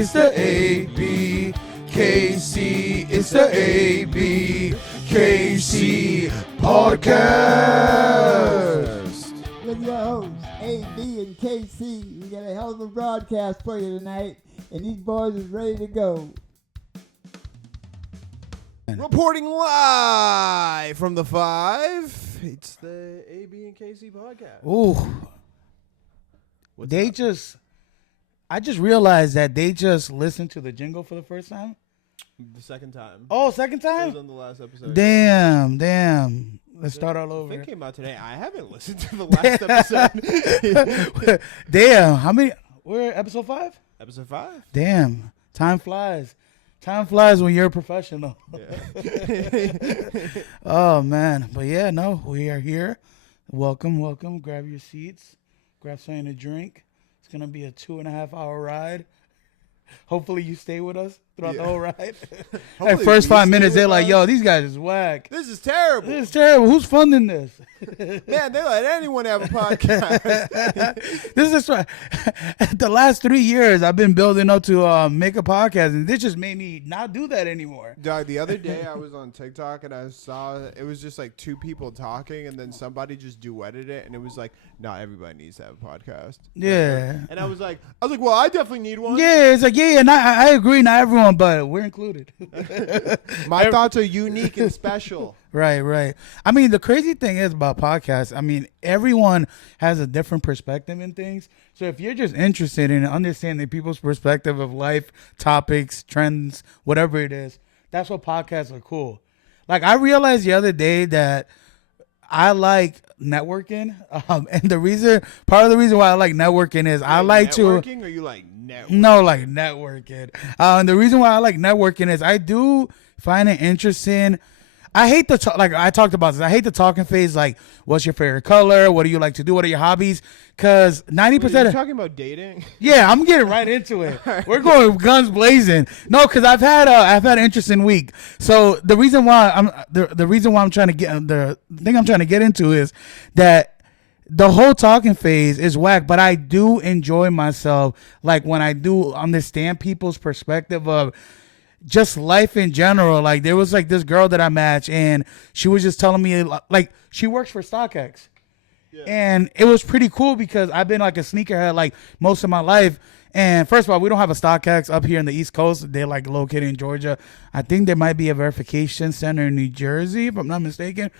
It's the ABKC. It's the ABKC Podcast. With your hosts, AB and KC. We got a hell of a broadcast for you tonight, and these boys is ready to go. Reporting live from the 5, it's the ABandKC Podcast. Ooh. I just realized that they just listened to the jingle for the first time. The second time. Oh, second It time? was on the last episode. Damn. Let's start all over. It came out today. I haven't listened to the last episode. Damn. How many? We're at episode 5? Episode 5? Damn. Time flies. Time flies when you're a professional. Yeah. Oh, man. But yeah, no, we are here. Welcome. Grab your seats. Grab something to drink. It's going to be a 2.5-hour ride. Hopefully you stay with us throughout the whole ride. At first 5 minutes, they're like, yo, these guys is whack. This is terrible. This is terrible. Who's funding this? Man, they let anyone have a podcast. This is right. The last 3 years, I've been building up to make a podcast, and this just made me not do that anymore. Dog, the other day I was on TikTok and I saw it was just like two people talking, and then somebody just duetted it, and it was like, no, everybody needs to have a podcast. Yeah. And I was like, well, I definitely need one. Yeah, it's like, yeah, and I agree, not everyone, but we're included. My thoughts are unique and special. Right. I mean, the crazy thing is about podcasts, I mean, everyone has a different perspective in things. So if you're just interested in understanding people's perspective of life, topics, trends, whatever it is, that's what podcasts are cool. Like, I realized the other day that I like networking. And part of the reason why I like networking is I like networking, or you like networking? No, like networking. The reason why I like networking is I do find it interesting. I hate the talk, like I talked about this. I hate the talking phase. Like, what's your favorite color? What do you like to do? What are your hobbies? Because 90%. Are you talking about dating? Yeah, I'm getting right into it. We're going guns blazing. No, because I've had an interesting week. So the reason why I'm trying to get the thing I'm trying to get into is that the whole talking phase is whack, but I do enjoy myself. Like when I do understand people's perspective of just life in general. Like there was like this girl that I matched, and she was just telling me like she works for StockX. Yeah. And it was pretty cool because I've been like a sneakerhead like most of my life. And first of all, we don't have a StockX up here in the East Coast. They're like located in Georgia. I think there might be a verification center in New Jersey, if I'm not mistaken.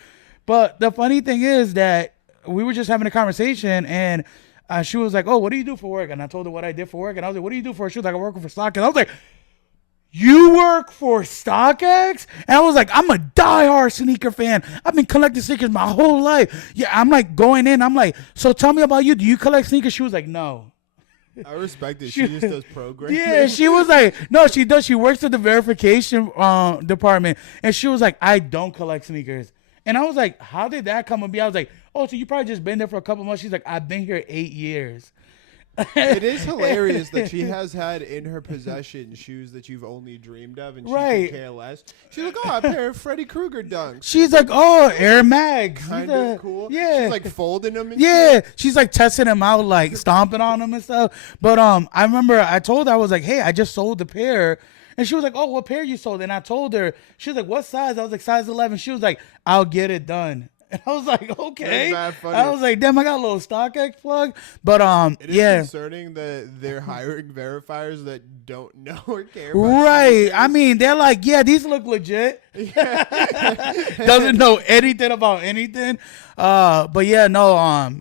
But the funny thing is that we were just having a conversation, and she was like, oh, what do you do for work? And I told her what I did for work. And I was like, what do you do for work? She was like, I'm working for StockX. I was like, you work for StockX? And I was like, I'm a diehard sneaker fan. I've been collecting sneakers my whole life. Yeah, I'm like going in. I'm like, so tell me about you. Do you collect sneakers? She was like, no. I respect it. She just does programming. Yeah, she was like, no, she does. She works at the verification department. And she was like, I don't collect sneakers. And I was like, how did that come to be? I was like, oh, so you probably just been there for a couple months. She's like, I've been here 8 years. It is hilarious that she has had in her possession shoes that you've only dreamed of, and she can care less. She's like, oh, a pair of Freddy Krueger dunks. She's like, oh, Air Mags. Kind of cool. Yeah. She's like folding them and shit. She's like testing them out, like stomping on them and stuff. But I remember I told her, I was like, hey, I just sold the pair. And she was like, oh, what pair you sold? And I told her, she was like, what size? I was like, size 11. She was like, I'll get it done. And I was like, okay. I was like, damn, I got a little StockX plug. But it is concerning that they're hiring verifiers that don't know or care. Right. I mean, they're like, yeah, these look legit. Doesn't know anything about anything. But yeah, no.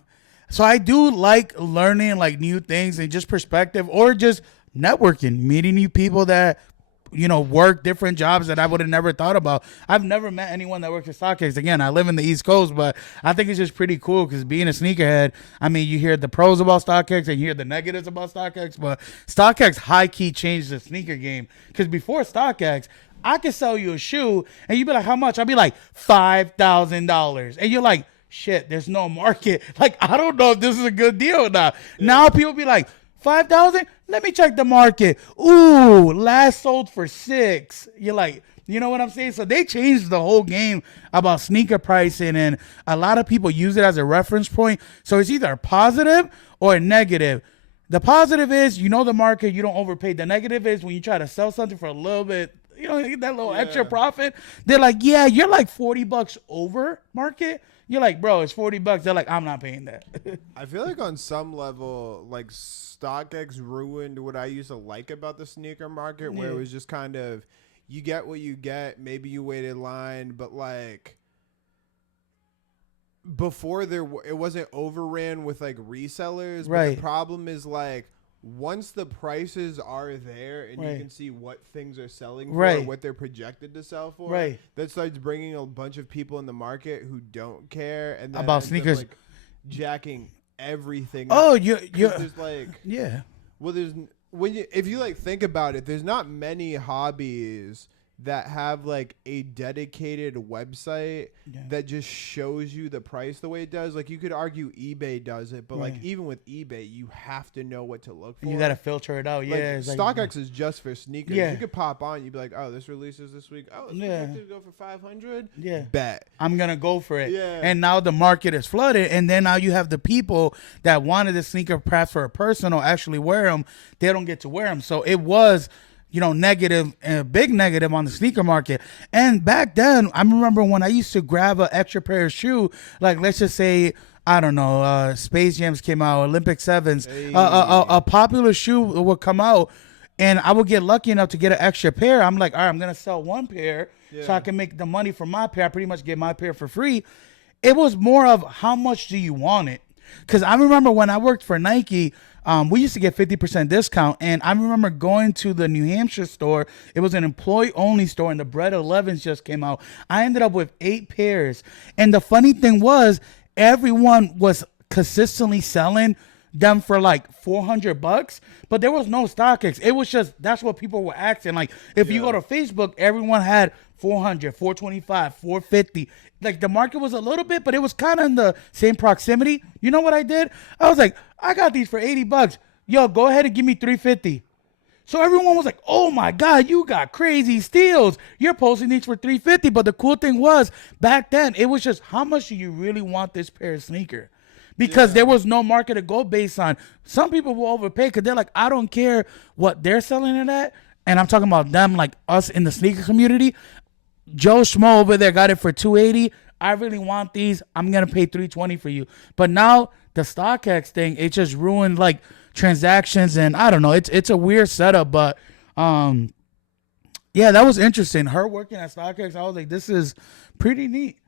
So I do like learning like new things and just perspective, or just networking, meeting new people that, you know, work different jobs that I would have never thought about. I've never met anyone that works at StockX. Again, I live in the East Coast, but I think it's just pretty cool because being a sneakerhead, I mean, you hear the pros about StockX and you hear the negatives about StockX, but StockX high-key changed the sneaker game because before StockX, I could sell you a shoe and you'd be like, how much? I'd be like, $5,000. And you're like, shit, there's no market. Like, I don't know if this is a good deal or not. Yeah. Now people be like, 5,000? Let me check the market. Ooh, last sold for 6. You're like, you know what I'm saying? So they changed the whole game about sneaker pricing, and a lot of people use it as a reference point. So it's either positive or negative. The positive is, the market, you don't overpay. The negative is when you try to sell something for a little bit, you get that little extra profit. They're like, yeah, you're like $40 over market. You're like, bro, it's $40. They're like, I'm not paying that. I feel like on some level, like StockX ruined what I used to like about the sneaker market, where it was just kind of, you get what you get. Maybe you wait in line, but like before it wasn't overran with like resellers. But the problem is like, once the prices are there and you can see what things are selling for, what they're projected to sell for, that starts bringing a bunch of people in the market who don't care and then about sneakers, like jacking everything. Oh, there's like well, if you like think about it, there's not many hobbies that have like a dedicated website that just shows you the price the way it does. Like you could argue eBay does it, but like even with eBay, you have to know what to look for. You got to filter it out. Like, StockX is just for sneakers. You could pop on, you'd be like, oh, this releases this week. Oh, it's projected to go for 500. Bet. I'm going to go for it. Yeah. And now the market is flooded. And then now you have the people that wanted the sneaker perhaps for a personal actually wear them. They don't get to wear them. So it was, negative and a big negative on the sneaker market. And back then, I remember when I used to grab an extra pair of shoe, like let's just say, I don't know, Space Jams came out, Olympic 7s, a popular shoe would come out, and I would get lucky enough to get an extra pair. I'm like, all right, I'm going to sell one pair so I can make the money from my pair. I pretty much get my pair for free. It was more of how much do you want it? Because I remember when I worked for Nike, we used to get 50% discount. And I remember going to the New Hampshire store. It was an employee-only store, and the Bread 11s just came out. I ended up with 8 pairs. And the funny thing was, everyone was consistently selling them for like $400, but there was no StockX. It was just, that's what people were asking. Like, if you go to Facebook, everyone had 400, 425, 450. Like, the market was a little bit, but it was kind of in the same proximity. You know what I did? I was like, I got these for $80. Yo, go ahead and give me 350. So everyone was like, oh my God, you got crazy steals. You're posting these for 350. But the cool thing was, back then, it was just, how much do you really want this pair of sneaker? Because there was no market to go based on. Some people will overpay because they're like, I don't care what they're selling it at. And I'm talking about them, like us in the sneaker community. Joe Schmo over there got it for $280. I really want these. I'm going to pay $320 for you. But now the StockX thing, it just ruined like transactions. And I don't know. It's a weird setup. But yeah, that was interesting. Her working at StockX, I was like, this is pretty neat.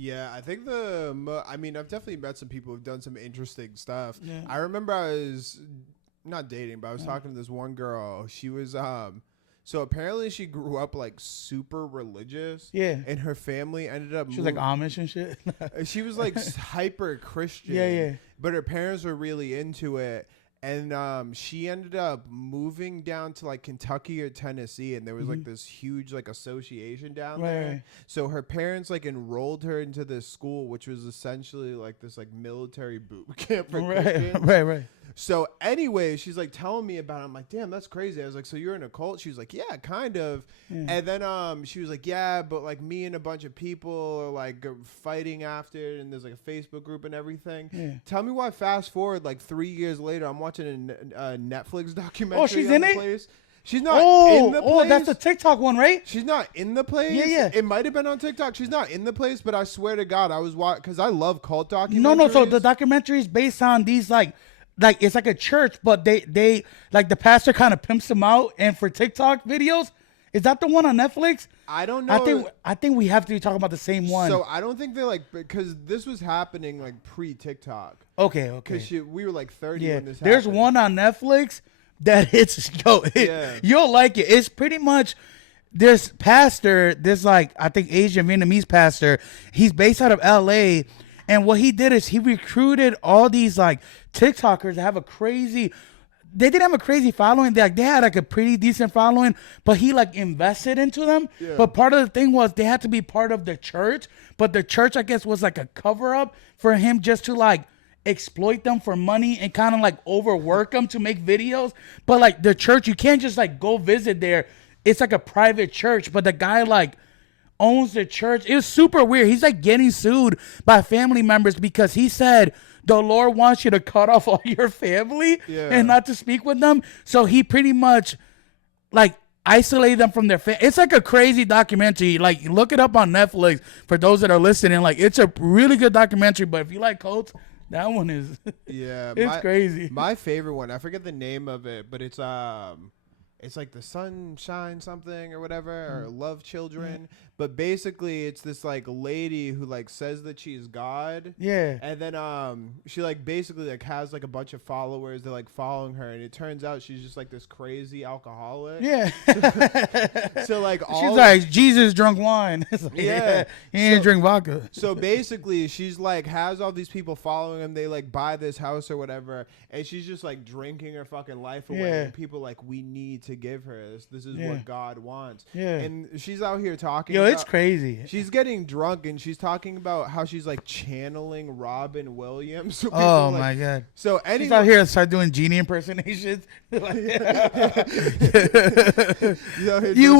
Yeah, I think I've definitely met some people who've done some interesting stuff. Yeah. I remember I was not dating, but I was talking to this one girl. She was, so apparently she grew up like super religious. Yeah. And her family ended up. She was like Amish and shit. She was like hyper Christian. Yeah. But her parents were really into it. And she ended up moving down to like Kentucky or Tennessee, and there was like this huge like association down there. So her parents like enrolled her into this school, which was essentially like this like military boot camp for Christians. Right. So anyway, she's like telling me about it. I'm like, damn, that's crazy. I was like, so you're in a cult? She was like, yeah, kind of. Yeah. And then she was like, yeah, but like me and a bunch of people are like fighting after it, and there's like a Facebook group and everything. Yeah. Tell me why fast forward like 3 years later, I'm watching a Netflix documentary. Oh, she's in it? Place. She's not in the place. Oh, that's the TikTok one, right? She's not in the place. Yeah. It might have been on TikTok. She's not in the place, but I swear to God, I was watching because I love cult documentaries. No. So the documentary is based on these like it's like a church, but they like the pastor kind of pimps them out, and for TikTok videos. Is that the one on Netflix? I don't know. I think we have to be talking about the same one. So I don't think they're like, because this was happening like pre-TikTok. Okay. Because we were like 30 when this There's happened. one on Netflix that you'll like it. It's pretty much this pastor, this like I think Asian Vietnamese pastor. He's based out of LA, and what he did is he recruited all these like TikTokers that have a crazy. They didn't have a crazy following. They had like a pretty decent following, but he like invested into them. Yeah. But part of the thing was they had to be part of the church. But the church, I guess, was like a cover up for him just to like exploit them for money and kind of like overwork them to make videos. But like the church, you can't just like go visit there. It's like a private church. But the guy like owns the church. It was super weird. He's like getting sued by family members because he said the Lord wants you to cut off all your family and not to speak with them. So he pretty much like isolate them from their family. It's like a crazy documentary. Like, look it up on Netflix for those that are listening. Like, it's a really good documentary. But if you like cults, that one is it's crazy. My favorite one, I forget the name of it, but it's like the Sunshine something or whatever, or Love Children. But basically, it's this like lady who like says that she's God. Yeah. And then she like basically like has like a bunch of followers that like following her, and it turns out she's just like this crazy alcoholic. Yeah. So like she's like Jesus drunk wine. Like, yeah. He didn't drink vodka. So basically, she's like has all these people following him. They like buy this house or whatever, and she's just like drinking her fucking life away. Yeah. And people like, we need to give her this. This is what God wants. Yeah. And she's out here talking. Yo, it's crazy. She's getting drunk and she's talking about how she's like channeling Robin Williams. So oh my God. So anyway, she's out here and start doing genie impersonations. You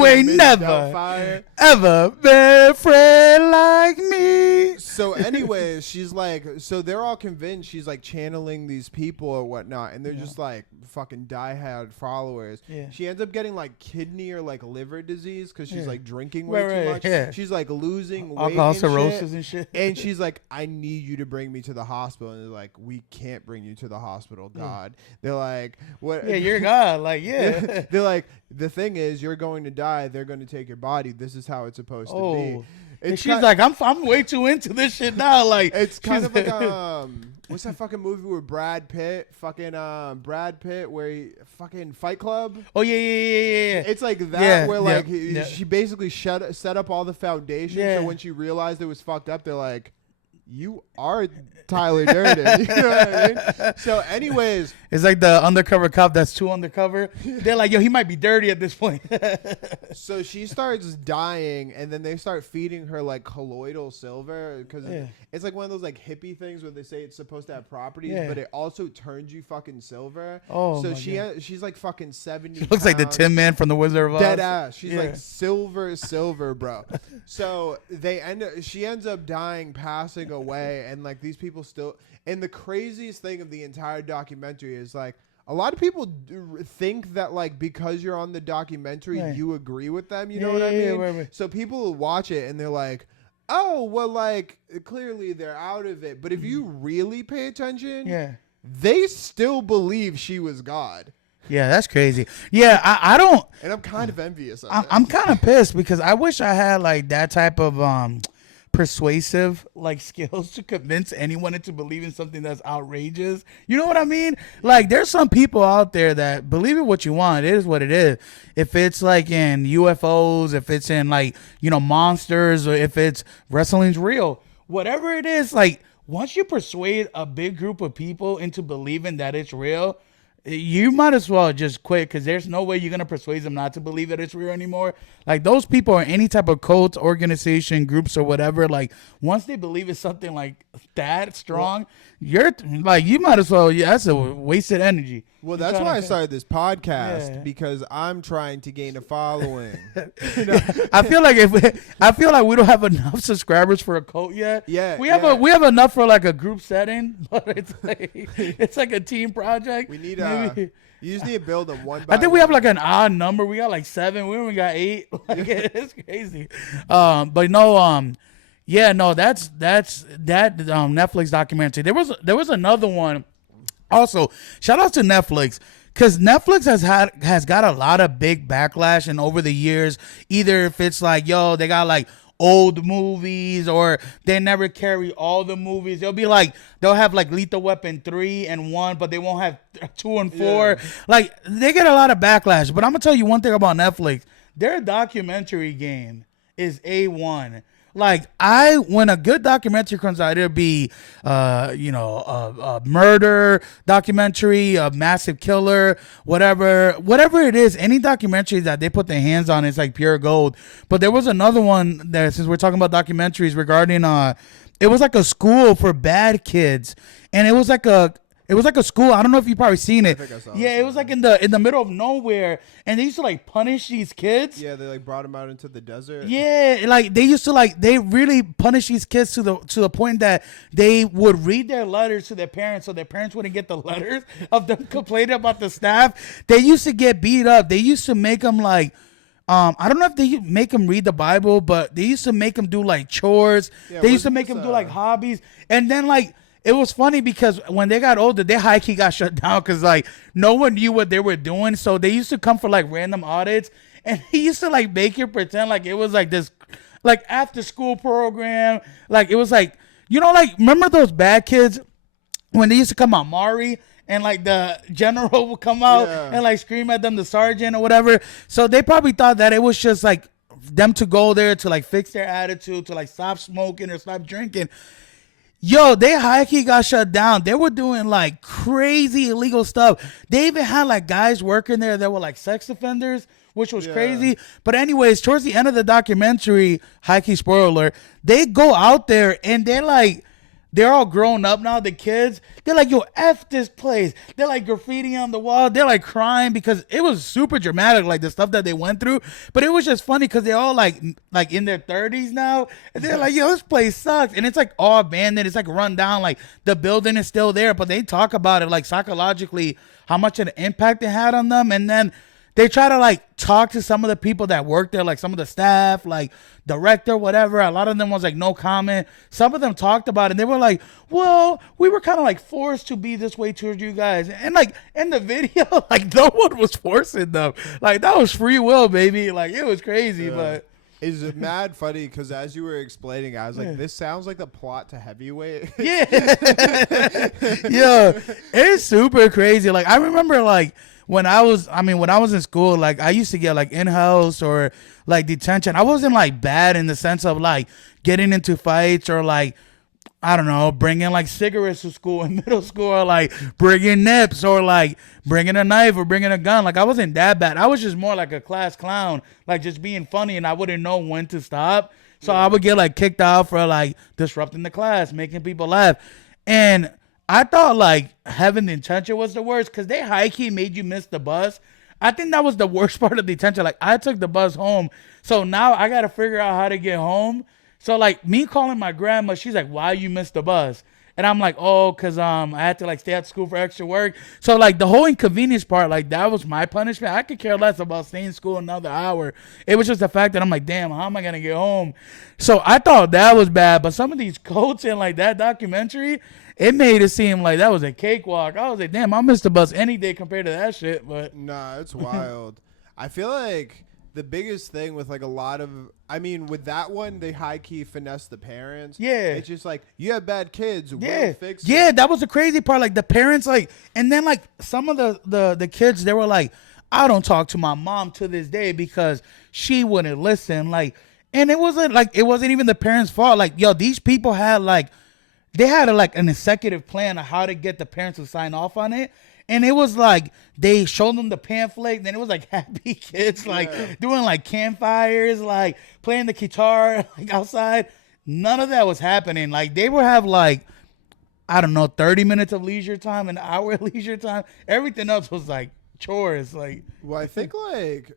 ain't never ever been a friend like me. So anyways, she's like, so they're all convinced she's like channeling these people or whatnot, and they're just like fucking diehard followers. Yeah. She ends up getting like kidney or like liver disease because she's like drinking way too much. Yeah. She's like losing weight, alcohol cirrhosis and shit. And she's like, I need you to bring me to the hospital. And they're like, we can't bring you to the hospital, God. They're like, what? Yeah, you're God. Like, yeah. They're like, the thing is, you're going to die. They're going to take your body. This is how it's supposed to be. And she's like, I'm way too into this shit now. Like, it's kind of like what's that fucking movie with Brad Pitt? Fucking Brad Pitt, where he fucking Fight Club. Oh yeah. It's like that where like she basically set up all the foundation. So when she realized it was fucked up, they're like, you are Tyler Durden. You know what I mean? So anyways, it's like the undercover cop that's too undercover. They're like, yo, he might be dirty at this point. So she starts dying, and then they start feeding her like colloidal silver because it's like one of those like hippie things where they say it's supposed to have properties, but it also turns you fucking silver. Oh, so she's like fucking 70. She looks like the Tin Man from the Wizard of Oz. Dead ass. She's like silver, bro. So she ends up dying, passing away, and like these people still. And the craziest thing of the entire documentary is like, a lot of people think that like because you're on the documentary, you agree with them. You know what I mean? Right. So people will watch it and they're like, oh, well, like clearly they're out of it. But if you really pay attention, they still believe she was God. Yeah, that's crazy. Yeah, I don't. And I'm kind of envious of it. I'm kind of pissed because I wish I had like that type of persuasive like skills to convince anyone into believing something that's outrageous. You know what I mean? Like, there's some people out there that believe it what you want. It is what it is. If it's like in UFOs, if it's in like, you know, monsters, or if it's wrestling's real, whatever it is, like once you persuade a big group of people into believing that it's real, you might as well just quit, because there's no way you're going to persuade them not to believe that it's real anymore. Like, those people are any type of cult, organization, groups, or whatever. Like, once they believe it's something like that strong, you're like, you might as well, that's a wasted energy. Well, that's why I started this podcast, because I'm trying to gain a following. You know? I feel like we don't have enough subscribers for a cult yet. Yeah, we have enough for like a group setting, but it's like a team project. We need you just need to build them one by I think we have like an odd number. We got like 7. We only got 8. Like, it's crazy. But no, that's that Netflix documentary. There was another one. Also, shout out to Netflix, because Netflix has got a lot of big backlash, and over the years, either if it's like, yo, they got like old movies, or they never carry all the movies. They'll have like Lethal Weapon 3 and 1, but they won't have 2 and 4. Yeah. Like, they get a lot of backlash. But I'm gonna tell you one thing about Netflix: their documentary game is A1. Like, when a good documentary comes out, it'll be, a murder documentary, a massive killer, whatever it is. Any documentary that they put their hands on is like pure gold. But there was another one that, since we're talking about documentaries, regarding, it was like a school for bad kids, and it was like It was like a school. I don't know if you probably seen it. I think I saw Yeah, it it was like in the middle of nowhere, and they used to like punish these kids. Yeah, they like brought them out into the desert. Yeah, like they used to like they really punish these kids to the point that they would read their letters to their parents, so their parents wouldn't get the letters of them complaining about the staff. They used to get beat up. They used to make them like. I don't know if they make them read the Bible, but they used to make them do like chores. Yeah, They used to wasn't make this, them do like hobbies. And then like, it was funny because when they got older, their high key got shut down because like no one knew what they were doing. So they used to come for like random audits, and he used to like make you pretend like it was like this, like after school program. Like it was like, you know, like remember those bad kids when they used to come out Mari? And like the general would come out and like scream at them, the sergeant or whatever. So they probably thought that it was just like them to go there to like fix their attitude, to like stop smoking or stop drinking. Yo, they high key got shut down. They were doing like crazy illegal stuff. They even had like guys working there that were like sex offenders, which was crazy. But anyways, towards the end of the documentary, high key spoiler alert, they go out there and they're all grown up now, the kids. They're like, yo, F this place. They're like graffiti on the wall. They're like crying because it was super dramatic, like the stuff that they went through. But it was just funny because they're all like in their 30s now. And they're like, yo, this place sucks. And it's like all abandoned. It's like run down. Like the building is still there. But they talk about it like psychologically, how much of an impact it had on them. And then they try to like talk to some of the people that work there, like some of the staff, like director, whatever. A lot of them was like no comment. Some of them talked about it. And they were like, well, we were kind of like forced to be this way towards you guys. And like in the video, like no one was forcing them. Like that was free will, baby. Like it was crazy, but. It's mad funny because as you were explaining, I was like, this sounds like the plot to Heavyweight. Yeah. Yeah. It's super crazy. Like I remember like when I was in school, like I used to get like in-house or like detention. I wasn't like bad in the sense of like getting into fights or like, I don't know, bringing like cigarettes to school in middle school or like bringing nips or like bringing a knife or bringing a gun. Like I wasn't that bad. I was just more like a class clown, like just being funny, and I wouldn't know when to stop. So I would get like kicked out for like disrupting the class, making people laugh. And I thought like having detention was the worst because they high key made you miss the bus. I think that was the worst part of detention. Like I took the bus home, so now I got to figure out how to get home. So like me calling my grandma, she's like, "Why you missed the bus?" And I'm like, "Oh, cause I had to like stay at school for extra work." So like the whole inconvenience part, like that was my punishment. I could care less about staying in school another hour. It was just the fact that I'm like, damn, how am I gonna get home? So I thought that was bad. But some of these quotes in like that documentary, it made it seem like that was a cakewalk. I was like, damn, I missed the bus any day compared to that shit. But Nah, it's wild. I feel like the biggest thing with like a lot of, I mean, with that one, they high key finesse the parents. Yeah. It's just like, you have bad kids. yeah, We'll fix it. yeah, that was the crazy part. Like the parents, like, and then like some of the kids, they were like, I don't talk to my mom to this day because she wouldn't listen. Like, and it wasn't even the parents' fault. Like, yo, these people had like, they had like an executive plan of how to get the parents to sign off on it. And it was like they showed them the pamphlet, and then it was like happy kids like doing like campfires, like playing the guitar like outside. None of that was happening. Like they would have like, I don't know, 30 minutes of leisure time, an hour of leisure time. Everything else was like chores. Like, well, I think like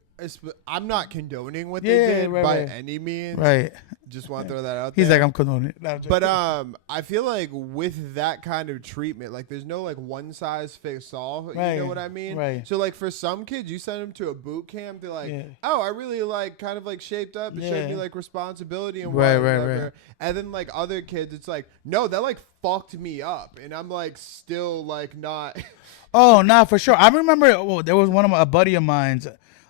I'm not condoning what Yeah, they did right, by right. any means. right. Just want to throw that out He's there. like, I'm condoning it. No, I'm But joking. I feel like with that kind of treatment, like there's no like one size fits all. You Right, know what I mean? right. So like for some kids, you send them to a boot camp. They're like, Yeah. oh, I really like kind of like shaped up. It showed me Yeah. like responsibility and Right, whatever. right. And then like other kids, it's like, no, that like fucked me up, and I'm like still like not. Oh, nah, for sure. I remember there was a buddy of mine's.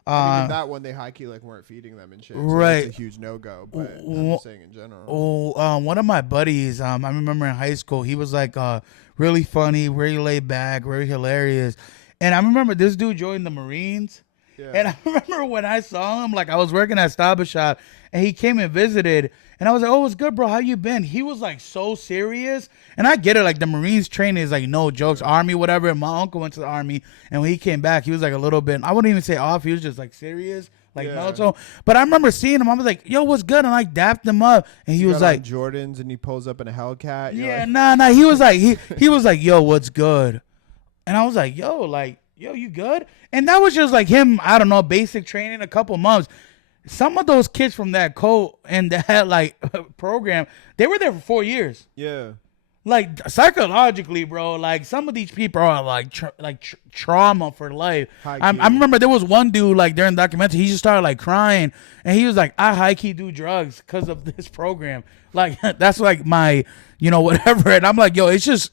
I mean, in that one they high key like weren't feeding them and shit. So Right. It's a huge no go. But I'm just saying in general. One of my buddies, I remember in high school, he was like really funny, very laid back, very hilarious. And I remember this dude joined the Marines. Yeah. And I remember when I saw him, like I was working at Stop and Shop, and he came and visited, and I was like, "Oh, what's good, bro? How you been?" He was like so serious, and I get it. Like the Marines training is like no jokes, Army, whatever. And my uncle went to the Army, and when he came back, he was like a little bit. I wouldn't even say off. He was just like serious, like Yeah. no. So, but I remember seeing him. I was like, "Yo, what's good?" And I dapped him up, and he was got on like, Jordans, and he pulls up in a Hellcat. You're "Yeah, like, nah." He was like, he was like, "Yo, what's good?" And I was like, yo, you good? And that was just like him, I don't know, basic training, a couple months. Some of those kids from that cult and that like program, they were there for 4 years. Yeah. Like psychologically, bro, like some of these people are like trauma for life. I remember there was one dude like during the documentary, he just started like crying, and he was like, I high key do drugs because of this program. Like that's like my, whatever. And I'm like, yo, it's just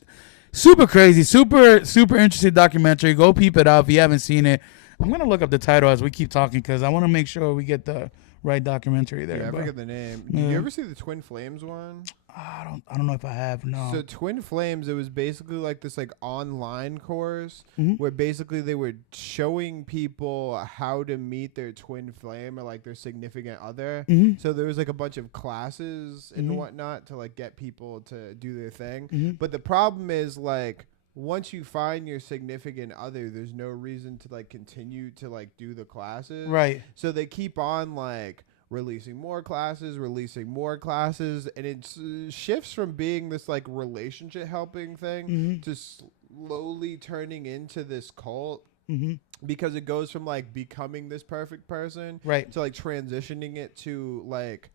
super crazy, super interesting documentary. Go peep it out if you haven't seen it. I'm gonna look up the title as we keep talking because I want to make sure we get the right documentary there. Yeah, I forget the name. Did you ever see the Twin Flames one? I don't know if I have. No. So Twin Flames, it was basically like this like online course Mm-hmm. where basically they were showing people how to meet their twin flame or like their significant other. Mm-hmm. So there was like a bunch of classes and Mhm. whatnot to like get people to do their thing. Mm-hmm. But the problem is like once you find your significant other, there's no reason to like continue to like do the classes. Right. So they keep on like releasing more classes, and it shifts from being this like relationship helping thing Mm-hmm. to slowly turning into this cult Mm-hmm. because it goes from like becoming this perfect person Right. to like transitioning it to like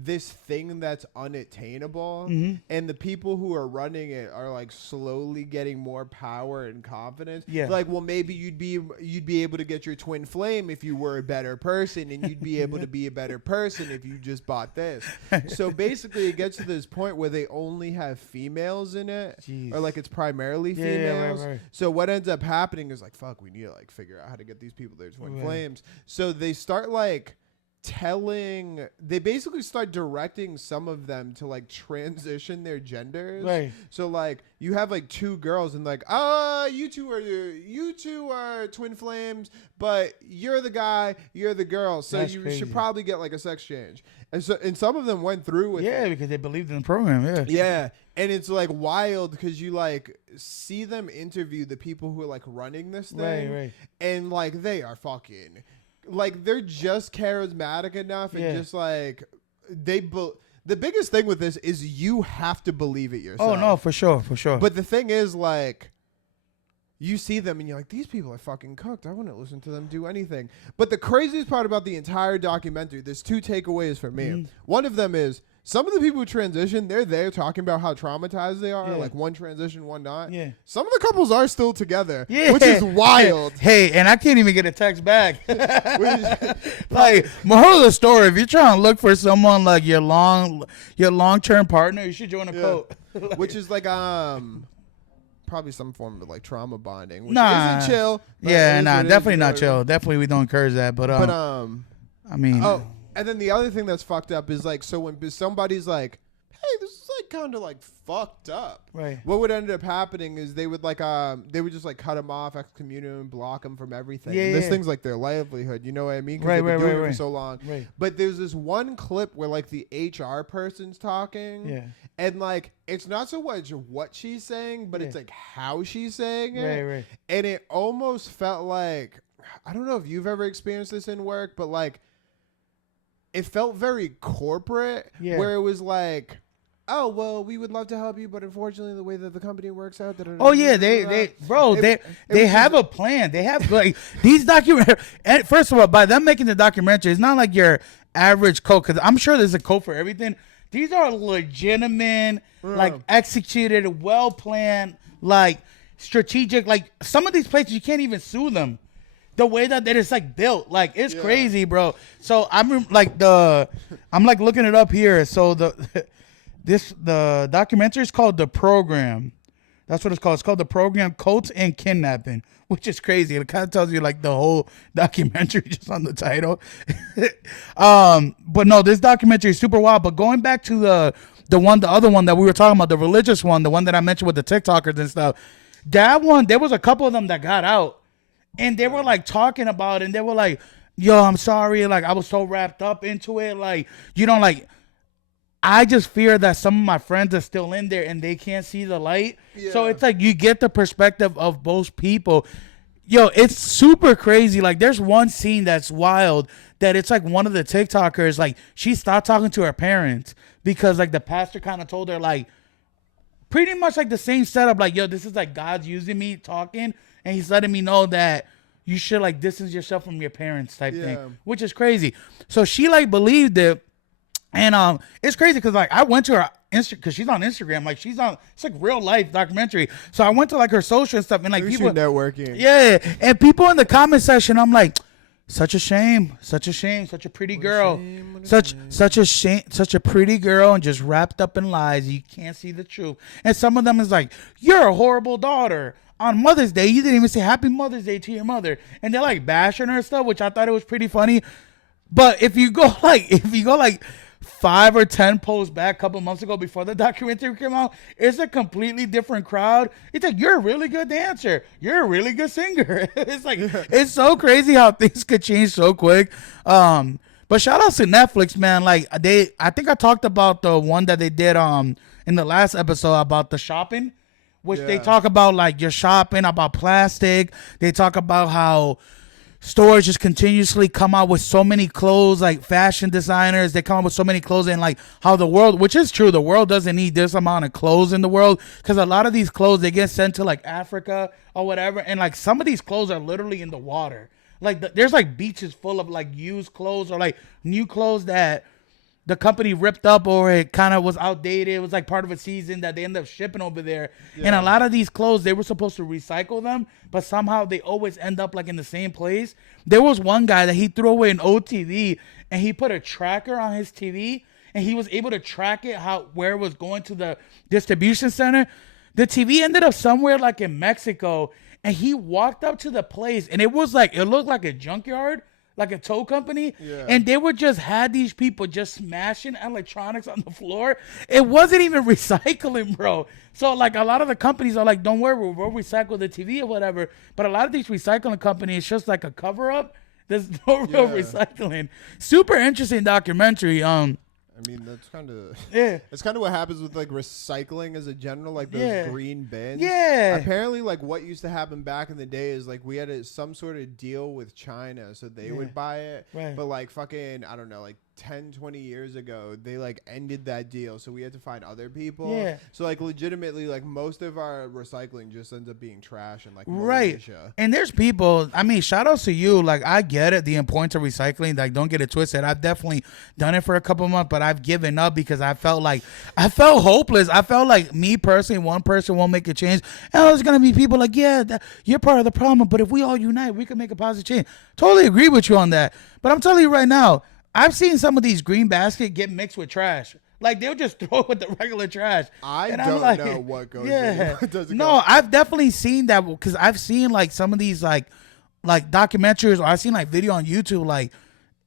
this thing that's unattainable. Mm-hmm. And the people who are running it are like slowly getting more power and confidence. Yeah. Like, well, maybe you'd be able to get your twin flame if you were a better person, and you'd be able to be a better person if you just bought this. So basically it gets to this point where they only have females in it. Jeez. Or like it's primarily Yeah, females. right. So what ends up happening is like, fuck, we need to like figure out how to get these people their twin Right. flames. So they start like they basically start directing some of them to like transition their genders. Right. So like you have like two girls and like, you two are twin flames, but you're the guy, you're the girl. So That's you crazy. should probably get like a sex change. And some of them went through with it. Because they believed in the program. Yeah. Yeah. And it's like wild because you like see them interview the people who are like running this thing. Right. And like they are fucking like they're just charismatic enough and just like the biggest thing with this is you have to believe it yourself. Oh no, for sure. But the thing is like you see them and you're like, these people are fucking cooked. I wouldn't listen to them do anything. But the craziest part about the entire documentary, there's two takeaways for me. Mm-hmm. One of them is some of the people who transition, they're there talking about how traumatized they are. Yeah. like one transition, one not. Yeah. Some of the couples are still together, Yeah. which is wild. Hey, and I can't even get a text back. Like, moral of the story, if you're trying to look for someone like your long-term partner, you should join a cult. Which is like probably some form of like trauma bonding, which Nah. isn't chill. but Yeah, it is nah, what it is, definitely you know not what I mean? chill. Definitely we don't encourage that. But I mean, Oh, and then the other thing that's fucked up is like, so when somebody's like, hey, this is like kind of like fucked up. Right. What would end up happening is they would just like cut them off, excommunicate them, block them from everything. Yeah, and this yeah. thing's like their livelihood. You know what I mean? 'Cause Right, they've been right, doing right, it right. for so long. Right. But there's this one clip where like the HR person's talking. Yeah. And like, it's not so much what she's saying, but it's like how she's saying it. Right. And it almost felt like, I don't know if you've ever experienced this in work, but like, it felt very corporate, where it was like, oh, well, we would love to help you, but unfortunately, the way that the company works out. Oh yeah, they have a plan. They have like these documentaries. First of all, by them making the documentary, it's not like your average code, because I'm sure there's a code for everything. These are legitimate, like executed, well planned, like strategic. Like some of these places you can't even sue them. The way that it's like built, like it's crazy, bro. So I'm like looking it up here. So the documentary is called The Program. That's what it's called. It's called The Program: Cults and Kidnapping, which is crazy. It kind of tells you like the whole documentary just on the title. But no, this documentary is super wild. But going back to the other one that we were talking about, the religious one, the one that I mentioned with the TikTokers and stuff. That one, there was a couple of them that got out. And they were like talking about it, and they were like, yo, I'm sorry. Like, I was so wrapped up into it. Like, I just fear that some of my friends are still in there and they can't see the light. Yeah. So it's like you get the perspective of both people. Yo, it's super crazy. Like, there's one scene that's wild that it's like one of the TikTokers, like, she stopped talking to her parents because, like, the pastor kind of told her, like, pretty much like the same setup. Like, yo, this is like God's using me talking, and he's letting me know that you should like distance yourself from your parents type thing, which is crazy. So she like believed it. And it's crazy because like I went to her because she's on Instagram, like she's on, it's like real life documentary. So I went to like her social and stuff, and like people networking, and people in the comment section, I'm like, such a shame, such a pretty girl, such a shame, such a pretty girl, and just wrapped up in lies. You can't see the truth. And some of them is like, you're a horrible daughter. On Mother's Day, you didn't even say Happy Mother's Day to your mother, and they're like bashing her and stuff, which I thought it was pretty funny. But if you go like 5 or 10 posts back a couple months ago before the documentary came out, it's a completely different crowd. It's like, you're a really good dancer. You're a really good singer. It's like, it's so crazy how things could change so quick. But shout out to Netflix, man. Like I think I talked about the one that they did in the last episode about the shopping, which they talk about like your shopping, about plastic. They talk about how stores just continuously come out with so many clothes, like fashion designers, they come up with so many clothes, and like how the world, which is true, the world doesn't need this amount of clothes in the world, because a lot of these clothes, they get sent to like Africa or whatever, and like some of these clothes are literally in the water. Like there's like beaches full of like used clothes or like new clothes that the company ripped up, or it kind of was outdated. It was like part of a season that they ended up shipping over there. Yeah. And a lot of these clothes, they were supposed to recycle them, but somehow they always end up like in the same place. There was one guy that he threw away an old TV, and he put a tracker on his TV, and he was able to track it where it was going to the distribution center. The TV ended up somewhere like in Mexico, and he walked up to the place, and it looked like a junkyard, like a tow company, and they would just had these people just smashing electronics on the floor. It wasn't even recycling, bro. So like a lot of the companies are like, don't worry, we'll recycle the TV or whatever. But a lot of these recycling companies, it's just like a cover up. There's no real recycling. Super interesting documentary. I mean, that's kind of it's kind of what happens with like recycling as a general, like those green bins. Yeah. Apparently, like what used to happen back in the day is like we had some sort of deal with China, so they would buy it. Right. But like fucking, I don't know, like 10, 20 years ago, they like ended that deal, so we had to find other people. Yeah. So like legitimately, like most of our recycling just ends up being trash and like Malaysia. And there's people. I mean, shout outs to you. Like I get it, the importance of recycling. Like don't get it twisted. I've definitely done it for a couple months, but I've given up because I felt hopeless. I felt like me personally, one person won't make a change, and there's gonna be people like, you're part of the problem, but if we all unite, we can make a positive change. Totally agree with you on that. But I'm telling you right now, I've seen some of these green baskets get mixed with trash. Like they'll just throw it with the regular trash. I don't know what goes in. What doesn't go. I've definitely seen that because I've seen like some of these like documentaries, or I've seen like video on YouTube. Like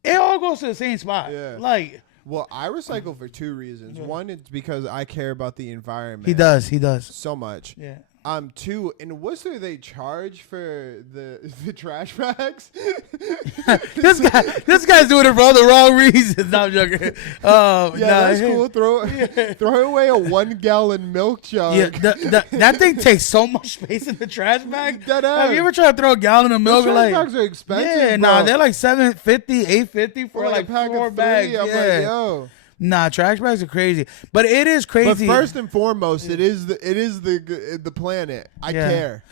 it all goes to the same spot. Yeah. Like. Well, I recycle for 2 reasons. One, it's because I care about the environment. He does so much. Yeah. 2, in Worcester they charge for the trash bags. this guy's doing it for all the wrong reasons. No, I'm joking. That's cool. Throw away a 1-gallon milk jug. Yeah, that thing takes so much space in the trash bag. Have you ever tried to throw a gallon of milk? Those trash bags are expensive. Yeah, they're like $7.50, $8.50 for like 4 bags. I'm like, yo. Nah, trash bags are crazy, but it is crazy. But first and foremost, it is the planet. I care.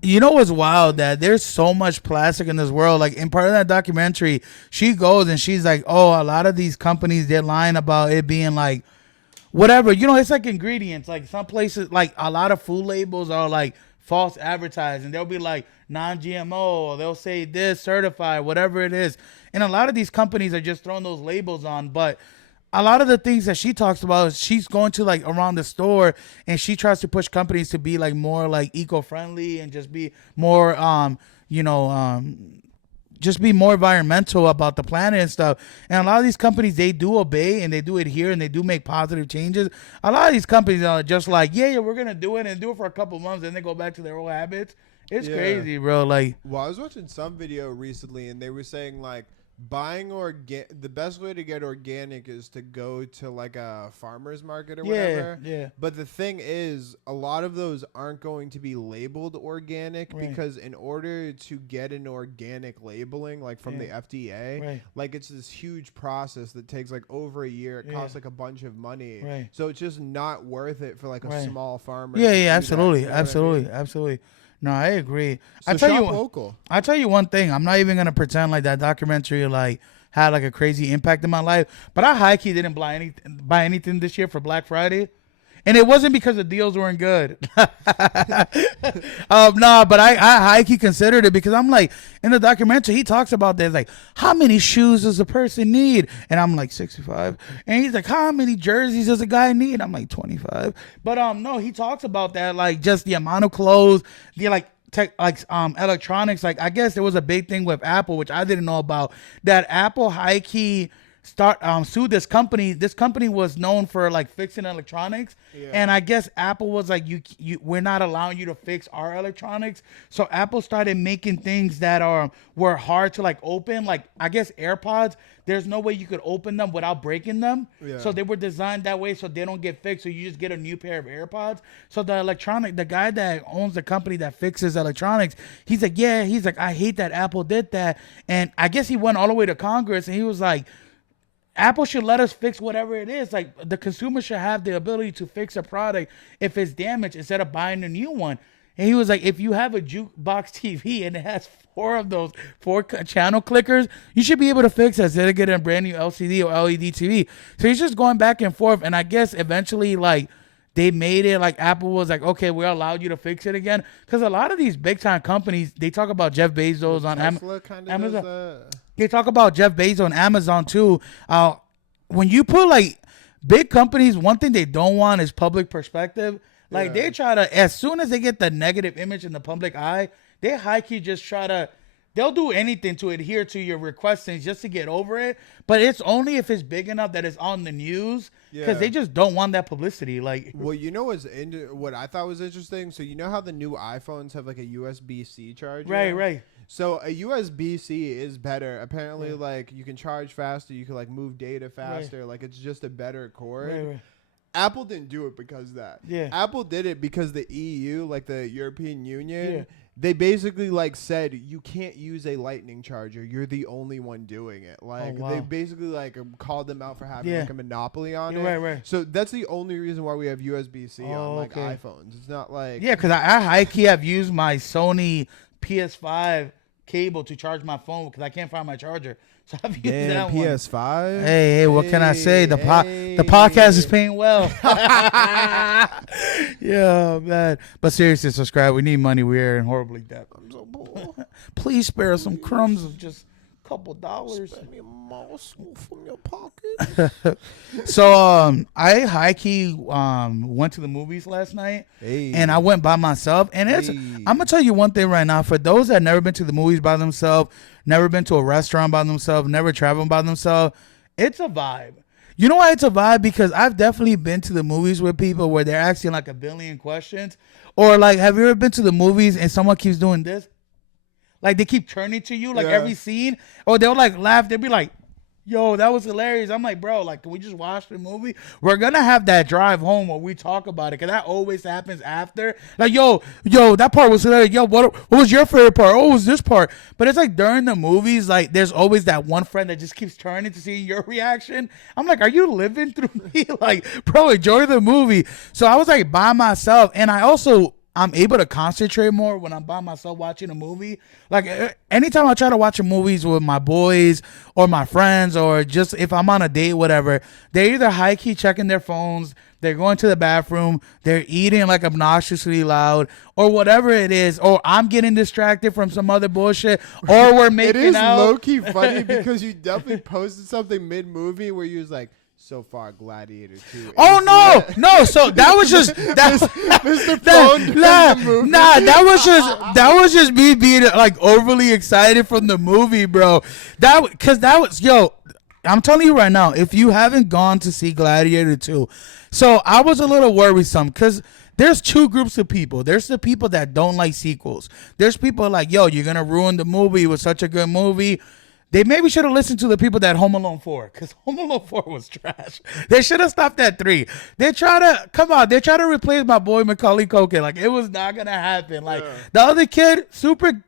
You know what's wild? That there's so much plastic in this world. Like in part of that documentary, she goes and she's like, "Oh, a lot of these companies, they're lying about it being like whatever. You know, it's like ingredients. Like some places, like a lot of food labels are like false advertising. They'll be like non-GMO. They'll say this certified, whatever it is. And a lot of these companies are just throwing those labels on, but a lot of the things that she talks about is she's going to like around the store and she tries to push companies to be like more like eco-friendly and just be more, just be more environmental about the planet and stuff. And a lot of these companies, they do obey and they do adhere and they do make positive changes. A lot of these companies are just like, we're going to do it and do it for a couple months and they go back to their old habits. It's crazy, bro. Like, well, I was watching some video recently and they were saying like, the best way to get organic is to go to like a farmer's market or whatever. Yeah. But the thing is, a lot of those aren't going to be labeled organic because in order to get an organic labeling, like from the FDA, like it's this huge process that takes like over a year. It costs like a bunch of money. Right. So it's just not worth it for like a small farmer. Yeah, absolutely. Absolutely. No, I agree. So I tell you, local. I tell you one thing. I'm not even gonna pretend like that documentary like had like a crazy impact in my life. But I high key didn't buy anything this year for Black Friday, and it wasn't because the deals weren't good. No, but I high key considered it because I'm like in the documentary he talks about this like how many shoes does a person need, and I'm like 65, and he's like how many jerseys does a guy need? I'm like 25. But no, he talks about that like just the amount of clothes, the like electronics. Like I guess there was a big thing with Apple, which I didn't know about, that Apple high key sued this company. This company was known for like fixing electronics, and I guess Apple was like, we're not allowing you to fix our electronics. So Apple started making things that were hard to like open. Like I guess AirPods, there's no way you could open them without breaking them. So they were designed that way so they don't get fixed. So you just get a new pair of AirPods. So the guy that owns the company that fixes electronics, he's like, I hate that Apple did that. And I guess he went all the way to Congress and he was like, Apple should let us fix whatever it is. Like the consumer should have the ability to fix a product if it's damaged instead of buying a new one. And he was like, if you have a jukebox TV and it has four channel clickers, you should be able to fix it instead of getting a brand new LCD or LED TV. So he's just going back and forth. And I guess eventually like they made it like Apple was like, okay, we allowed you to fix it again. Because a lot of these big time companies, they talk about Jeff Bezos on Amazon. They talk about Jeff Bezos on Amazon too. When you put like big companies, one thing they don't want is public perspective. Like they try to, as soon as they get the negative image in the public eye, they high key just try to, they'll do anything to adhere to your requests just to get over it. But it's only if it's big enough that it's on the news, because they just don't want that publicity. Like, well, you know what I thought was interesting? So you know how the new iPhones have like a USB-C charger? Right. So a USB-C is better. Apparently, like you can charge faster, you can like move data faster. Like it's just a better cord. Right. Apple didn't do it because of that. Apple did it because the EU, like the European Union, they basically like said you can't use a lightning charger. You're the only one doing it. Like they basically like called them out for having like a monopoly on it. Right. So that's the only reason why we have USB-C on like iPhones. It's not like because I high key have used my Sony PS5 cable to charge my phone because I can't find my charger. So I've used that one. PS5. Hey, what can I say? The podcast is paying well. Yeah, man. But seriously, subscribe. We need money. We're in horribly debt. I'm so poor. Please spare us some crumbs of just a couple dollars. Spend me a morsel from your pocket. So I high key went to the movies last night, and I went by myself. And I'm gonna tell you one thing right now. For those that never been to the movies by themselves, never been to a restaurant by themselves, never traveled by themselves, it's a vibe. You know why it's a vibe? Because I've definitely been to the movies with people where they're asking like a billion questions, or like, have you ever been to the movies and someone keeps doing this? Like they keep turning to you like every scene, or they'll like laugh. They'll be like, yo, that was hilarious. I'm like, bro, like, can we just watch the movie? We're going to have that drive home where we talk about it, because that always happens after. Like, yo, that part was hilarious. Yo, what was your favorite part? Oh, it was this part. But it's like during the movies, like, there's always that one friend that just keeps turning to see your reaction. I'm like, are you living through me? Like, bro, enjoy the movie. So I was like by myself, and I'm able to concentrate more when I'm by myself watching a movie. Like anytime I try to watch movies with my boys or my friends, or just if I'm on a date, whatever, they're either high key checking their phones, they're going to the bathroom, they're eating like obnoxiously loud, or whatever it is, or I'm getting distracted from some other bullshit, or we're making out. It is low key funny because you definitely posted something mid movie where you was like, so far Gladiator 2. Oh no. So that was just that. That was just me being like overly excited from the movie, bro. I'm telling you right now, if you haven't gone to see Gladiator 2, so I was a little worrisome because there's two groups of people. There's the people that don't like sequels. There's people like, yo, you're gonna ruin the movie. It was such a good movie. They maybe should have listened to the people that Home Alone 4, because Home Alone 4 was trash. They should have stopped at 3. They try to replace my boy Macaulay Culkin. Like, it was not gonna happen. Like, the other kid, super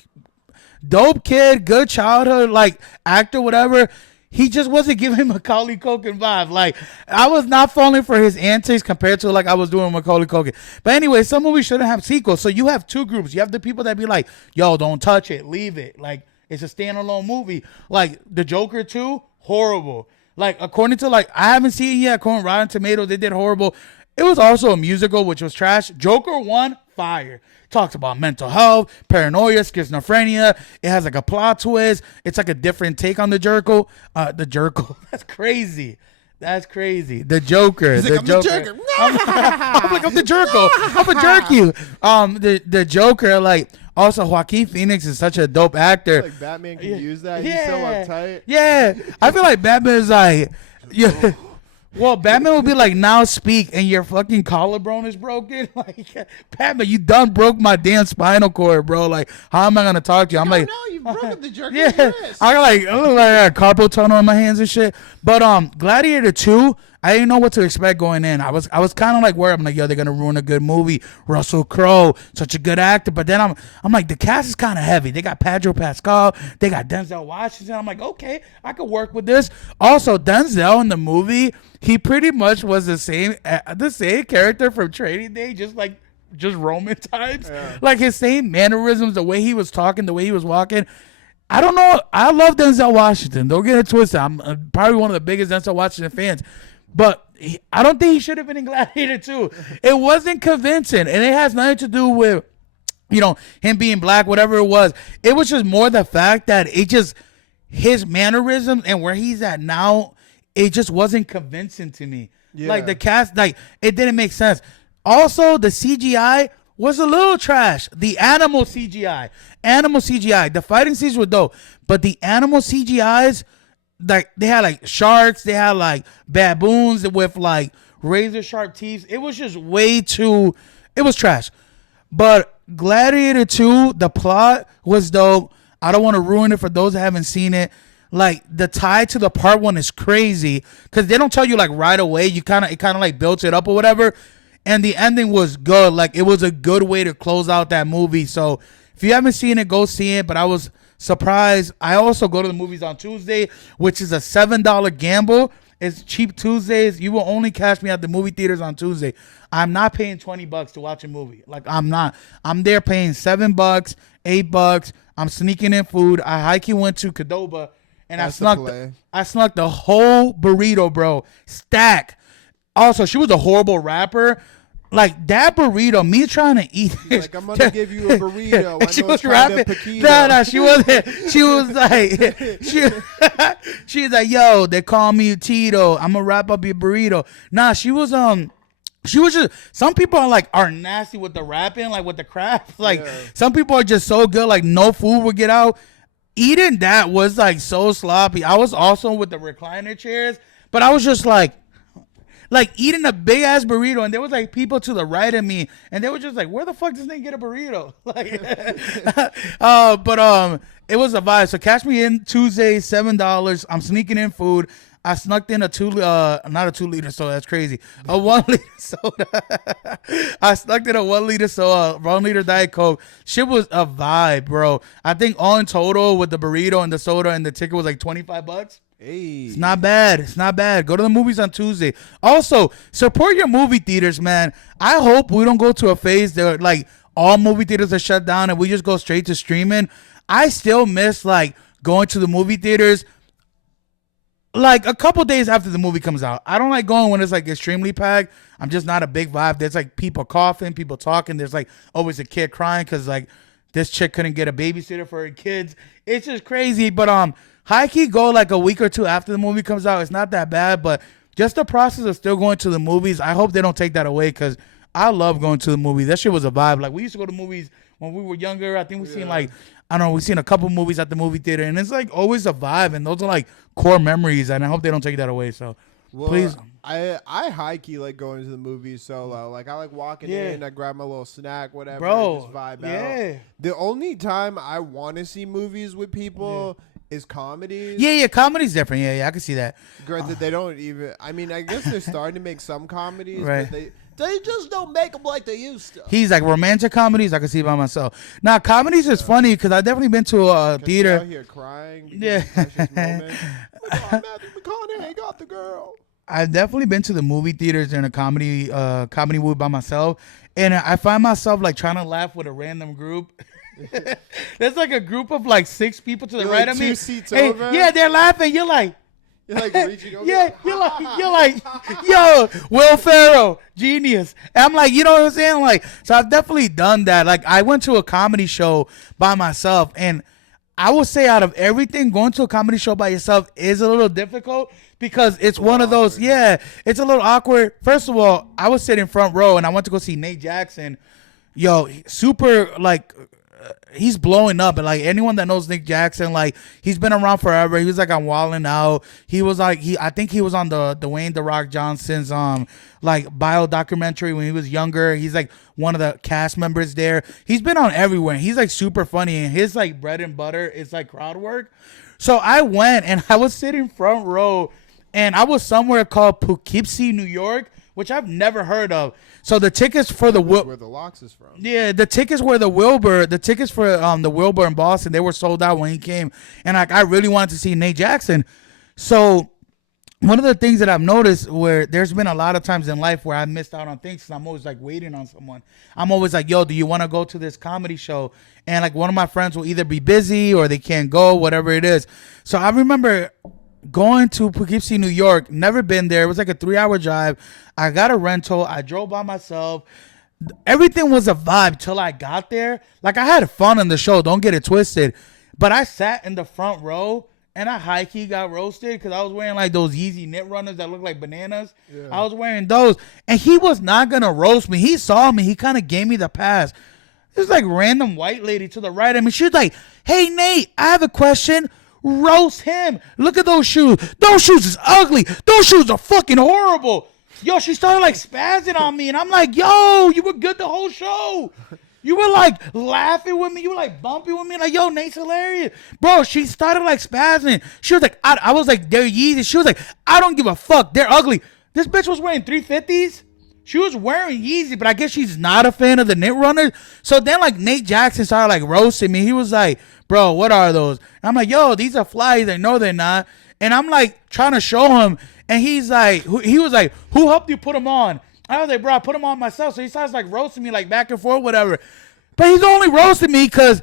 dope kid, good childhood, like, actor, whatever. He just wasn't giving Macaulay Culkin vibe. Like, I was not falling for his antics compared to like I was doing with Macaulay Culkin. But anyway, some movies shouldn't have sequels. So you have two groups. You have the people that be like, yo, don't touch it, leave it. Like, it's a standalone movie. Like, The Joker 2, horrible. Like, according to, like, I haven't seen it yet. According to Rotten Tomatoes, they did horrible. It was also a musical, which was trash. Joker 1, fire. Talks about mental health, paranoia, schizophrenia. It has, like, a plot twist. It's, like, a different take on the Jerkle. The Jerkle. That's crazy. That's crazy. The Joker. He's like, I'm the Joker. I'm like, I'm the Jerkle. I'm gonna jerk you. The Joker, like, also Joaquin Phoenix is such a dope actor. Like Batman can use that. He's so uptight. Yeah. I feel like Batman is like, yeah. Well, Batman will be like, now speak, and your fucking collarbone is broken. Like, Batman, you done broke my damn spinal cord, bro. Like, how am I gonna talk to you? I'm like, no, you broke the Joker's yeah. wrist. I look like I got carpal tunnel in my hands and shit. But Gladiator 2, I didn't know what to expect going in. I was kind of like worried. I'm like, yo, they're gonna ruin a good movie. Russell Crowe, such a good actor. But then I'm like, the cast is kind of heavy. They got Pedro Pascal. They got Denzel Washington. I'm like, okay, I could work with this. Also, Denzel in the movie, he pretty much was the same character from Training Day, just Roman times. Yeah. Like, his same mannerisms, the way he was talking, the way he was walking. I don't know. I love Denzel Washington. Don't get it twisted. I'm probably one of the biggest Denzel Washington fans. But I don't think he should have been in Gladiator 2. It wasn't convincing. And it has nothing to do with, him being black, whatever it was. It was just more the fact that his mannerisms and where he's at now, it just wasn't convincing to me. Yeah. Like, the cast, like, it didn't make sense. Also, the CGI was a little trash. The animal CGI. The fighting scenes were dope. But the animal CGIs, like, they had like sharks, they had like baboons with like razor sharp teeth. It was just it was trash. But Gladiator 2, the plot was dope. I don't want to ruin it for those that haven't seen it. Like, the tie to the part 1 is crazy because they don't tell you like right away. It kind of like builds it up or whatever. And the ending was good. Like, it was a good way to close out that movie. So if you haven't seen it, go see it. But I was surprised. I also go to the movies on Tuesday, which is a $7 gamble. It's cheap Tuesdays. You will only catch me at the movie theaters on Tuesday. I'm not paying $20 to watch a movie. Like, I'm not. I'm there paying $7, $8. I'm sneaking in food. I hikey went to Qdoba and I snuck the whole burrito, bro. Stack. Also, she was a horrible rapper. Like, that burrito, me trying to eat it. Like, I'm going to give you a burrito. I she know was it's kind rapping. of Paquito. No, she wasn't. She was like, she's like, yo, they call me Tito. I'm going to wrap up your burrito. Nah, she was just, some people are nasty with the rapping, like with the craft. Like, some people are just so good, like, no food would get out. Eating that was like so sloppy. I was also with the recliner chairs, but I was just like eating a big ass burrito, and there was like people to the right of me, and they were just like, where the fuck does this thing get a burrito? Like, but it was a vibe. So catch me in Tuesday, $7. I'm sneaking in food. I snuck in not a 2 liter soda. That's crazy. A 1 liter soda. I snuck in a 1 liter soda, 1 liter Diet Coke. Shit was a vibe, bro. I think all in total with the burrito and the soda and the ticket was like $25. Hey. It's not bad. It's not bad. Go to the movies on Tuesday. Also, support your movie theaters, man. I hope we don't go to a phase that like all movie theaters are shut down and we just go straight to streaming. I still miss like going to the movie theaters like a couple days after the movie comes out. I don't like going when it's like extremely packed. I'm just not a big vibe. There's like people coughing, people talking. There's like always a kid crying because like this chick couldn't get a babysitter for her kids. It's just crazy. But high key go like a week or two after the movie comes out. It's not that bad, but just the process of still going to the movies, I hope they don't take that away because I love going to the movies. That shit was a vibe. Like, we used to go to movies when we were younger. I think we've seen like, I don't know, we've seen a couple movies at the movie theater, and it's like always a vibe, and those are like core memories, and I hope they don't take that away. So please. I high key like going to the movies solo. Like, I like walking in, I grab my little snack, whatever, bro, and just vibe out. The only time I want to see movies with people is comedies. Yeah, comedy's different. Yeah, I can see that. Granted, they don't even. I mean, I guess they're starting to make some comedies, Right. but they just don't make them like they used to. He's like romantic comedies. I can see by myself. Now, comedies is funny because I've definitely been to a theater. Out here crying. Yeah. Matthew McConaughey got the girl. I've definitely been to the movie theaters in a comedy movie by myself, and I find myself like trying to laugh with a random group. There's like a group of like 6 people to the You're right like of me. 2 seats over? Yeah, they're laughing. You're like, reaching over. yeah, you're like, yo, Will Ferrell, genius. And I'm like, you know what I'm saying? Like, so I've definitely done that. Like, I went to a comedy show by myself, and I would say out of everything, going to a comedy show by yourself is a little difficult because it's one of those, it's a little awkward. First of all, I was sitting front row, and I went to go see Nate Jackson. Yo, super, like, he's blowing up, and like anyone that knows Nick Jackson, like he's been around forever. He was like on Wildin' Out. He was like I think he was on the Dwayne The Rock Johnson's like bio documentary when he was younger. He's like one of the cast members there. He's been on everywhere. He's like super funny, and his like bread and butter is like crowd work. So I went and I was sitting front row, and I was somewhere called Poughkeepsie, New York, which I've never heard of. So the tickets for where the Locks is from. Yeah, the tickets were the Wilbur. The tickets for the Wilbur in Boston, they were sold out when he came, and like I really wanted to see Nate Jackson. So one of the things that I've noticed where there's been a lot of times in life where I missed out on things because I'm always like waiting on someone. I'm always like, yo, do you want to go to this comedy show? And like one of my friends will either be busy or they can't go, whatever it is. So I remember going to Poughkeepsie, New York, never been there. It was like a 3-hour drive. I got a rental. I drove by myself. Everything was a vibe till I got there. Like I had fun on the show. Don't get it twisted. But I sat in the front row and I high-key got roasted because I was wearing like those Yeezy knit runners that look like bananas. Yeah. I was wearing those. And he was not going to roast me. He saw me. He kind of gave me the pass. This like random white lady to the right of me. She was like, hey, Nate, I have a question. Roast him. Look at those shoes. Those shoes is ugly. Those shoes are fucking horrible. Yo, she started like spazzing on me, and I'm like, yo, you were good the whole show. You were like laughing with me. You were like bumping with me. Like, yo, Nate's hilarious. Bro, she started like spazzing. She was like, I was like, they're Yeezy. She was like, I don't give a fuck. They're ugly. This bitch was wearing 350s. She was wearing Yeezy, but I guess she's not a fan of the knit runners. So then like Nate Jackson started like roasting me. He was like, bro, what are those? And I'm like, yo, these are flies. I know they're not. And I'm like trying to show him. And he's like, he was like, who helped you put them on? I was like, bro, I put them on myself. So he starts like roasting me like back and forth, whatever. But he's only roasting me because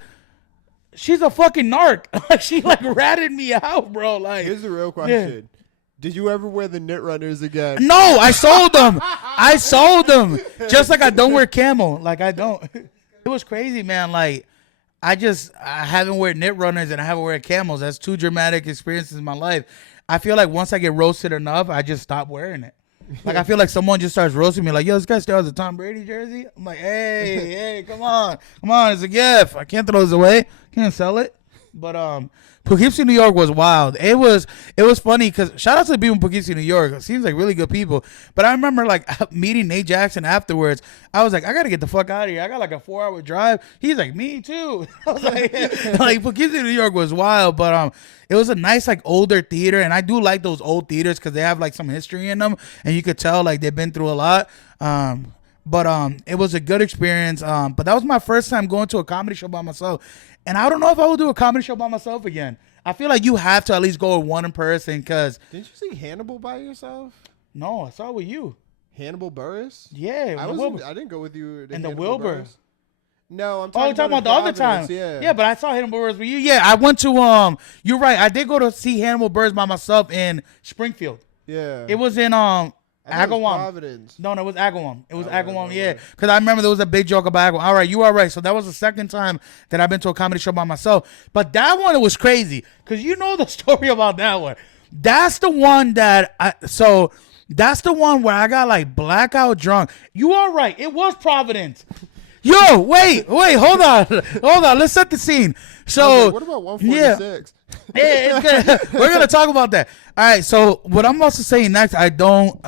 she's a fucking narc. Like she like ratted me out, bro. Like, here's the real question. Yeah. Did you ever wear the knit runners again? No, I sold them. I sold them. Just like I don't wear camel. Like I don't. It was crazy, man. Like I haven't wear knit runners and I haven't wear camels. That's 2 dramatic experiences in my life. I feel like once I get roasted enough, I just stop wearing it. Like I feel like someone just starts roasting me, like, yo, this guy still has a Tom Brady jersey. I'm like, hey, come on, it's a gift. I can't throw this away. Can't sell it. But Poughkeepsie, New York was wild. It was funny because shout out to the people in Poughkeepsie, New York. It seems like really good people. But I remember like meeting Nate Jackson afterwards. I was like, I gotta get the fuck out of here. I got like a 4-hour drive. He's like, me too. I was like Poughkeepsie, New York was wild. But it was a nice like older theater, and I do like those old theaters because they have like some history in them, and you could tell like they've been through a lot. But it was a good experience. But that was my first time going to a comedy show by myself. And I don't know if I will do a comedy show by myself again. I feel like you have to at least go with one in person because... Didn't you see Hannibal by yourself? No, I saw it with you. Hannibal Buress? Yeah. I didn't go with you. And the Wilbur. Buress. No, I'm talking about the other time. Yeah, but I saw Hannibal Buress with you. Yeah, I went to... You're right. I did go to see Hannibal Buress by myself in Springfield. Yeah. It was in... Agawam. Providence. No, it was Agawam. It was Agawam, yeah. Because I remember there was a big joke about Agawam. All right, you are right. So that was the second time that I've been to a comedy show by myself. But that one, it was crazy. Because you know the story about that one. That's the one that that's the one where I got like blackout drunk. You are right. It was Providence. Yo, wait, hold on. Let's set the scene. So, what about 146? Yeah, it's good. We're gonna talk about that. All right. So what I'm also saying next, I don't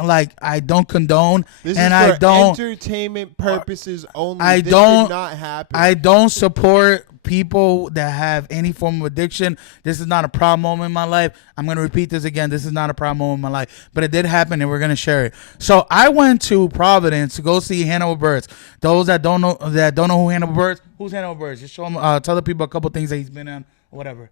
condone, This and is for I don't. entertainment purposes only. I This don't. did not happen. I don't support people that have any form of addiction. This is not a proud moment in my life. I'm going to repeat this again. This is not a proud moment in my life, but it did happen, and we're going to share it. So I went to Providence to go see Hannibal Buress. Those that don't know who Hannibal Buress, who's Hannibal Buress? Just show them, tell the people a couple things that he's been in, whatever.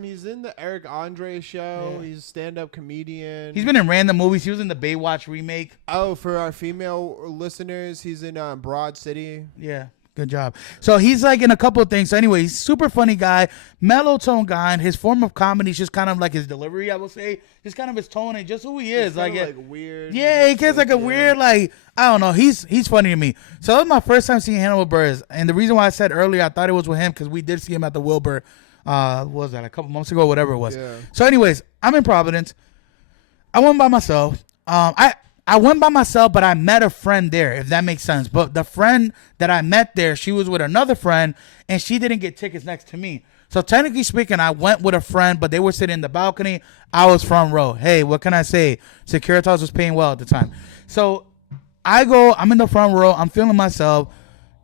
He's in the Eric Andre show. Yeah. He's a stand-up comedian. He's been in random movies. He was in the Baywatch remake. Oh, for our female listeners, he's in Broad City. Yeah. Good job. So he's like in a couple of things. So anyway, he's a super funny guy, mellow tone guy, and his form of comedy is just kind of like his delivery, I will say. Just kind of his tone and just who he is. Like weird. Yeah, he gets like a weird, like, I don't know. He's funny to me. So that was my first time seeing Hannibal Buress. And the reason why I said earlier I thought it was with him, because we did see him at the Wilbur, what was that, a couple months ago, whatever it was. Yeah. So anyways, I'm in Providence. I went by myself. I went by myself, but I met a friend there, if that makes sense. But the friend that I met there, she was with another friend, and she didn't get tickets next to me. So technically speaking, I went with a friend, but they were sitting in the balcony. I was front row. Hey, what can I say? Securitas was paying well at the time. So I'm in the front row. I'm feeling myself,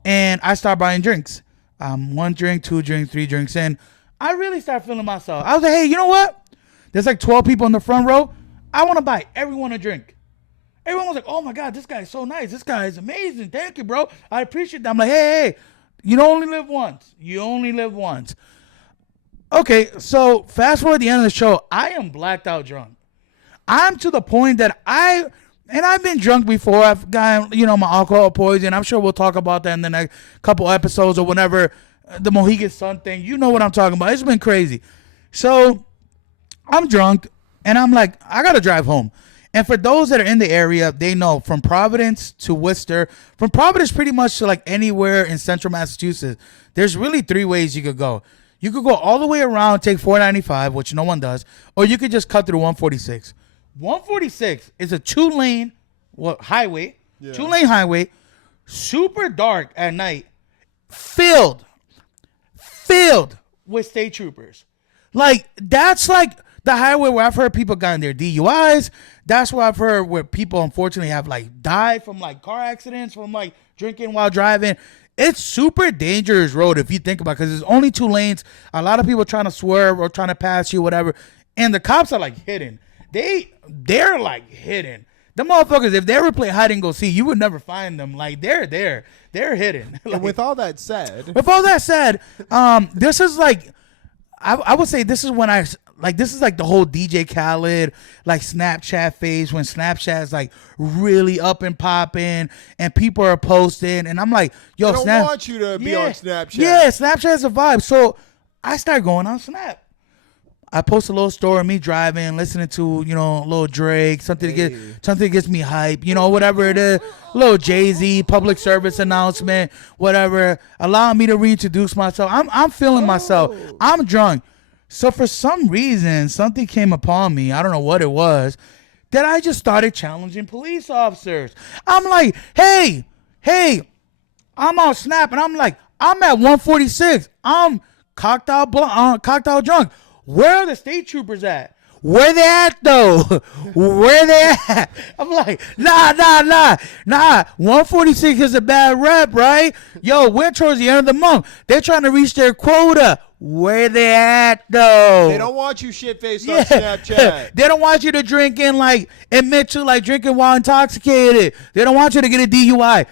and I start buying drinks. 1 drink, 2 drinks, 3 drinks in. I really start feeling myself. I was like, hey, you know what? There's like 12 people in the front row. I want to buy everyone a drink. Everyone was like, oh, my God, this guy is so nice. This guy is amazing. Thank you, bro. I appreciate that. I'm like, hey, you only live once. You only live once. Okay, so fast forward to the end of the show. I am blacked out drunk. I'm to the point that I've been drunk before. I've gotten, my alcohol poison. I'm sure we'll talk about that in the next couple episodes or whenever, the Mohegan Sun thing. You know what I'm talking about. It's been crazy. So I'm drunk, and I'm like, I got to drive home. And for those that are in the area, they know from Providence to Worcester, from Providence pretty much to like anywhere in central Massachusetts, there's really 3 ways you could go. You could go all the way around, take 495, which no one does, or you could just cut through 146. 146 is a 2-lane highway, 2-lane highway, super dark at night, filled with state troopers. Like, that's like the highway where I've heard people got in their DUIs. That's where I've heard where people unfortunately have like died from like car accidents, from like drinking while driving. It's super dangerous road if you think about it, because there's only 2 lanes. A lot of people trying to swerve or trying to pass you, whatever. And the cops are like hidden. They're like hidden. The motherfuckers, if they ever play hide and go seek, you would never find them. Like, they're there. They're hidden. Like, And with all that said, this is like, I would say this is when this is like the whole DJ Khaled, like Snapchat phase, when Snapchat is like really up and popping and people are posting. And I'm like, yo, I don't want you to be on Snapchat. Yeah, Snapchat's a vibe. So I start going on Snap. I post a little story of me driving, listening to, little Drake, something that gets me hype, whatever it is. A little Jay-Z, public service announcement, whatever. Allow me to reintroduce myself. I'm feeling myself. I'm drunk. So for some reason, something came upon me. I don't know what it was, that I just started challenging police officers. I'm like, hey, I'm on Snap, and I'm like, I'm at 146. I'm cocked out drunk. Where are the state troopers at? Where they at, though? Where they at? I'm like, nah. 146 is a bad rep, right? Yo, we're towards the end of the month. They're trying to reach their quota. Where they at, though? They don't want you shit-faced on Snapchat. They don't want you to drink and, admit to, drinking while intoxicated. They don't want you to get a DUI.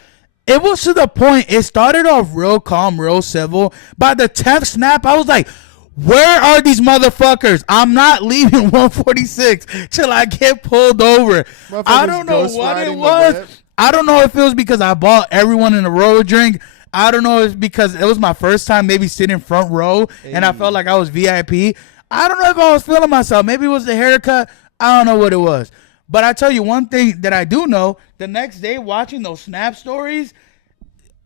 It was to the point, it started off real calm, real civil. By the 10th Snap, I was like, where are these motherfuckers? I'm not leaving 146 till I get pulled over. I don't know what it was. I don't know if it was because I bought everyone in a row a drink. I don't know if it's because it was my first time maybe sitting front row and I felt like I was VIP. I don't know if I was feeling myself. Maybe it was the haircut. I don't know what it was. But I tell you one thing that I do know, the next day watching those Snap stories,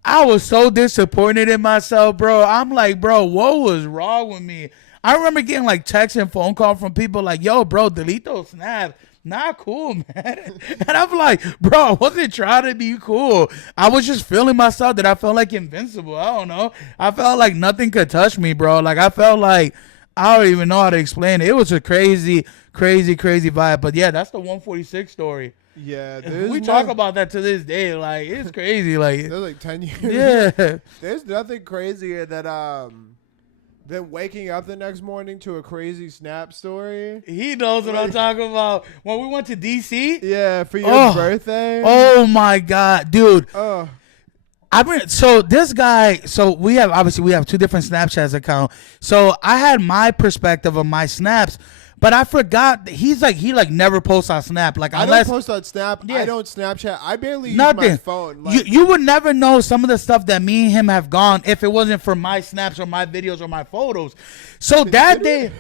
I was so disappointed in myself, bro. I'm like, bro, what was wrong with me? I remember getting texts and phone calls from people like, yo, bro, delete those snaps. Not cool, man. And I'm like, bro, I wasn't trying to be cool. I was just feeling myself that I felt like invincible. I don't know. I felt like nothing could touch me, bro. I felt like I don't even know how to explain it. It was a crazy vibe. But yeah, that's the 146 story. Yeah, We talk about that to this day. Like, it's crazy. Like, there's like 10 years. Yeah. There's nothing crazier than waking up the next morning to a crazy Snap story. He knows what I'm talking about. When we went to DC. Yeah, for your birthday. Oh my God, dude. Oh. So this guy, we have two different Snapchats account. So I had my perspective of my snaps, but I forgot he never posts on Snap. Like, I don't post on Snap. Yeah. I don't Snapchat. I barely use Nothing. my phone. Like, you would never know some of the stuff that me and him have gone if it wasn't for my snaps or my videos or my photos. So that day,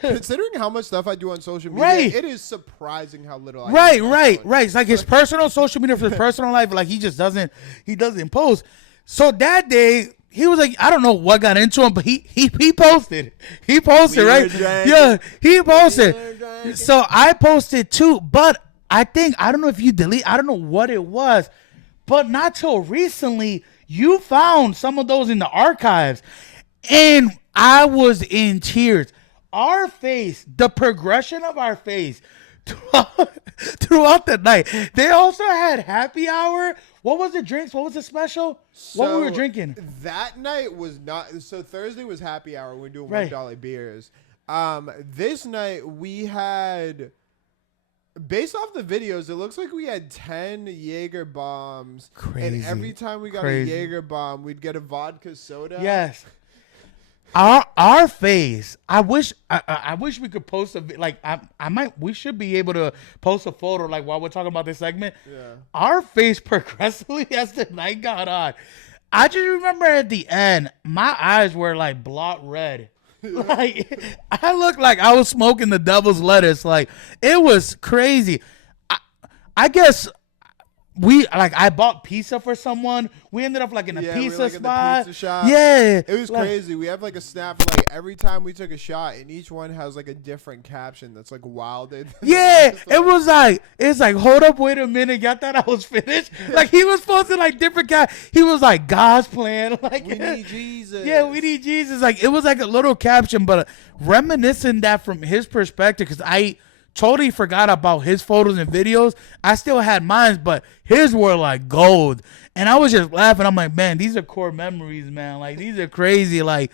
considering how much stuff I do on social media, Right. it is surprising how little I right. do. It's like his personal social media for his personal life. Like, he doesn't post. So that day, he was like, I don't know what got into him, but he posted. He posted, right? Yeah, he posted. So I posted too, but I don't know if you I don't know what it was, but not till recently, you found some of those in the archives. And I was in tears. Our face, the progression of our face throughout the night. They also had happy hour. What was the drinks? What was the special? What we were drinking? That night was not. So Thursday was happy hour. We're doing Right. $1 beers. This night we had, based off the videos, it looks like we had 10 Jaeger bombs. Crazy. And every time we got a Jaeger bomb, we'd get a vodka soda. Yes. Our face. I wish we could post we should be able to post a photo like while we're talking about this segment. Yeah. Our face progressively as the night got on. I just remember at the end, my eyes were like blood red. Like, I looked like I was smoking the devil's lettuce. Like, it was crazy. I guess I bought pizza for someone. We ended up like in a pizza spot. In the pizza shop. Yeah. It was crazy. We have like a snap for like every time we took a shot, and each one has like a different caption that's like wilder. Yeah, it's like, hold up, wait a minute, got that I was finished. Like, he was posting like different he was like, God's plan. Like, we need Jesus. Yeah, we need Jesus. Like, it was like a little caption, but reminiscing that from his perspective, because I totally forgot about his photos and videos. I still had mine, but his were like gold. And I was just laughing. I'm like, man, these are core memories, man. Like, these are crazy. Like,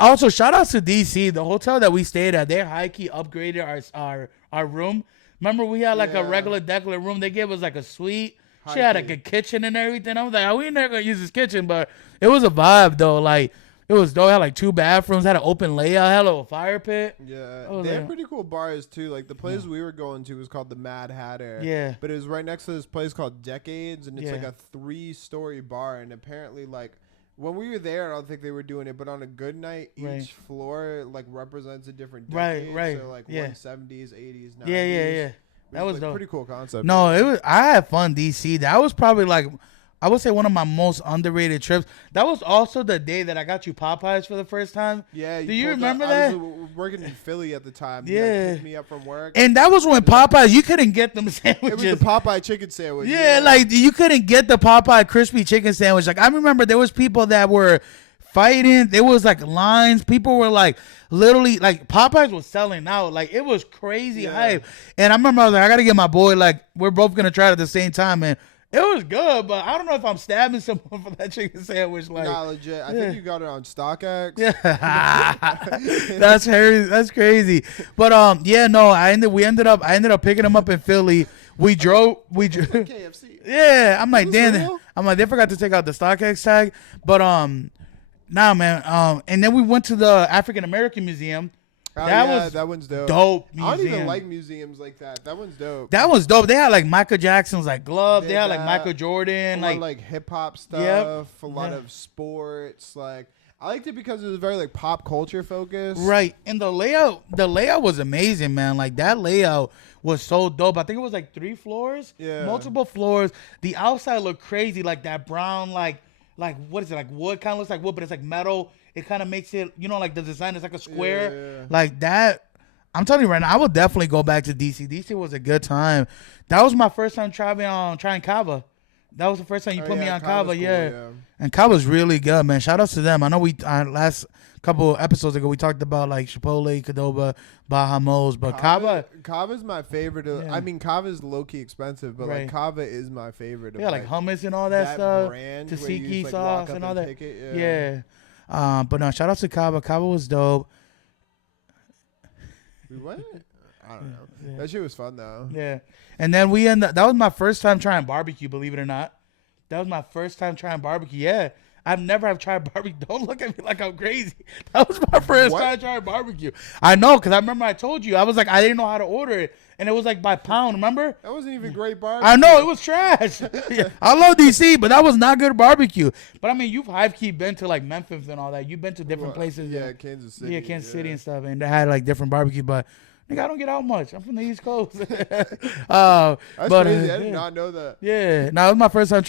also, shout out to DC. The hotel that we stayed at, they high-key upgraded our room. Remember, we had like a regular room. They gave us like a suite. She had like a kitchen and everything. I was like, we never gonna use this kitchen, but it was a vibe though. Like, it was dope. It had like 2 bathrooms, had an open layout, had a little fire pit. Yeah, they have pretty cool bars too. Like, the place we were going to was called the Mad Hatter. Yeah, but it was right next to this place called Decades, and it's like a 3-story bar. And apparently, like, when we were there, I don't think they were doing it, but on a good night, each floor like represents a different decade. Right. So like 170s, 80s, 90s. Yeah. That was like dope. Pretty cool concept. No, it was. I had fun. DC. That was probably like, I would say, one of my most underrated trips. That was also the day that I got you Popeyes for the first time. Yeah. Do you remember that? I was working in Philly at the time. Yeah. You picked me up from work. And that was when Popeyes, you couldn't get them sandwiches. It was the Popeye chicken sandwich. Yeah, like, you couldn't get the Popeye crispy chicken sandwich. Like, I remember there was people that were fighting. There was like lines. People were like, literally, like, Popeyes was selling out. Like, it was crazy hype. And I remember I was like, I got to get my boy, like, we're both going to try it at the same time. And it was good, but I don't know if I'm stabbing someone for that chicken sandwich. Like, nah, legit. I think you got it on StockX. Yeah. That's crazy. But I ended up picking him up in Philly. We drove KFC. Yeah, I'm like, damn. real? I'm like, they forgot to take out the StockX tag. But nah, man. And then we went to the African American Museum. That one's dope. Museum. I don't even like museums like that. That one's dope. That was dope. They had like Michael Jackson's like gloves. They had like Michael Jordan, like hip hop stuff. A lot of sports. Like, I liked it because it was very like pop culture focused. Right. And the layout was amazing, man. Like, that layout was so dope. I think it was like 3 floors. Yeah. Multiple floors. The outside looked crazy, like that brown, like what is it? Like wood, kind of looks like wood, but it's like metal. It kind of makes it, like the design is like a square. Yeah. Like that. I'm telling you right now, I would definitely go back to DC. DC was a good time. That was my first time trying kava. That was the first time you put me on Kava, Kava's yeah. cool, And Kava's really good, man. Shout outs to them. I know we last couple episodes ago we talked about like Chipotle, Qdoba, Bahamas, but Kava's my favorite. Yeah. I mean, Kava's low key expensive, but Right. like Kava is my favorite. Of, yeah, like hummus and all that stuff, brand where you tzatziki just, like, walk sauce up and all that. pick it, Yeah. But no, shout out to Kava. Kava was dope. We went. I don't know. Yeah. That shit was fun though. Yeah. And then we ended. That was my first time trying barbecue. Believe it or not, that was my first time trying barbecue. Yeah. I've never have tried barbecue. Don't look at me like I'm crazy. That was my first time trying barbecue. I know, because I remember I told you. I was like, I didn't know how to order it. And it was like by pound, remember? That wasn't even great barbecue. I know, it was trash. Yeah, I love DC, but that was not good barbecue. But I mean, you've high-key been to like Memphis and all that. You've been to different places. Yeah, Kansas City. Yeah, Kansas City and stuff. And they had like different barbecue. But nigga, I don't get out much. I'm from the East Coast. That's but, crazy. I did not know that. Yeah. No, it was my first time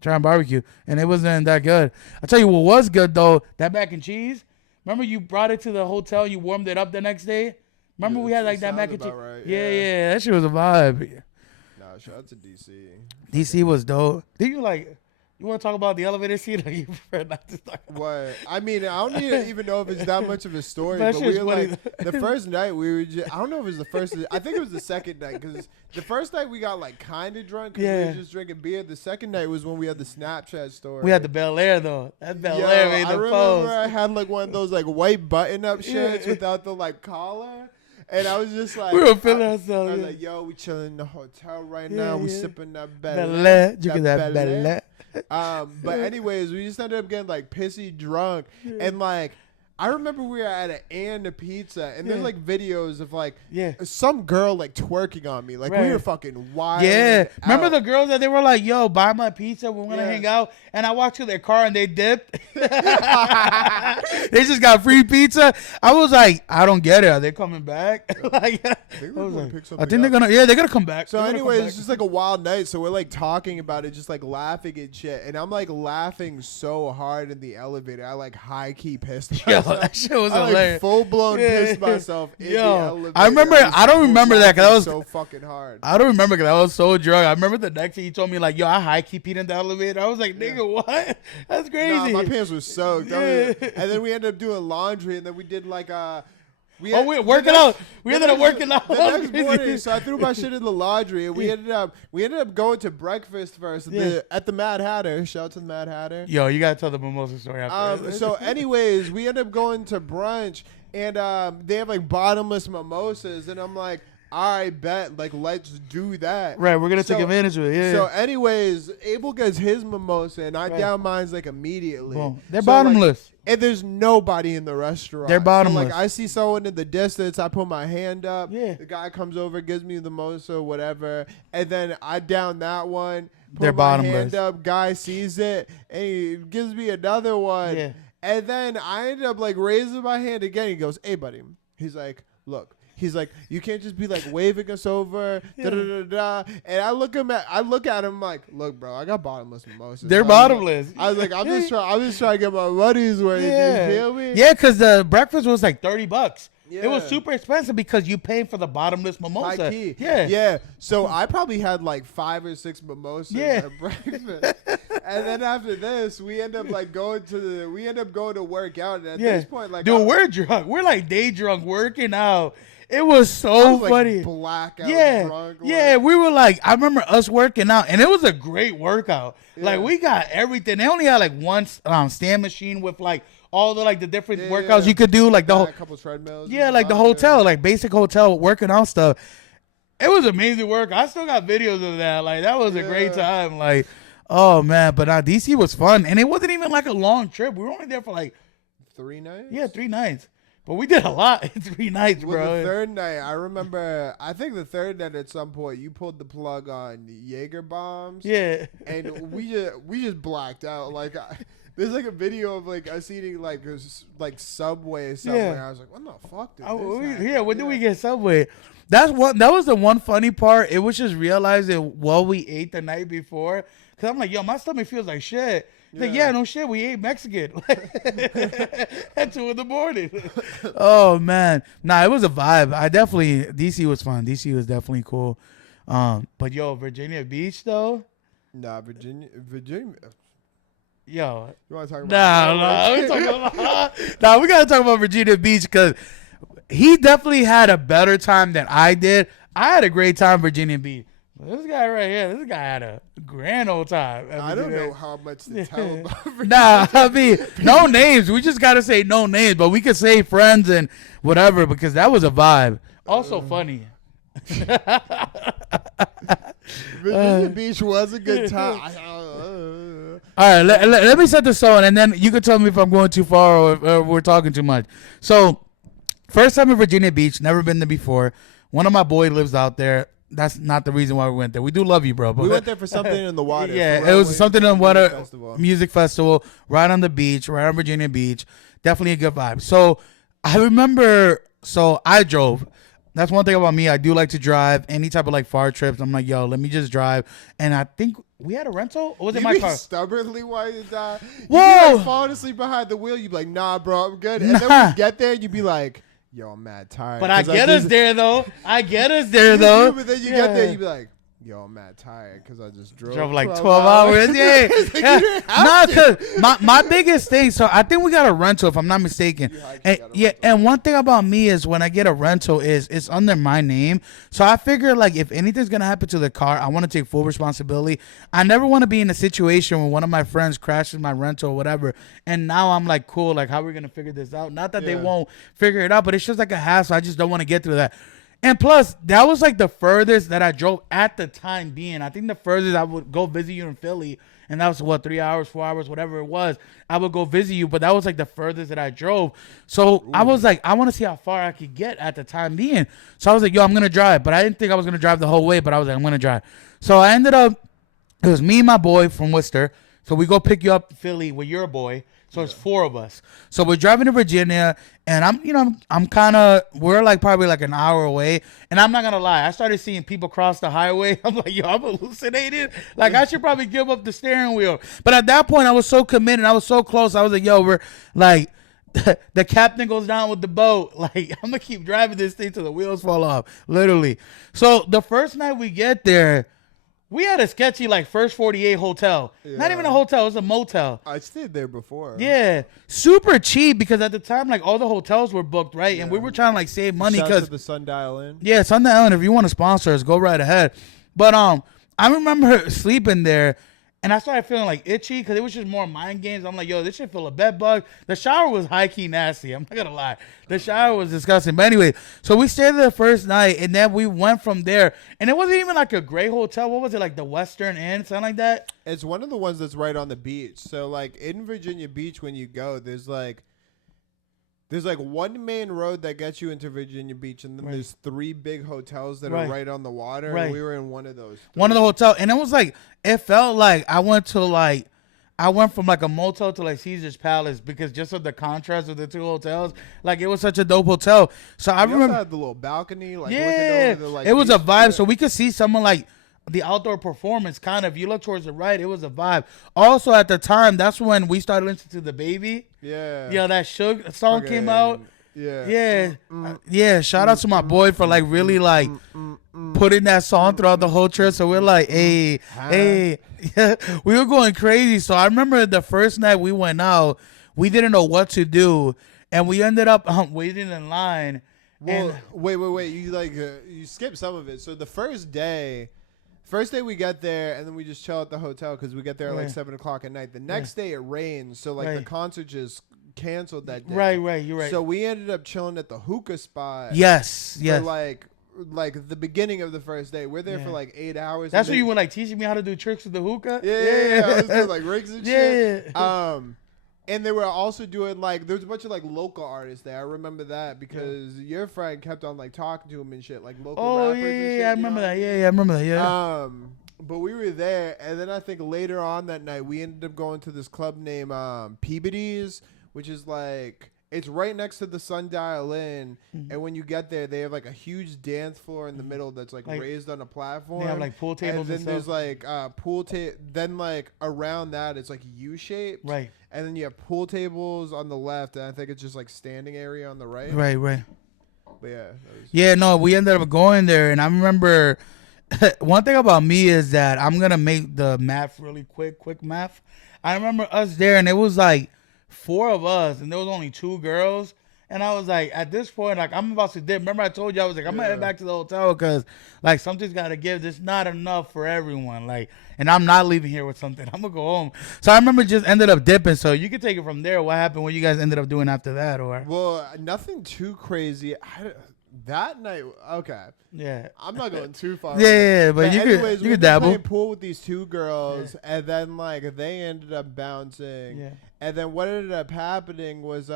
trying barbecue, and it wasn't that good. I tell you what was good though, that mac and cheese. Remember you brought it to the hotel, you warmed it up the next day. Remember we had like that mac and cheese. Right, yeah, that shit was a vibe. Nah, shout out to DC. DC was dope. Did you like? You want to talk about the elevator scene, or you prefer not to talk about What? I mean, I don't even know if it's that much of a story, That but we shit's were funny. like, the first night we were just, I don't know if it was the first, I think it was the second night, because the first night we got like kind of drunk because we Yeah. were just drinking beer. The second night was when we had the Snapchat story. We had the Bel Air though. That Bel Yo, Air made I the remember post. I had like one of those like white button-up shirts Yeah. without the like collar. And I was just like, We were feeling I ourselves. was yeah. like, yo, we chilling in the hotel right Yeah, now. We yeah. sipping that Bel Air, drinking that that Bel Air. Bel Air. But anyways, we just ended up getting like pissy drunk, and like I remember we were at an and a pizza, and there's Yeah. like videos of like Yeah. some girl like twerking on me, like we Right. were fucking wild. Yeah, remember the girls that they were like, "Yo, buy my pizza. We're gonna Yeah. hang out." And I walked to their car and they dipped. They just got free pizza. I was like, I don't get it. Are they coming back? Like, I think was gonna like, pick I something think they're up. gonna. Yeah, they're gonna come back. So, They're gonna come anyways, back. it's just like a wild night. So we're like talking about it, just like laughing and shit. And I'm like laughing so hard in the elevator. I like high key pissed Yo, myself. that shit was I like hilarious. full blown Yeah. pissed myself in the Yo, elevator. I remember- was I don't remember that 'cause I laughing was- so fucking hard. I don't remember because I was so drunk. I remember the next day he told me like, "Yo, I high key peed in the elevator." I was like, "Nigga, what? That's crazy." Nah, my pants were soaked. Yeah. And then we ended up doing laundry, and then we did like we Oh, we're working out. We ended up working out. The That was next crazy. morning, so I threw my shit in the laundry, and we ended up going to breakfast first at the Mad Hatter. Shout out to the Mad Hatter. Yo, you gotta tell the mimosa story after. So, anyways, we ended up going to brunch, and they have like bottomless mimosas, and I'm like, all right, bet, like let's do that. right, we're gonna So- take advantage of it. Yeah. So, anyways, Abel gets his mimosa, and I Right. down mine's like immediately. Boom. They're So, like, bottomless. and there's nobody in the restaurant. They're bottomless. So, like I see someone in the distance. I put my hand up. Yeah. The guy comes over, gives me the mimosa, whatever, and then I down that one. Put They're my bottomless. hand up. Guy sees it, and he gives me another one. Yeah. And then I end up like raising my hand again. He goes, "Hey, buddy." He's like, "Look." He's like, "You can't just be like waving us over." Da, da, da, da. And I look at him like, "Look, bro, I got bottomless mimosas." They're I was bottomless. Like, I was like, I'm just trying to get my money's worth. Yeah. You feel me? Yeah, because the breakfast was like $30. It was Yeah. super expensive because you paid for the bottomless mimosa. High key. Yeah. Yeah. So I probably had like 5 or 6 mimosas Yeah. at breakfast. And then after this, we end up going to work out. And at this point, like, dude, we're drunk. We're like day drunk working out. It was I so was, like, funny. blackout Yeah, drunk. yeah, we were like, I remember us working out, and it was a great workout. Like Yeah. we got everything. They only had like one stand machine with like all the like the different Yeah, workouts yeah. you could do, like the Got whole a couple treadmills. yeah, and like the stuff, hotel, like basic hotel working out stuff. It was amazing work. I still got videos of that. Like that was a great Yeah. time. Like, oh man, but DC was fun, and it wasn't even like a long trip. We were only there for like 3 nights. 3 nights, but we did a lot in 3 nights, Well, bro. the third night, I remember. I think the third night at some point, you pulled the plug on Jaeger bombs. Yeah. And we just blacked out. Like there's like a video of like us eating like Subway somewhere. Yeah. I was like, what the fuck did Oh, this happen? when did we get Subway? That was the one funny part. It was just realizing what we ate the night before. Cause I'm like, yo, my stomach feels like shit. He's like, yeah, no shit, we ate Mexican at 2 a.m. Oh man, nah, it was a vibe. DC was fun. DC was definitely cool. But yo, Virginia Beach though, Nah, Virginia. Yo, You want to talk about? we gotta talk about Virginia Beach because he definitely had a better time than I did. I had a great time in Virginia Beach. This guy right here, this guy had a grand old time. I don't know how much to tell about Virginia. Nah, I mean, no names. We just gotta say no names, but we could say friends and whatever because that was a vibe. Also funny. Virginia Beach was a good time. All right, let me set the tone, and then you can tell me if I'm going too far or we're talking too much. So, first time in Virginia Beach, never been there before. One of my boys lives out there. That's not the reason why we went there. We do love you, bro. But we went there for something in the water. Yeah, it was something in the water. Music festival, right on the beach, right on Virginia Beach. Definitely a good vibe. So, I remember, I drove. That's one thing about me. I do like to drive. Any type of like far trips, I'm like, yo, let me just drive. And I think we had a rental? Or was it my car? Stubbornly while you die. Whoa! You'd be like falling asleep behind the wheel. You'd be like, nah, bro, I'm good. And then when you get there, you'd be like, yo, I'm mad tired. But I get us there, though. But then you get there, you'd be like, yo, I'm mad tired because I just drove like 12 hours. Yeah. Nah, because my biggest thing, so I think we got a rental, if I'm not mistaken. And one thing about me is when I get a rental is it's under my name. So I figure like if anything's going to happen to the car, I want to take full responsibility. I never want to be in a situation where one of my friends crashes my rental or whatever. And now I'm like, cool, like how are we going to figure this out? Not that they won't figure it out, but it's just like a hassle. I just don't want to get through that. And plus, that was like the furthest that I drove at the time being. I think the furthest I would go visit you in Philly, and that was, 3 hours, 4 hours, whatever it was. I would go visit you, but that was like the furthest that I drove. So I was like, I want to see how far I could get at the time being. So I was like, yo, I'm going to drive. But I didn't think I was going to drive the whole way, but I was like, I'm going to drive. So I ended up, it was me and my boy from Worcester. So we go pick you up in Philly with your boy. So it's 4 of us. So we're driving to Virginia, and we're like probably like an hour away. And I'm not going to lie. I started seeing people cross the highway. I'm like, yo, I'm hallucinated. Like, I should probably give up the steering wheel. But at that point, I was so committed. I was so close. I was like, yo, we're like, the captain goes down with the boat. Like, I'm going to keep driving this thing till the wheels fall off, literally. So the first night we get there, we had a sketchy, like, First 48 hotel. Yeah. Not even a hotel. It was a motel. I stayed there before. Yeah. Super cheap because at the time, like, all the hotels were booked, right? Yeah. And we were trying to, like, save money. Shout out to the Sundial Inn. Yeah, Sundial Inn. If you want to sponsor us, go right ahead. But I remember sleeping there, and I started feeling, like, itchy because it was just more mind games. I'm like, yo, this shit feel a bed bug. The shower was high-key nasty. I'm not going to lie. The shower was disgusting. But anyway, so we stayed there the first night, and then we went from there. And it wasn't even like a great hotel. What was it, like the Western Inn, something like that? It's one of the ones that's right on the beach. So, like, in Virginia Beach, when you go, there's one main road that gets you into Virginia Beach, and then there's 3 big hotels that are right on the water. Right. And we were in one of those. One of the hotels. And it was like, it felt like I went from like a motel to like Caesar's Palace because just of the contrast of the 2 hotels. Like, it was such a dope hotel. So I remember. Also had the little balcony. Like, looking over the, like, it was a vibe. So we could see someone like the outdoor performance kind of. You look towards the right, it was a vibe. Also at the time, that's when we started listening to DaBaby. Yeah. Yeah, that Suge song came out. Yeah. Yeah. Shout out to my boy for like really like putting that song throughout the whole trip. So we're like, hey. Yeah, we were going crazy. So I remember the first night we went out, we didn't know what to do, and we ended up waiting in line. Well, wait. You like you skipped some of it. So the first day we get there, and then we just chill at the hotel because we get there at like 7 o'clock at night. The next day it rains, so like the concert just canceled that day. Right. You're right. So we ended up chilling at the hookah spot. Yes. For like the beginning of the first day. We're there for like 8 hours. That's when you were like teaching me how to do tricks with the hookah? Yeah. I was doing like rigs and shit. Yeah. And they were also doing like, there was a bunch of like local artists there. I remember that because your friend kept on like talking to him and shit, like local rappers and shit. Yeah, I remember that. Yeah, I remember that. Yeah. But we were there, and then I think later on that night we ended up going to this club named Peabody's, which is like, it's right next to the Sundial Inn, and when you get there, they have like a huge dance floor in the middle that's like raised on a platform. They have like pool tables and then there's like pool table. Then like around that, it's like U-shaped. Right. And then you have pool tables on the left, and I think it's just like standing area on the right. Right. But yeah. Yeah, no, we ended up going there, and I remember one thing about me is that I'm gonna make the math really quick math. I remember us there, and it was like 4 of us, and there was only 2 girls. And I was like, at this point, like I'm about to dip. Remember, I told you I was like, I'm gonna head back to the hotel because like something's gotta give. There's not enough for everyone. Like, and I'm not leaving here with something. I'm gonna go home. So I remember just ended up dipping. So you can take it from there. What happened? What you guys ended up doing after that, or? Well, nothing too crazy. That night, okay. Yeah. I'm not going too far. Yeah, but you anyways, could we dabble. playing pool with these 2 girls, and then like they ended up bouncing. Yeah. And then what ended up happening was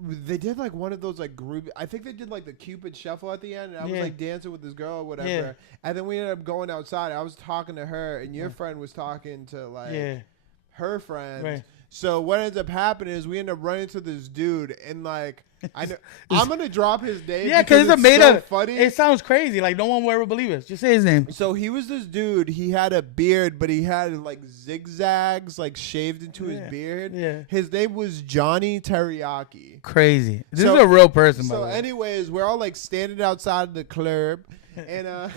they did like one of those like group. I think they did like the Cupid shuffle at the end, and I was like dancing with this girl or whatever. Yeah. And then we ended up going outside. I was talking to her, and your friend was talking to like her friends. Right. So what ends up happening is we end up running into this dude, and like I know I'm gonna drop his name. Yeah, because it's so up. Funny. It sounds crazy. Like no one will ever believe us. Just say his name. So he was this dude. He had a beard, but he had like zigzags like shaved into his beard. Yeah. His name was Johnny Teriyaki. Crazy. This is a real person. So, anyways, we're all like standing outside the club, and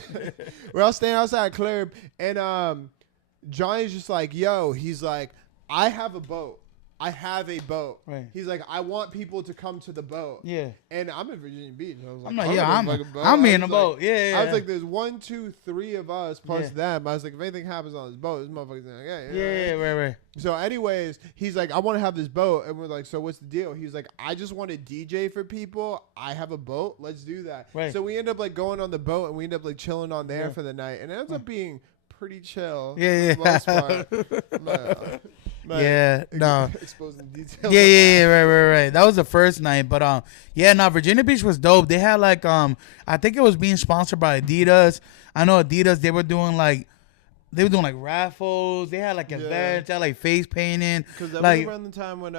we're all standing outside the club, and Johnny's just like, "Yo," he's like, "I have a boat. I have a boat." Right. He's like, "I want people to come to the boat." Yeah. And I'm in Virginia Beach. I was like, I'm like, I'm in a boat. Yeah. I was like, there's 1, 2, 3 of us plus them. I was like, if anything happens on this boat, this motherfucker's like, right. So, anyways, he's like, I want to have this boat, and we're like, so what's the deal? He's like, I just want to DJ for people. I have a boat. Let's do that. Right. So we end up like going on the boat, and we end up like chilling on there for the night, and it ends up being pretty chill. Yeah. For the most part. Exposing details. Yeah, right. That was the first night, but Virginia Beach was dope. They had like I think it was being sponsored by Adidas. I know Adidas. They were doing like raffles. They had like events. They had like face painting. Because that like, was around the time when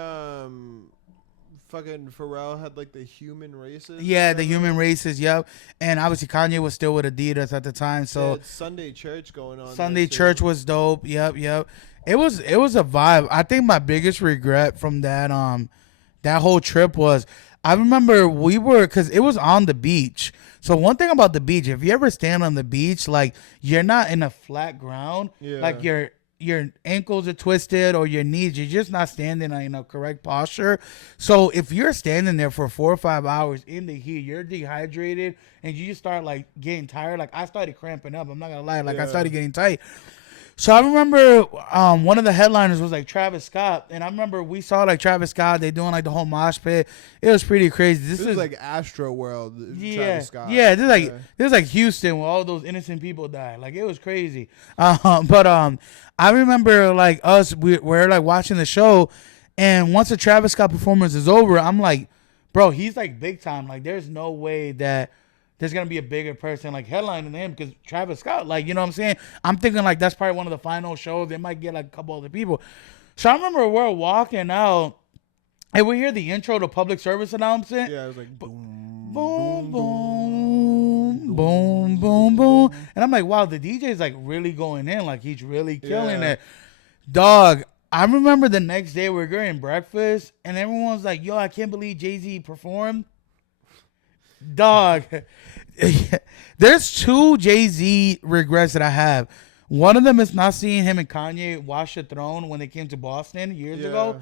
fucking Pharrell had like the human races. Yeah, the human races. Yep. And obviously Kanye was still with Adidas at the time. So Sunday church going on. Sunday church was dope. Yep. It was a vibe. I think my biggest regret from that whole trip was I remember because it was on the beach. So one thing about the beach, if you ever stand on the beach, like you're not in a flat ground. Yeah. Like your ankles are twisted or your knees, you're just not standing in a correct posture. So if you're standing there for 4 or 5 hours in the heat, you're dehydrated and you just start like getting tired. Like I started cramping up. I'm not gonna lie. Like I started getting tight. So I remember one of the headliners was like Travis Scott, and I remember we saw like Travis Scott. They doing like the whole mosh pit. It was pretty crazy. This is like Astro World. Travis Scott. Yeah. This is like Houston where all those innocent people died. Like it was crazy. But I remember like we're like watching the show, and once the Travis Scott performance is over, I'm like, bro, he's like big time. Like there's no way that there's going to be a bigger person like headlining than him because Travis Scott, like, you know what I'm saying? I'm thinking like that's probably one of the final shows. They might get like a couple other people. So I remember we're walking out and we hear the intro to public service announcement. Yeah, it was like boom, boom, boom, boom, boom, boom. And I'm like, wow, the DJ's like really going in. Like he's really killing it. Dog, I remember the next day we were getting breakfast and everyone's like, yo, I can't believe Jay-Z performed. Dog, there's 2 Jay-Z regrets that I have. One of them is not seeing him and Kanye wash the throne when they came to Boston years ago,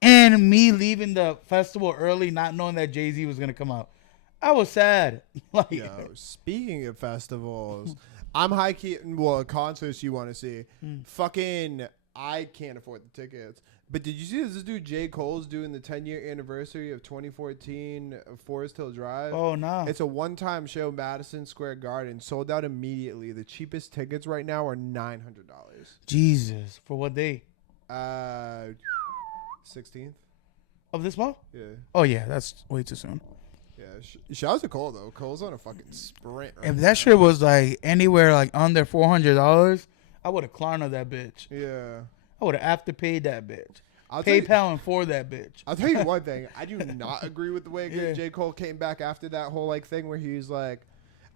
and me leaving the festival early, not knowing that Jay-Z was gonna come out. I was sad. Like, yo, speaking of festivals, I'm high key. Well, concerts you want to see? Fucking, I can't afford the tickets. But did you see this dude J. Cole's doing the 10-year anniversary of 2014 Forest Hill Drive? Oh, no. It's a one-time show, Madison Square Garden. Sold out immediately. The cheapest tickets right now are $900. Jesus. For what day? 16th. Of this month? Yeah. Oh, yeah. That's way too soon. Yeah. Shout out to Cole, though. Cole's on a fucking sprint right If now. that shit was like anywhere like under $400, I would have Klarna that bitch. Yeah. I would have afterpaid that bitch. I'll PayPal and for that bitch. I'll tell you one thing. I do not agree with the way J. Cole came back after that whole like thing where he's like,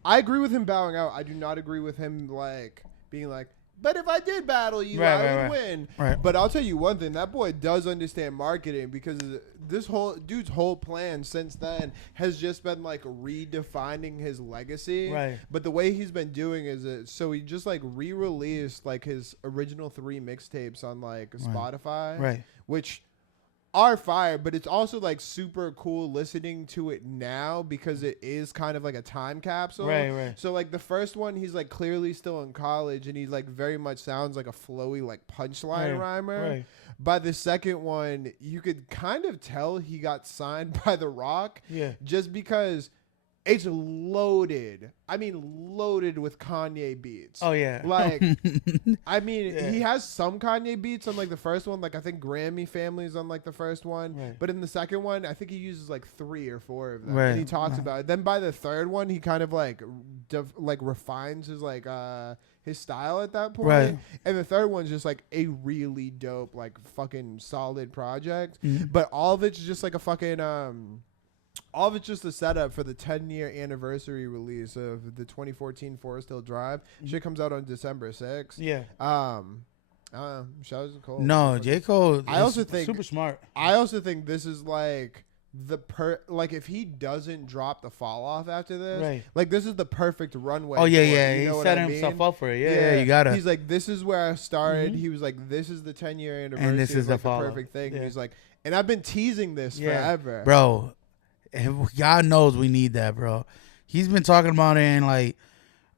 I agree with him bowing out. I do not agree with him like being like, but if I did battle you, Right, I right, would right. win. Right. But I'll tell you one thing: that boy does understand marketing, because this whole dude's whole plan since then has just been like redefining his legacy. Right. But the way he's been doing is so he just like re-released like his original 3 mixtapes on like Spotify, Right. which are fire, but it's also like super cool listening to it now because it is kind of like a time capsule. Right. So like the first one, he's like clearly still in college, and he's like very much sounds like a flowy like punchline rhymer. Right. By the second one, you could kind of tell he got signed by The Rock. Yeah. Just because it's loaded. I mean, loaded with Kanye beats. Oh yeah. Like, I mean, he has some Kanye beats on like the first one. Like I think Grammy Family's on like the first one, Right. but in the second one, I think he uses like 3 or 4 of them, Right. and he talks about it. Then by the third one, he kind of like refines his like his style at that point. Right. And the third one's just like a really dope, like fucking solid project. Mm-hmm. But all of it's just like a fucking all of it's just a setup for the 10-year anniversary release of the 2014 Forest Hill Drive. Shit comes out on December 6th. Yeah. Shout out to Cole. No, J. Cole. I also think super smart. I also think this is like like if he doesn't drop the fall off after this, Right. like this is the perfect runway. Oh yeah, for it, yeah. you He know what set I himself mean? up for it. Yeah, you gotta. He's like, this is where I started. He was like, this is the 10-year anniversary. And this is of, like, the follow-up. perfect thing. Yeah. And he's like, and I've been teasing this forever, Bro. God knows we need that, bro. He's been talking about it in like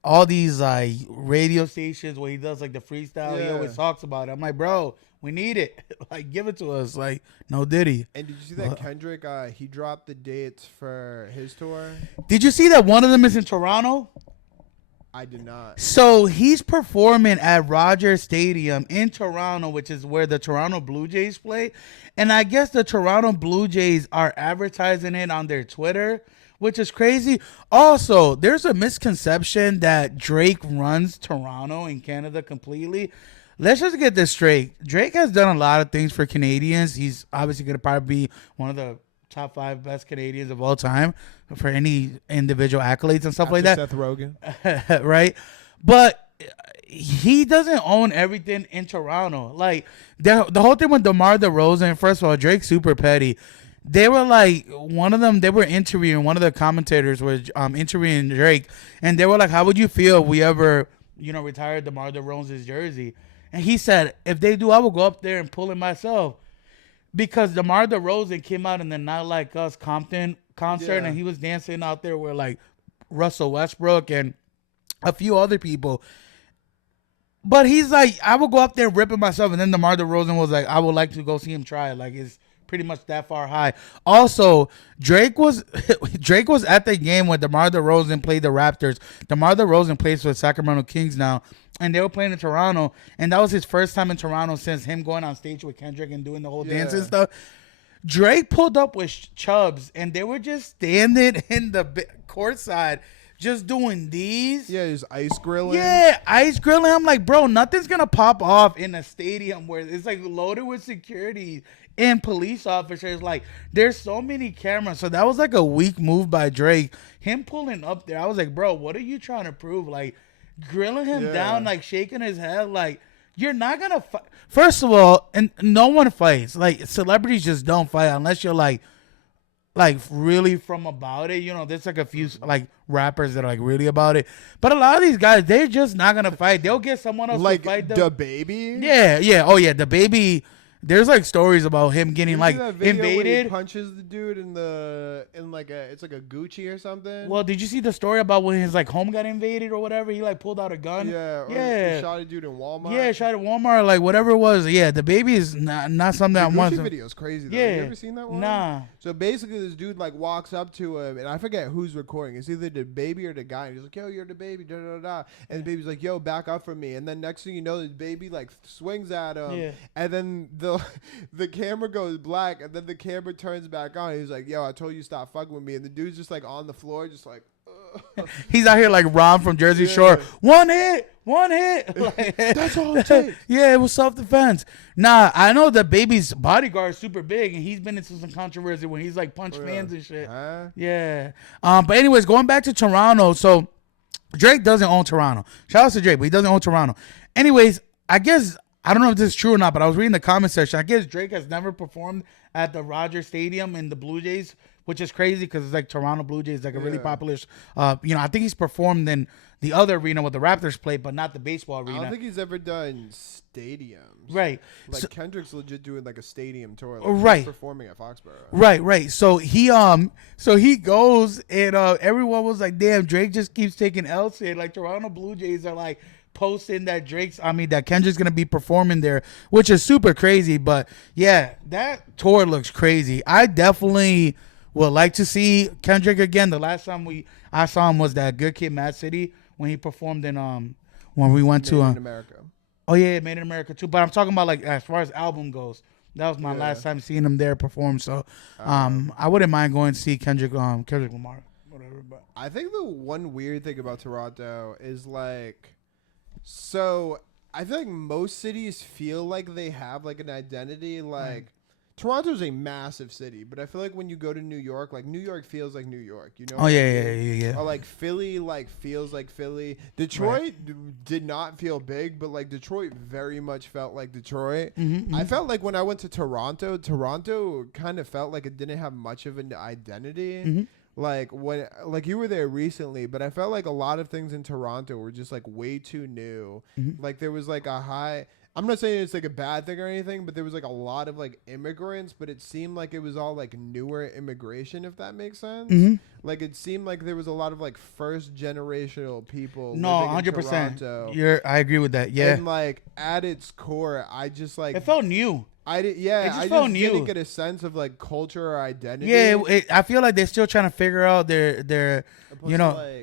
all these like radio stations where he does like the freestyle. He Yeah. always talks about it. I'm like, bro, we need it. Like, give it to us. Like, no Diddy. And did you see that Kendrick? He dropped the dates for his tour. Did you see that one of them is in Toronto? I did not. So he's performing at Rogers Stadium in Toronto, which is where the Toronto Blue Jays play. And I guess the Toronto Blue Jays are advertising it on their Twitter, which is crazy. Also, there's a misconception that Drake runs Toronto in Canada completely. Let's just get this straight. Drake has done a lot of things for Canadians. He's obviously going to probably be one of the top 5 best Canadians of all time for any individual accolades and stuff like that. Seth Rogen. Right? But he doesn't own everything in Toronto. Like, the whole thing with DeMar DeRozan, first of all, Drake's super petty. They were like, one of them, they were interviewing, one of the commentators was interviewing Drake, and they were like, how would you feel if we ever, retired DeMar DeRozan's jersey? And he said, if they do, I will go up there and pull it myself. Because DeMar DeRozan came out in the Not Like Us Compton concert, and he was dancing out there with like Russell Westbrook and a few other people. But he's like, I will go up there and rip it myself. And then DeMar DeRozan was like, I would like to go see him try it. Like, it's pretty much that far high. Also, Drake was at the game when DeMar DeRozan played the Raptors. DeMar DeRozan plays for the Sacramento Kings now. And they were playing in Toronto. And that was his first time in Toronto since him going on stage with Kendrick and doing the whole dance and stuff. Drake pulled up with Chubbs, and they were just standing in the courtside just doing these. Yeah, he's ice grilling. Yeah, ice grilling. I'm like, bro, nothing's going to pop off in a stadium where it's like loaded with security and police officers. Like, there's so many cameras. So that was like a weak move by Drake. Him pulling up there, I was like, bro, what are you trying to prove? Like, grilling him down, like shaking his head, like, you're not going to fight. First of all, and no one fights. Like, celebrities just don't fight unless you're like really from about it. There's like a few like rappers that are like really about it. But a lot of these guys, they're just not going to fight. They'll get someone else to fight them. The Baby? Yeah. Oh, yeah. The Baby. There's like stories about him getting like invaded. Where he punches the dude in it's like a Gucci or something. Well, did you see the story about when his like home got invaded or whatever? He like pulled out a gun. He shot a dude in Walmart. Yeah, shot at Walmart, like whatever it was. Yeah, The Baby is not something I want. The Gucci video is crazy though. Yeah. You ever seen that one? Nah. So basically, this dude like walks up to him, and I forget who's recording. It's either the Baby or the guy. And he's like, "Yo, you're the Baby." Da da da. And the Baby's like, "Yo, back up from me." And then next thing you know, the Baby like swings at him. Yeah. And then the camera goes black, and then the camera turns back on. He's like, "Yo, I told you stop fucking with me." And the dude's just like on the floor, just like. He's out here like Ron from Jersey Shore. One hit. Like, that's all it takes. Yeah, it was self-defense. Nah, I know the Baby's bodyguard is super big, and he's been into some controversy when he's like punched fans and shit. Yeah. But anyways, going back to Toronto. So Drake doesn't own Toronto. Shout out to Drake, but he doesn't own Toronto. anyways, I guess I don't know if this is true or not, but I was reading the comment section. I guess Drake has never performed at the Rogers Stadium in the Blue Jays, which is crazy because it's like Toronto Blue Jays, like a really popular. I think he's performed in the other arena where the Raptors play, but not the baseball arena. I don't think he's ever done stadiums. Right. Like Kendrick's legit doing like a stadium tour. Right. He's performing at Foxborough. Right. So he goes and everyone was like, damn, Drake just keeps taking L's here. Like Toronto Blue Jays are like posting that that Kendrick's gonna be performing there, which is super crazy. But yeah, that tour looks crazy. I definitely would like to see Kendrick again. The last time I saw him was that Good Kid, Mad City when he performed in when we went to America. Oh yeah, Made in America too. But I'm talking about like as far as album goes. That was my last time seeing him there perform. So I wouldn't mind going to see Kendrick Lamar. Whatever. But I think the one weird thing about Toronto is like, so I feel like most cities feel like they have like an identity. Like Toronto's a massive city, but I feel like when you go to New York, like New York feels like New York, you know? Oh yeah. Or like Philly, like feels like Philly. Detroit did not feel big, but like Detroit very much felt like Detroit. I felt like when I went to Toronto kind of felt like it didn't have much of an identity. Like when, like you were there recently, but I felt like a lot of things in Toronto were just like way too new. Like there was like a high. I'm not saying it's like a bad thing or anything, but there was like a lot of like immigrants, but it seemed like it was all like newer immigration, if that makes sense. Like it seemed like there was a lot of like first generational people. No, 100%. I agree with that. Yeah. And like at its core, I just like it felt new. I didn't get a sense of like culture or identity. Yeah, I feel like they're still trying to figure out their you know.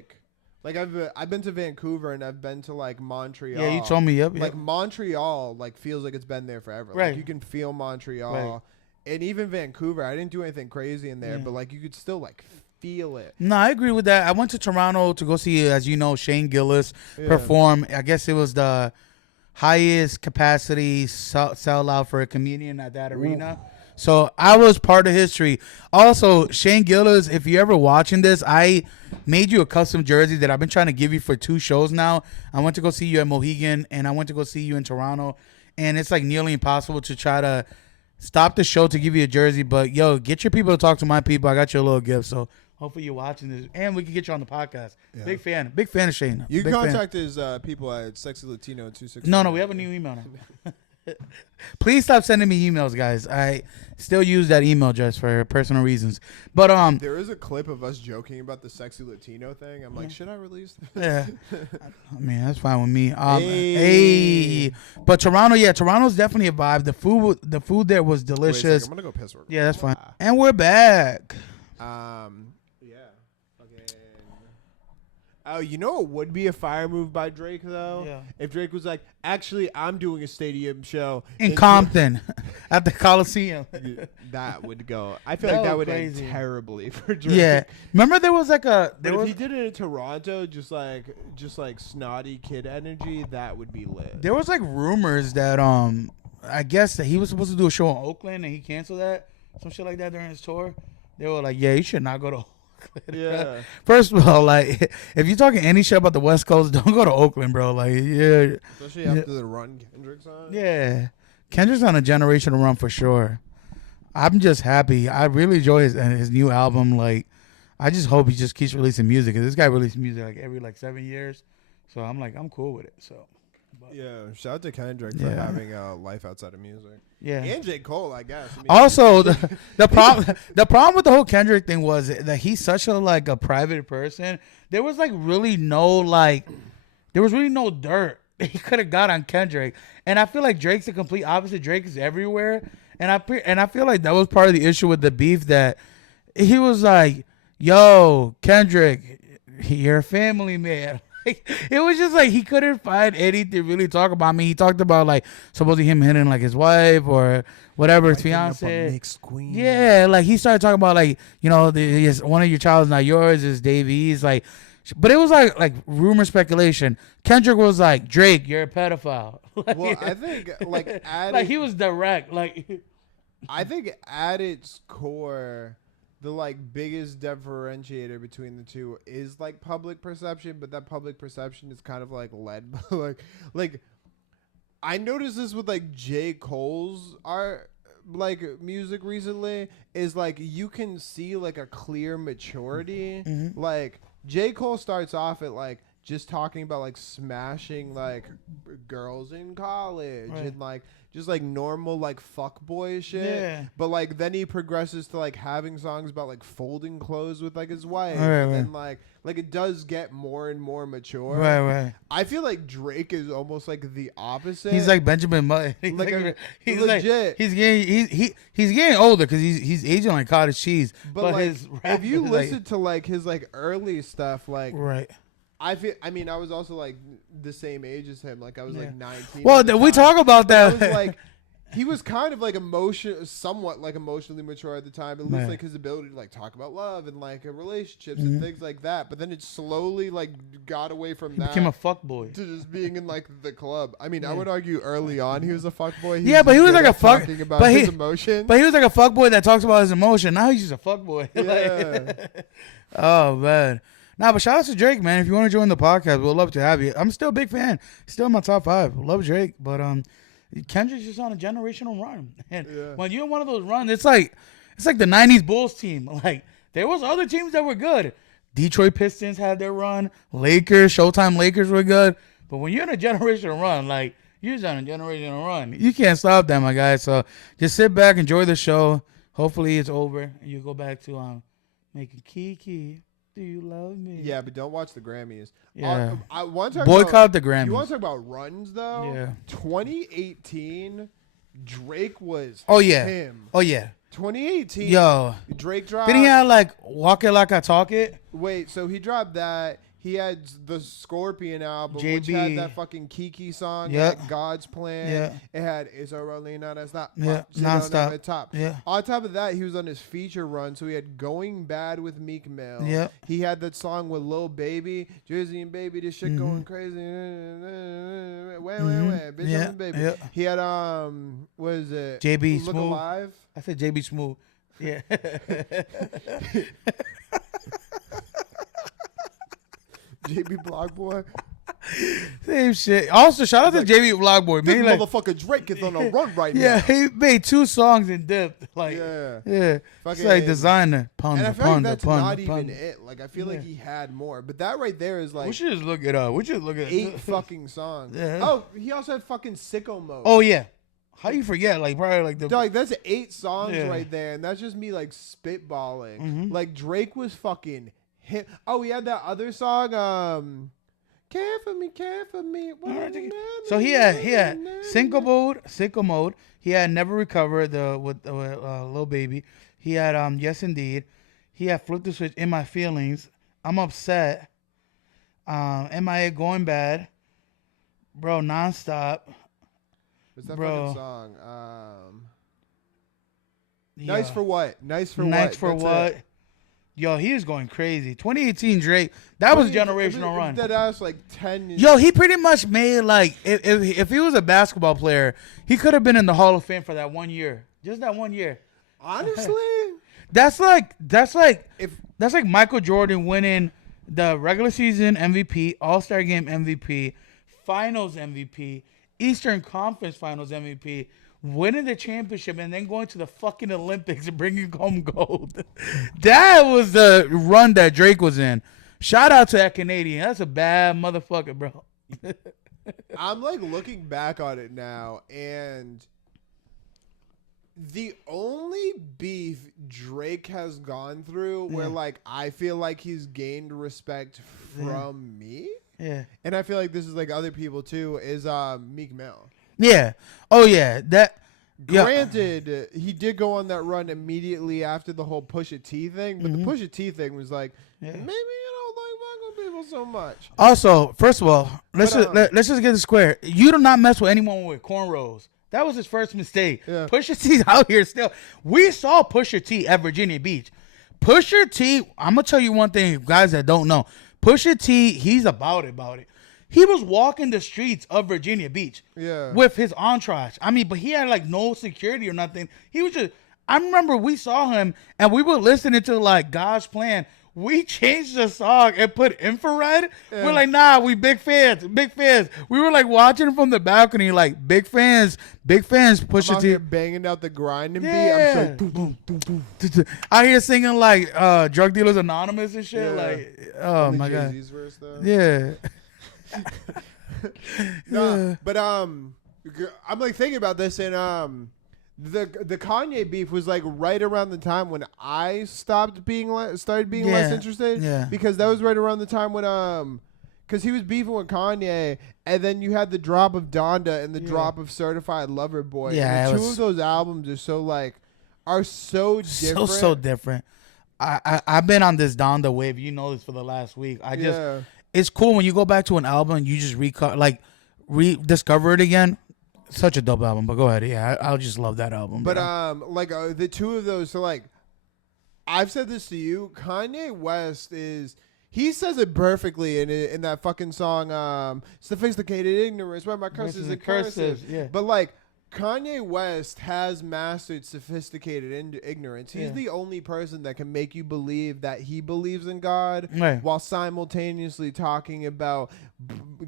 Like I've been to Vancouver and I've been to like Montreal. Yeah, you told me. Yep. Like Montreal, like feels like it's been there forever. Right. Like you can feel Montreal, and even Vancouver. I didn't do anything crazy in there, but like you could still like feel it. No, I agree with that. I went to Toronto to go see, as you know, Shane Gillis perform. I guess it was the highest capacity sellout for a comedian at that arena. So I was part of history. Also, Shane Gillis, if you're ever watching this, I made you a custom jersey that I've been trying to give you for 2 shows now. I went to go see you at Mohegan, and I went to go see you in Toronto. And it's like nearly impossible to try to stop the show to give you a jersey. But, yo, get your people to talk to my people. I got you a little gift. So hopefully you're watching this. And we can get you on the podcast. Yeah. Big fan of Shane. You can contact his people at SexyLatino269. No, we have a new email now. Please stop sending me emails, guys. I still use that email address for personal reasons. But there is a clip of us joking about the sexy Latino thing. I'm like, should I release this? Yeah. I mean, that's fine with me. Hey. But Toronto's definitely a vibe. The food there was delicious. Wait a second, I'm gonna go piss real quick. Yeah, that's fine. And we're back. Oh, you know what would be a fire move by Drake, though? Yeah. If Drake was like, actually, I'm doing a stadium show. In Compton at the Coliseum. That would go. I feel like that would end terribly for Drake. Yeah. Remember there was like a... if he did it in Toronto, just like snotty kid energy, that would be lit. There was like rumors that, I guess that he was supposed to do a show in Oakland and he canceled that. Some shit like that during his tour. They were like, yeah, you should not go to Oakland. Yeah. First of all, like, if you're talking any shit about the West Coast, don't go to Oakland, bro. Like, yeah. Especially after the run Kendrick's on. Yeah. Kendrick's on a generational run for sure. I'm just happy. I really enjoy his new album. Like, I just hope he just keeps releasing music. Cause this guy releases music like every 7 years. So I'm like, I'm cool with it. So. Yeah, shout out to Kendrick for having a life outside of music. Yeah, and J. Cole, I guess. I mean, also, the problem with the whole Kendrick thing was that he's such a private person. There was really no dirt he could have got on Kendrick, and I feel like Drake's a complete opposite. Drake is everywhere, and I feel like that was part of the issue with the beef, that he was like, "Yo, Kendrick, you're a family man." It was just like he couldn't find anything to really talk about. I mean, he talked about supposedly him hitting his wife or whatever, his fiance. Yeah, he started talking about one of your child's not yours, is Davies. But it was like rumor speculation. Kendrick was like, Drake, you're a pedophile. Well, I think he was direct. I think at its core, the biggest differentiator between the two is public perception, but that public perception is kind of led by I noticed this with like J. Cole's art, like music recently, is like you can see like a clear maturity. Mm-hmm. Like J. Cole starts off at like just talking about like smashing like girls in college and like just like normal like fuckboy shit. Yeah. But like then he progresses to like having songs about like folding clothes with like his wife. Right, and right. then like it does get more and more mature. Right. I feel like Drake is almost like the opposite. He's like Benjamin Button. He's legit. He's getting older because he's aging like cottage cheese. But like, his rap if you is listen to like his like early stuff, like right. I mean, I was also like the same age as him. Like I was like 19. Well, at the we time. talk about But I that. was like, he was kind of like somewhat like emotionally mature at the time. At least like his ability to like talk about love and like relationships and things like that. But then it slowly like got away from that. Became a fuckboy. To just being in like the club. I mean, I would argue early on he was a fuckboy. Yeah, but he was like a fuck. Talking about his emotion. But he was like a fuckboy that talks about his emotion. Now he's just a fuckboy. Yeah. Oh man. Nah, but shout out to Drake, man. If you want to join the podcast, we'd love to have you. I'm still a big fan. Still in my top 5. Love Drake, but Kendrick's just on a generational run. And when you're in one of those runs, it's like the '90s Bulls team. Like there was other teams that were good. Detroit Pistons had their run. Lakers, Showtime Lakers were good. But when you're in a generational run, like you're just on a generational run, you can't stop that, my guy. So just sit back, enjoy the show. Hopefully it's over and you go back to making Kiki. Do you love me? Yeah, but don't watch the Grammys. Yeah. I want to boycott the Grammys. You want to talk about runs though? Yeah. 2018, Drake was him. Oh yeah. 2018. Yo. Drake dropped. Didn't he have like Walk It Like I Talk It? Wait, so he dropped that. He had the Scorpion album, which JB. had that fucking Kiki song. Yeah. It had God's Plan. Yeah. It had It's a Rolling Non-Stop. Yeah. Non-stop. Nonstop. Top. Yeah. On top of that, he was on his feature run, so he had Going Bad with Meek Mill. Yeah. He had that song with Lil Baby, Jersey and Baby, this shit going crazy. Bitch, Yeah. I'm Baby. Yeah. He had what is it? JB Look Smooth. Alive. I said JB Smooth. Yeah. JB Block Boy. Same shit. Also, shout out to JB Block Boy. This Man, like, motherfucker Drake is on a run right yeah, now. he made 2 songs in depth. Like, Yeah. it's Fucking- like designer. And I Pun, feel like pun, that's pun, not even pun. it. Like I feel like he had more, but that right there is like We should just look it up. 8 fucking songs. Yeah. Oh, he also had fucking Sicko Mode. Oh yeah. How you forget? Like probably like the Dog, that's 8 songs Yeah. right there, and that's just me like spitballing. Mhm. Like Drake was fucking hit. Oh, he had that other song, Care for Me, Care for Me. So he had Sicko Mode. He had Never Recover with Lil Baby. He had Yes Indeed. He had Flip the Switch, In My Feelings. I'm Upset. MIA Going Bad. Bro, Nonstop. What's that Bro. fucking song? Yeah. Nice for what? Nice for what? Nice for That's what? it. Yo, he is going crazy. 2018 Drake. That was a generational run. That ass like 10 years. Yo, he pretty much made like if he was a basketball player, he could have been in the Hall of Fame for that 1 year. Just that 1 year. Honestly, That's like if Michael Jordan winning the regular season MVP, All-Star Game MVP, Finals MVP, Eastern Conference Finals MVP, winning the championship, and then going to the fucking Olympics and bringing home gold. That was the run that Drake was in. Shout out to that Canadian. That's a bad motherfucker, bro. I'm like looking back on it now, and the only beef Drake has gone through where like I feel like he's gained respect from me, and I feel like this is like other people too, is Meek Mill. Yeah. Oh yeah. That. Granted, he did go on that run immediately after the whole Pusha T thing, but the Pusha T thing was like, maybe you don't like black people so much. Also, first of all, let's just get it square. You do not mess with anyone with cornrows. That was his first mistake. Yeah. Pusha T's out here still. We saw Pusha T at Virginia Beach. Pusha T, I'm gonna tell you one thing, guys that don't know. Pusha T, he's about it. He was walking the streets of Virginia Beach with his entourage. I mean, but he had like no security or nothing. He was just, I remember we saw him and we were listening to like God's Plan we changed the song and put infrared. Yeah. We're like, nah, we big fans, big fans. We were like watching from the balcony, like big fans, push I'm it out to here banging out the grinding beat. Yeah. I'm so boom, boom, boom. I hear singing like Drug Dealers Anonymous and shit. Yeah. Like, oh Only my god. Jay-Z's verse, though. Yeah. No, but I'm like thinking about this, and the Kanye beef was like right around the time when I started being less interested. Yeah. Because that was right around the time when because he was beefing with Kanye, and then you had the drop of Donda and the drop of Certified Lover Boy. Yeah, and the two of those albums are so different. So different. I've been on this Donda wave. You know this for the last week. It's cool when you go back to an album and you just rediscover it again. Such a dope album. But go ahead. Yeah, I'll just love that album. But bro. the two of those. So like, I've said this to you. Kanye West he says it perfectly in that fucking song. Sophisticated ignorance. Why my curses and cursive. Yeah. But like, Kanye West has mastered sophisticated ignorance. He's the only person that can make you believe that he believes in God while simultaneously talking about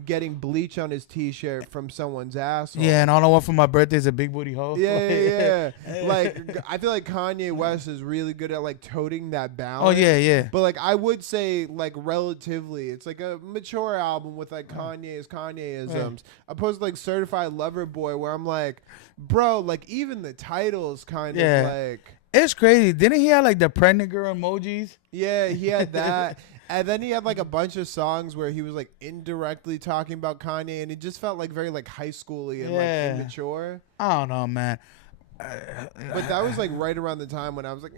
getting bleach on his t-shirt from someone's asshole. Yeah, and all I want for my birthday is a big booty hoe. Yeah. Like, I feel like Kanye West is really good at like toting that balance. Oh, yeah. But like, I would say like relatively, it's like a mature album with like Kanyeisms, opposed to like Certified Lover Boy, where I'm like, bro, like even the titles kind of like. It's crazy. Didn't he have like the pregnant girl emojis? Yeah, he had that. And then he had like a bunch of songs where he was like indirectly talking about Kanye, and it just felt like very like high schooly and like immature. I don't know, man. But that was like right around the time when I was like,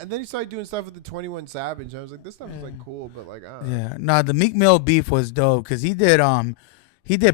and then he started doing stuff with the 21 Savage. And I was like, this stuff is like cool, but like, I don't know. Nah, the Meek Mill beef was dope because he did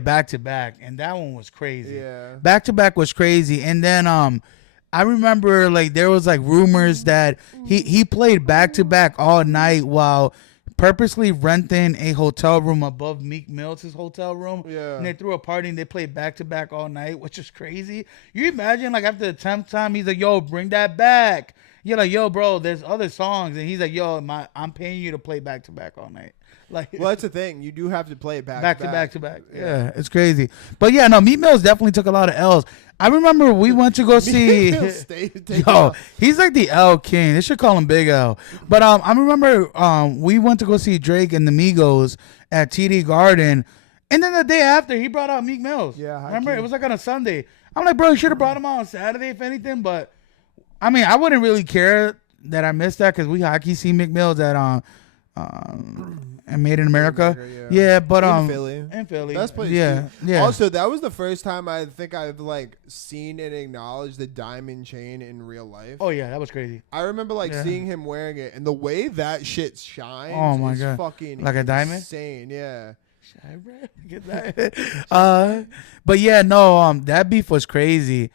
back to back, and that one was crazy. Yeah, back to back was crazy, and then I remember like there was like rumors that he played back to back all night while purposely renting a hotel room above Meek Mill's hotel room. Yeah. And they threw a party and they played back to back all night, which is crazy. You imagine like after the 10th time, he's like, yo, bring that back. You're like, yo, bro, there's other songs. And he's like, yo, I'm paying you to play back to back all night. Like, well, that's the thing. You do have to play it back to back. Yeah, it's crazy. But yeah, no, Meek Mill's definitely took a lot of L's. I remember we went to go see. Yo, he's like the L king. They should call him Big L. But I remember we went to go see Drake and the Migos at TD Garden, and then the day after he brought out Meek Mills. Yeah, remember it was like on a Sunday. I'm like, bro, you should have brought him out on Saturday if anything. But I mean, I wouldn't really care that I missed that because we hockey see Meek Mills at and Made in America. Yeah, but in Philly. Best place. Yeah. Also, that was the first time I think I've like seen and acknowledged the diamond chain in real life. Oh yeah, that was crazy. I remember like seeing him wearing it, and the way that shit shines. Oh my god, fucking like a diamond. Insane, yeah. Get that. But yeah, no, that beef was crazy.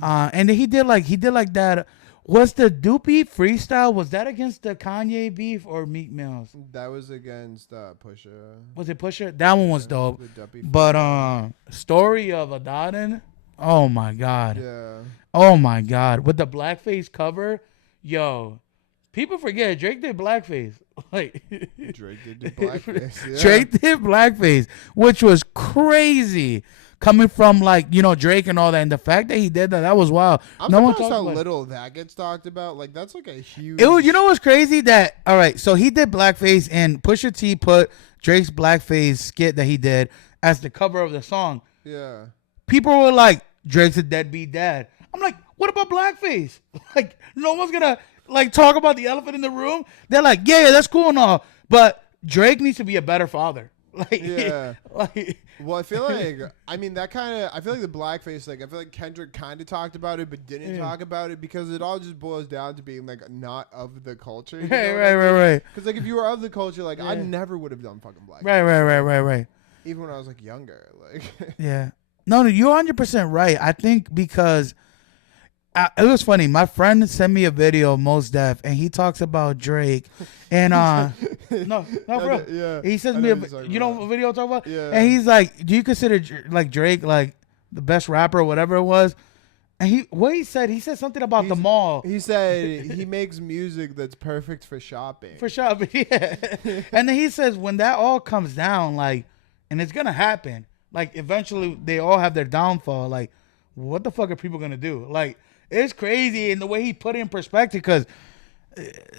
And then he did like that. Was the Doopy freestyle, was that against the Kanye beef or Meek Mills? That was against Pusha. Was it Pusha? That one was dope. But Story of Adadin, oh my god. Yeah. Oh my god. With the blackface cover, yo, people forget Drake did blackface. Like Drake did blackface. Yeah. Drake did blackface, which was crazy. Coming from like, you know, Drake and all that, and the fact that he did that was wild. I'm no one surprised talks how about little that gets talked about. Like that's like a huge. It was, you know what's crazy? That all right, so he did blackface, and Pusha T put Drake's blackface skit that he did as the cover of the song. Yeah. People were like, Drake's a deadbeat dad. I'm like, what about blackface? Like, no one's gonna like talk about the elephant in the room. They're like, yeah, that's cool and all, but Drake needs to be a better father. Like, yeah. Like, well, I feel like, I mean, I feel like the blackface, like, I feel like Kendrick kind of talked about it, but didn't talk about it because it all just boils down to being, like, not of the culture. You know right. Because, like, if you were of the culture, like, I never would have done fucking blackface. Right. Even when I was, like, younger. Like, yeah. No, you're 100% right. I think because it was funny. My friend sent me a video of Mos Def, and he talks about Drake. And no, for real. Yeah. He sends me you know what video I'm talking about? Yeah. And he's like, do you consider like Drake like the best rapper or whatever it was? And he said something about the mall. He said he makes music that's perfect for shopping. For shopping, yeah. And then he says when that all comes down, like, and it's gonna happen, like eventually they all have their downfall. Like, what the fuck are people gonna do? Like, it's crazy in the way he put it in perspective. Because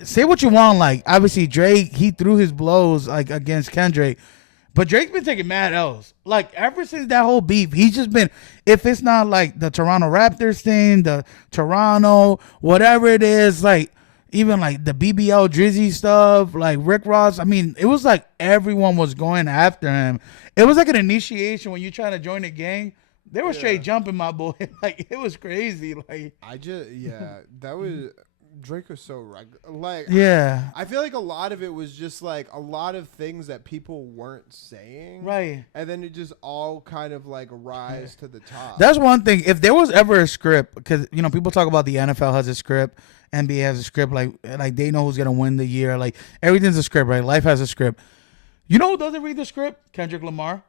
say what you want, like obviously Drake, he threw his blows like against Kendrick. But Drake's been taking mad L's. Like, ever since that whole beef, he's just been, if it's not like the Toronto Raptors thing, the Toronto, whatever it is, like, even like the BBL Drizzy stuff, like Rick Ross, I mean, it was like everyone was going after him. It was like an initiation when you trying to join a gang. They were straight jumping, my boy. Like, it was crazy. Like, that was... Drake was so like, yeah. I feel like a lot of it was just like a lot of things that people weren't saying, right? And then it just all kind of like rise to the top. That's one thing. If there was ever a script, because you know people talk about the NFL has a script, NBA has a script, like they know who's gonna win the year, like everything's a script, right? Life has a script. You know who doesn't read the script? Kendrick Lamar.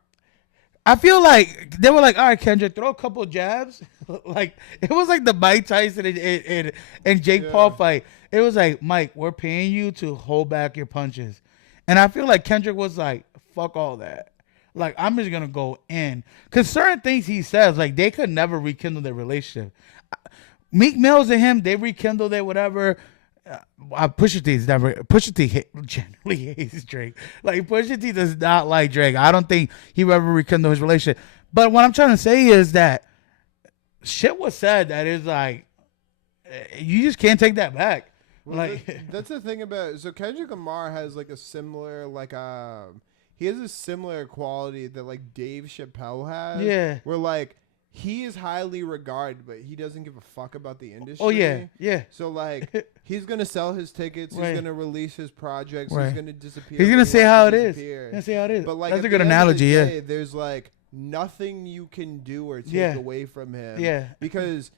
I feel like they were like, all right, Kendrick, throw a couple of jabs. Like, it was like the Mike Tyson and Jake Paul fight. It was like, Mike, we're paying you to hold back your punches. And I feel like Kendrick was like, fuck all that. Like, I'm just going to go in. Because certain things he says, like, they could never rekindle their relationship. Meek Mills and him, they rekindled it, whatever. Pusha T generally hates Drake. Like, Pusha T does not like Drake. I don't think he would ever rekindle his relationship. But what I'm trying to say is that shit was said that is like, you just can't take that back. Well, like that's the thing about. So Kendrick Lamar has like a similar he has a similar quality that like Dave Chappelle has. Yeah. Where like he is highly regarded, but he doesn't give a fuck about the industry. Oh yeah. So like he's gonna sell his tickets. Right. He's gonna release his projects. Right. He's gonna disappear. He's gonna say how it is. He's gonna say how it is. But like that's at a good the end of analogy. the Yeah. day, there's like nothing you can do or take away from him. Yeah. Because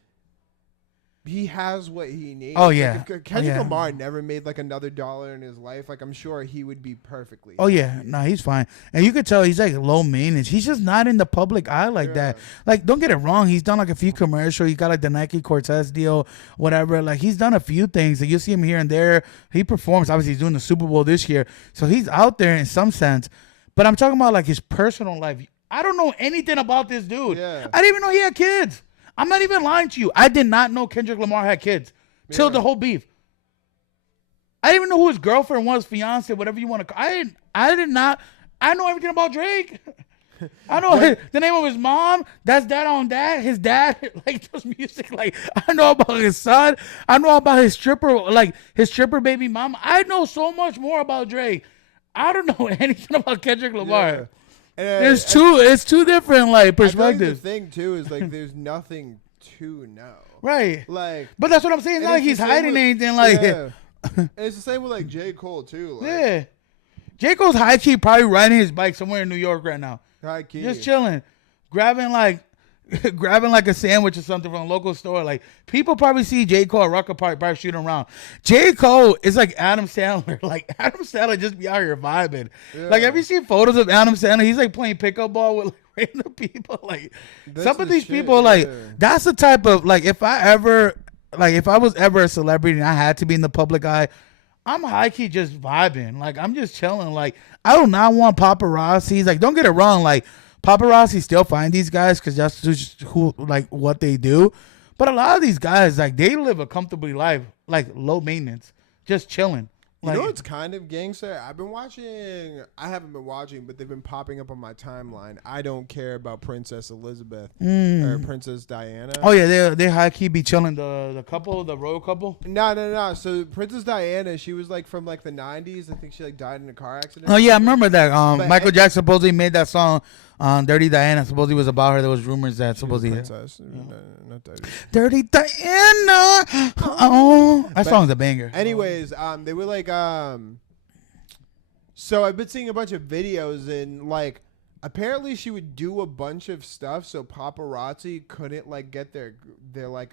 he has what he needs. Oh yeah. Like if Kendrick Lamar never made like another dollar in his life, like I'm sure he would be perfectly. Oh yeah, no, he's fine, and you could tell he's like low maintenance. He's just not in the public eye like that. Like, don't get it wrong, he's done like a few commercials. He got like the Nike Cortez deal, whatever. Like, he's done a few things that you see him here and there. He performs. Obviously, he's doing the Super Bowl this year, so he's out there in some sense. But I'm talking about like his personal life. I don't know anything about this dude. Yeah. I didn't even know he had kids. I'm not even lying to you. I did not know Kendrick Lamar had kids till the whole beef. I didn't even know who his girlfriend was, fiance, whatever you want to call. I did not. I know everything about Drake. I know the name of his mom. That's Dad on Dad. His dad, like, does music. Like, I know about his son. I know about his stripper baby mom. I know so much more about Drake. I don't know anything about Kendrick Lamar. Yeah. It's two different like perspectives. The thing too is like there's nothing to know. Right. Like, but that's what I'm saying. It's not like he's hiding anything. Like, and it's the same with like J. Cole too. Like, yeah. J. Cole's high key probably riding his bike somewhere in New York right now. High key. Just chilling, grabbing like a sandwich or something from a local store. Like, people probably see J. Cole at Rucker Park, probably shooting around. J. Cole is like Adam Sandler. Like, Adam Sandler just be out here vibing. Yeah. Like, have you seen photos of Adam Sandler? He's like playing pickup ball with like random people. Like, some of these people, like, that's the type of, like, if I was ever a celebrity and I had to be in the public eye, I'm high key just vibing. Like, I'm just chilling. Like, I do not want paparazzi. Like, don't get it wrong. Like, paparazzi still find these guys because that's just who, like, what they do. But a lot of these guys, like, they live a comfortable life, like low maintenance, just chilling. Like, you know what's kind of gangster? I haven't been watching, but they've been popping up on my timeline. I don't care about Princess Elizabeth or Princess Diana. Oh yeah, they high key be chilling. The couple, the royal couple. No. So Princess Diana, she was like from like the 90s. I think she like died in a car accident. Oh yeah, I remember that. Michael Jackson supposedly made that song on Dirty Diana. Supposedly was about her. There was rumors that supposedly Princess, not Dirty Diana. Oh, that song's a banger. Anyways, they were like, so I've been seeing a bunch of videos and like apparently she would do a bunch of stuff so paparazzi couldn't like get their like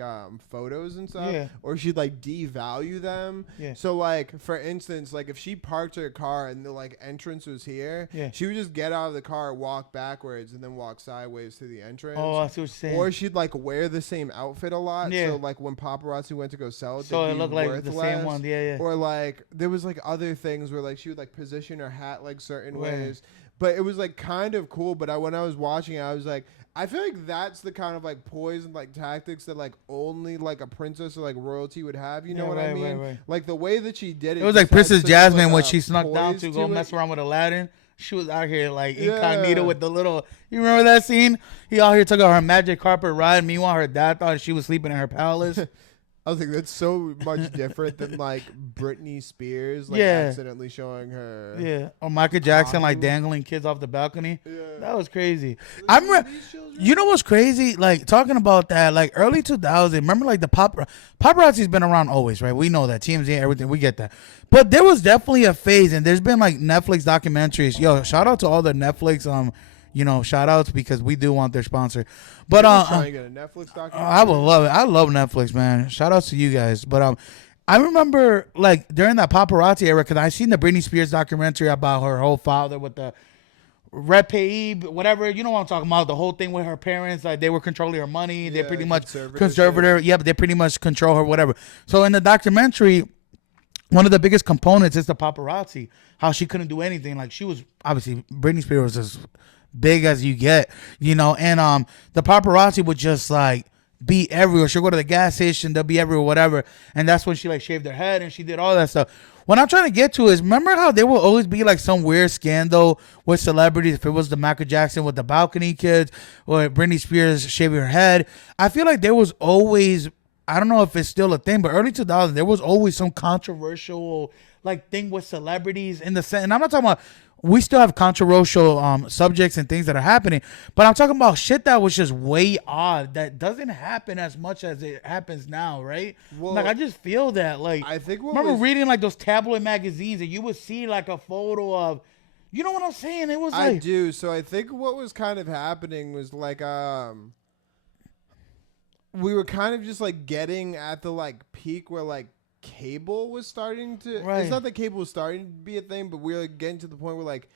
photos and stuff, Yeah. or she'd like devalue them. Yeah. So like for instance, like if she parked her car and the like entrance was here, Yeah. she would just get out of the car, walk backwards, and then walk sideways to the entrance. Oh, I see what you're saying. Or she'd like wear the same outfit a lot. Yeah. So like when paparazzi went to go sell it, so they'd it be looked like worthless. the same one. Yeah, yeah. Or like there was like other things where like she would like position her hat like certain Right. ways. But it was like kind of cool. But when I was watching it, I was like, I feel like that's the kind of like poise and like tactics that like only like a princess or like royalty would have. You know what I mean? Right. Like the way that she did it. It was just like had Princess such of, Jasmine like, when a she snuck down poise to go it. mess around with Aladdin. She was out here like Yeah. incognito with the little. You remember that scene? He out here took her magic carpet ride. Meanwhile, her dad thought she was sleeping in her palace. I was like, that's so much different than like Britney Spears, like Yeah. accidentally showing her. Yeah, or Michael Jackson like Costume. dangling kids off the balcony. Yeah. That was crazy. I remember. These children- You know what's crazy? Like talking about that, like early 2000s. Remember, like the paparazzi's been around always, right? We know that TMZ, everything. We get that. But there was definitely a phase, and there's been like Netflix documentaries. Yo, shout out to all the Netflix, shout outs because we do want their sponsor. But I'm trying to get a Netflix documentary. I would love it. I love Netflix, man. Shout outs to you guys. But I remember like during that paparazzi era, because I seen the Britney Spears documentary about her whole father with the Red Paib, whatever. You know what I'm talking about? The whole thing with her parents, like they were controlling her money. They Yeah, pretty much conservatorship. conservator. Yeah, but they pretty much control her, whatever. So in the documentary, one of the biggest components is the paparazzi. How she couldn't do anything. Like she was obviously Britney Spears was as big as you get, and the paparazzi would just like be everywhere. She'll go to the gas station, they'll be everywhere, whatever. And that's when she like shaved her head and she did all that stuff. What I'm trying to get to is, remember how there will always be like some weird scandal with celebrities? If it was the Michael Jackson with the balcony kids or Britney Spears shaving her head, I feel like there was always, I don't know if it's still a thing, but early 2000s, there was always some controversial like thing with celebrities in the sense. And I'm not talking about, we still have controversial subjects and things that are happening, but I'm talking about shit that was just way odd that doesn't happen as much as it happens now, right? Well, like I just feel that, like I think what remember was- reading like those tabloid magazines and you would see like a photo of, you know what I'm saying? It was I like, do. So I think what was kind of happening was like we were kind of just like getting at the like peak where like cable was starting to. Right. It's not that cable was starting to be a thing, but we were getting to the point where like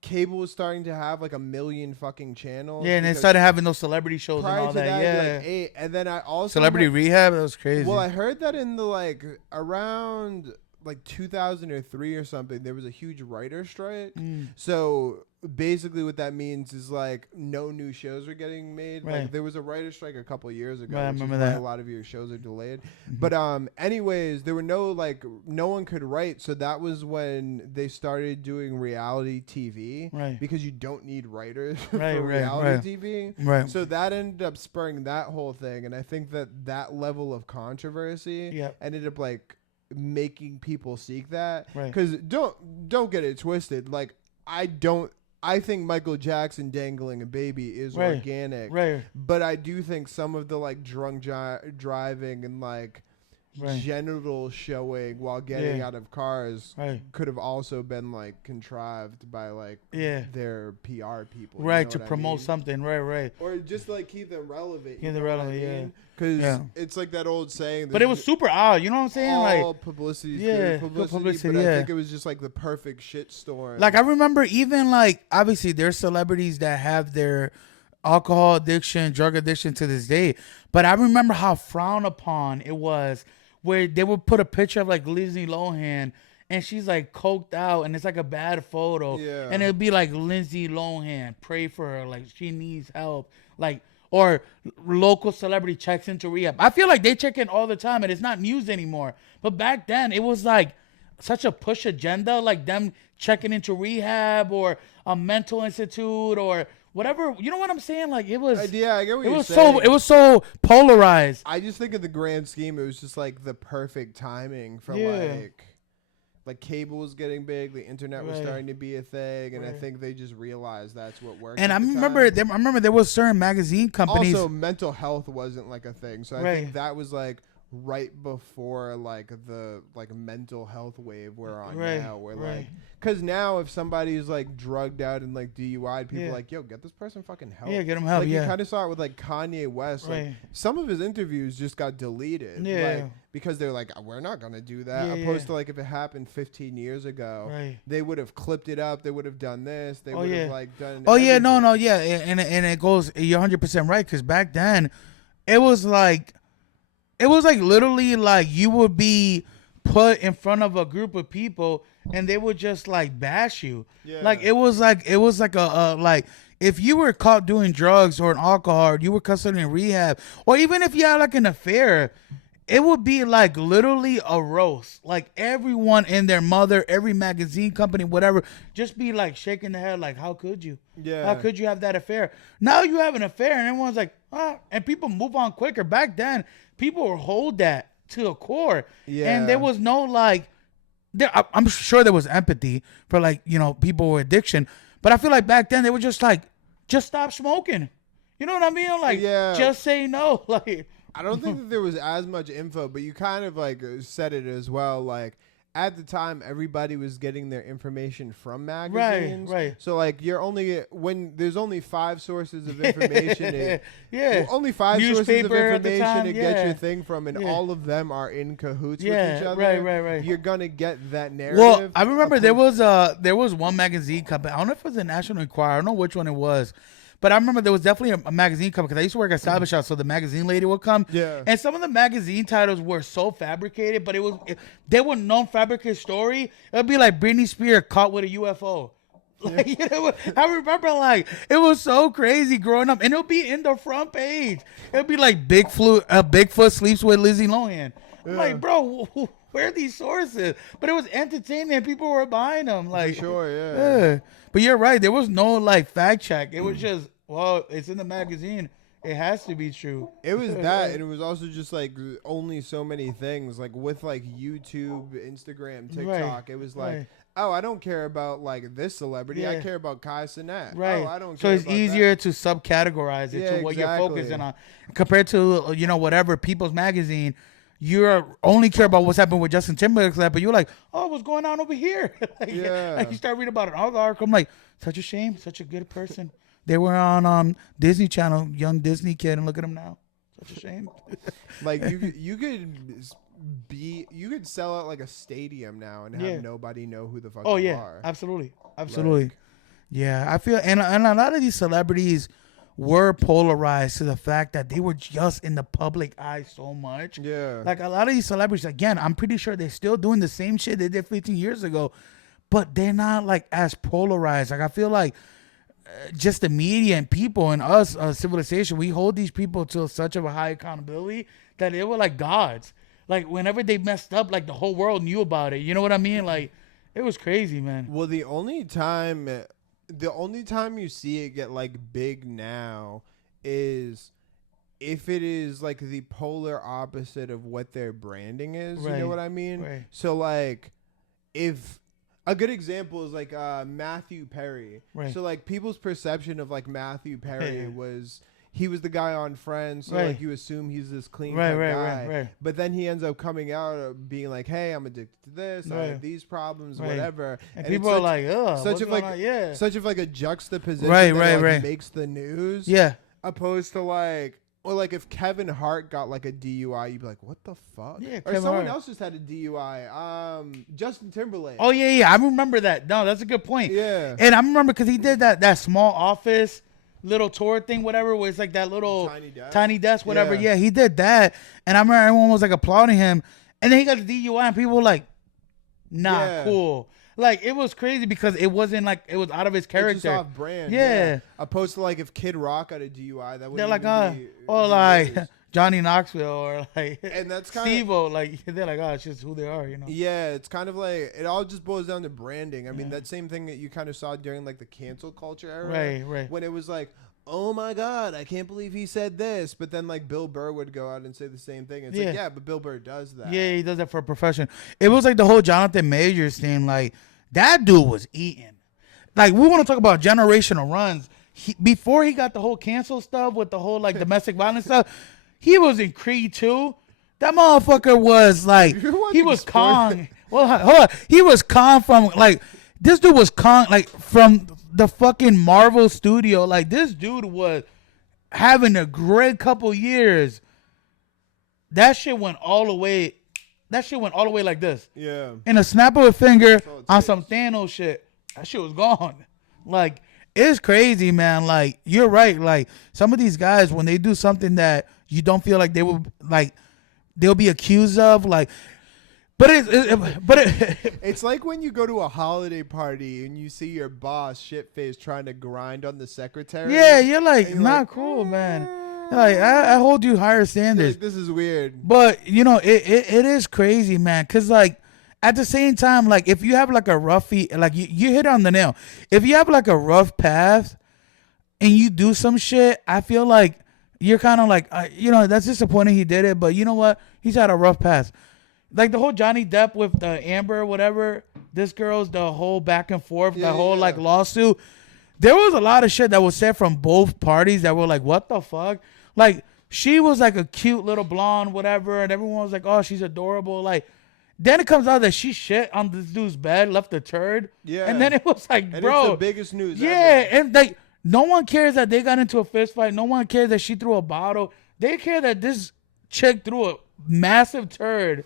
cable was starting to have like a million fucking channels. yeah, and they because started having those celebrity shows and prior all to that. that, it'd be, Yeah, like 8, and then I also Celebrity heard- Rehab, that was crazy. Well, I heard that in the like around like 2003 or something, there was a huge writer strike. So basically what that means is like no new shows are getting made. Right. Like there was a writer strike a couple of years ago. Right, I which is remember why that. a lot of your shows are delayed. But anyways, there were no one could write, so that was when they started doing reality TV. Right. Because you don't need writers Right, for right, reality TV. Right. So that ended up spurring that whole thing, and I think that level of controversy Yep. ended up like making people seek that. Right. Because don't get it twisted. Like I think Michael Jackson dangling a baby is Right. organic. Right. But I do think some of the like drunk driving and like Right. genital showing while getting Yeah. out of cars Right. could have also been like contrived by like Yeah. their PR people. you Right, know to what I promote mean? something. Right. Or just like keep them relevant. Keep them relevant, yeah. Because Yeah. it's like that old saying. But it was super odd, you know what I'm saying? all Like, publicity. is yeah, good good publicity, But I yeah. think it was just like the perfect shit storm. Like I remember even like obviously there's celebrities that have their alcohol addiction, drug addiction to this day. But I remember how frowned upon it was where they would put a picture of like Lindsay Lohan and she's like coked out and it's like a bad photo. Yeah. And it'd be like Lindsay Lohan, pray for her, like she needs help. Like or local celebrity checks into rehab. I feel like they check in all the time and it's not news anymore. But back then it was like such a push agenda, like them checking into rehab or a mental institute or whatever. You know what I'm saying? Like it was. yeah, I get what it you're was saying. so. It was so polarized. I just think in the grand scheme, it was just like the perfect timing for Yeah. like cable was getting big, the internet was Right. starting to be a thing, and I Right. think they just realized that's what worked. And at I the remember, time. there was certain magazine companies. Also, mental health wasn't like a thing, so I Right. think that was like right before like the like mental health wave we're on Right, now. We're right. like, because now if somebody's like drugged out and like DUI, people Yeah. are like, yo, get this person fucking help. Yeah, get him help. Like Yeah. you kind of saw it with like Kanye West. Like Right. some of his interviews just got deleted. Yeah. Like, because they're like, we're not gonna do that. Yeah, Opposed yeah. to like if it happened 15 years ago, Right. they would have clipped it up. They would have done this. They would have yeah. like done. Oh yeah, no, everything. no, yeah, and it goes. You're 100% right, because back then, it was like literally like you would be put in front of a group of people and they would just like bash you. Yeah. Like it was like a like if you were caught doing drugs or an alcohol, or you were considered in rehab, or even if you had like an affair, it would be like literally a roast. Like everyone and their mother, every magazine company, whatever, just be like shaking their head like, how could you? Yeah. How could you have that affair? Now you have an affair and everyone's like, ah, and people move on quicker. Back then, people would hold that to a core. Yeah. And there was no like, I'm sure there was empathy for like, you know, people with addiction. But I feel like back then they were just like, just stop smoking. You know what I mean? Like, Yeah. just say no. Like, I don't think that there was as much info, but you kind of like said it as well. Like at the time, everybody was getting their information from magazines. right. So like you're only when there's only 5 sources of information. Yeah. Only 5 sources of Newspaper at the information time, to get yeah. your thing from, and Yeah. all of them are in cahoots Yeah, with each other. right. You're gonna get that narrative. Well, I remember there was one magazine company. I don't know if it was the National Enquirer. I don't know which one it was. But I remember there was definitely a magazine company, because I used to work at Cyber Shop, so the magazine lady would come. Yeah. And some of the magazine titles were so fabricated, but they were non-fabricated story. It would be like Britney Spears caught with a UFO. Like, you know, I remember like it was so crazy growing up, and it'll be in the front page. It'll be like Bigfoot sleeps with Lizzie Lohan. I'm like, bro, where are these sources? But it was entertainment. People were buying them. Like, sure, yeah. But you're right. There was no like fact check. It was just, well, it's in the magazine. It has to be true. It was that, and it was also just like only so many things. Like with like YouTube, Instagram, TikTok, it was like, right. oh, I don't care about like this celebrity. I Yeah. care about Kai Cenat. Right. Oh, I don't so care it's about easier to subcategorize it Yeah, to what you're exactly. focusing on compared to, you know, whatever People's Magazine. You're only care about what's happening with Justin Timberlake, but you're like, oh, what's going on over here? Like, Yeah. like you start reading about an article. I'm like, such a shame, such a good person. They were on Disney Channel, young Disney kid, and look at him now. Such a shame. Like you could sell out like a stadium now and have Yeah. nobody know who the fuck Oh you yeah, are. absolutely. Like- Yeah, I feel, and a lot of these celebrities were polarized to the fact that they were just in the public eye so much. Yeah. Like a lot of these celebrities, again, I'm pretty sure they're still doing the same shit they did 15 years ago, but they're not like as polarized. Like I feel like just the media and people and us, civilization, we hold these people to such of a high accountability that they were like gods. Like whenever they messed up, like the whole world knew about it. You know what I mean? Like it was crazy, man. Well, the only time you see it get like big now is if it is like the polar opposite of what their branding is. You Right. know what I mean? Right. So like if a good example is like Matthew Perry. Right. So like people's perception of like Matthew Perry Yeah. was he was the guy on Friends, so Right. like you assume he's this clean Right, cut right, guy. right. But then he ends up coming out being like, "Hey, I'm addicted to this. I Right. have these problems, Right. whatever." And it's people are such- like, ugh, such what's of going like on? Yeah. such of like a juxtaposition Right, that right, like right. makes the news. Yeah. Opposed to like, or like if Kevin Hart got like a DUI, you'd be like, "What the fuck?" Yeah, or Kevin someone Hart. else just had a DUI. Justin Timberlake. Oh yeah. I remember that. No, that's a good point. Yeah. And I remember because he did that small office little tour thing, whatever, where it's like that little Tiny desk? whatever. Yeah. Yeah, he did that. And I remember everyone was like applauding him. And then he got the DUI and people were like, nah, Yeah. cool. Like it was crazy because it wasn't like it was out of his It's character. just off brand. Yeah. Opposed to like if Kid Rock got a DUI, that would They're like, be, or like Johnny Knoxville or like And that's kinda- Steve-O. Like they're like, oh, it's just who they are, you know. Yeah, it's kind of like it all just boils down to branding. I mean, that same thing that you kind of saw during like the cancel culture era, Right. when it was like, oh my God, I can't believe he said this. But then like Bill Burr would go out and say the same thing. It's Yeah. like, yeah, but Bill Burr does that. Yeah, he does that for a profession. It was like the whole Jonathan Majors thing. Like that dude was eating. Like we want to talk about generational runs. Before he got the whole cancel stuff with the whole like domestic violence stuff, he was in Creed 2. That motherfucker was like, he was calm. Well, hold on. He was calm from like, this dude was calm like from the fucking Marvel studio. Like this dude was having a great couple years. That shit went all the way. That shit went all the way like this. Yeah. In a snap of a finger on some Thanos shit. That shit was gone. Like, it's crazy, man. Like, you're right. Like, some of these guys, when they do something that you don't feel like they will, like, they'll be accused of, like, it's like when you go to a holiday party and you see your boss shit-faced trying to grind on the secretary. Yeah, you're like, not cool, man. Like, I hold you higher standards. Like, this is weird. But, you know, it is crazy, man. Because, like, at the same time, like, if you have, like, a roughy, like, you hit on the nail. If you have, like, a rough path and you do some shit, I feel like you're kind of like, you know, that's disappointing he did it. But you know what? He's had a rough path. Like, the whole Johnny Depp with the Amber, whatever, this girl's the whole back and forth, the whole, like, lawsuit. There was a lot of shit that was said from both parties that were like, what the fuck? Like, she was like a cute little blonde, whatever, and everyone was like, oh, she's adorable. Like, then it comes out that she shit on this dude's bed, left a turd. Yeah. And then it was like, and bro. It's the biggest news ever. And like, no one cares that they got into a fist fight. No one cares that she threw a bottle. They care that this chick threw a massive turd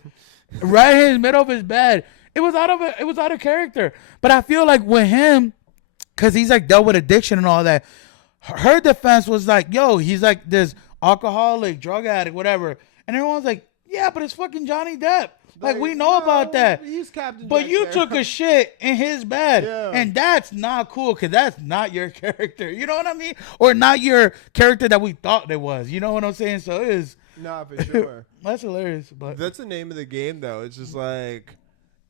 right in the middle of his bed. It was out of character. But I feel like with him, because he's like dealt with addiction and all that, her defense was like, yo, he's like this alcoholic, drug addict, whatever. And everyone's like, yeah, but it's fucking Johnny Depp. Like, we know about that. He's Captain But Jack you Sparrow. took a shit in his bed. Yeah. And that's not cool because that's not your character. You know what I mean? Or not your character that we thought it was. You know what I'm saying? So it is. Nah, for sure. That's hilarious. But that's the name of the game, though. It's just like,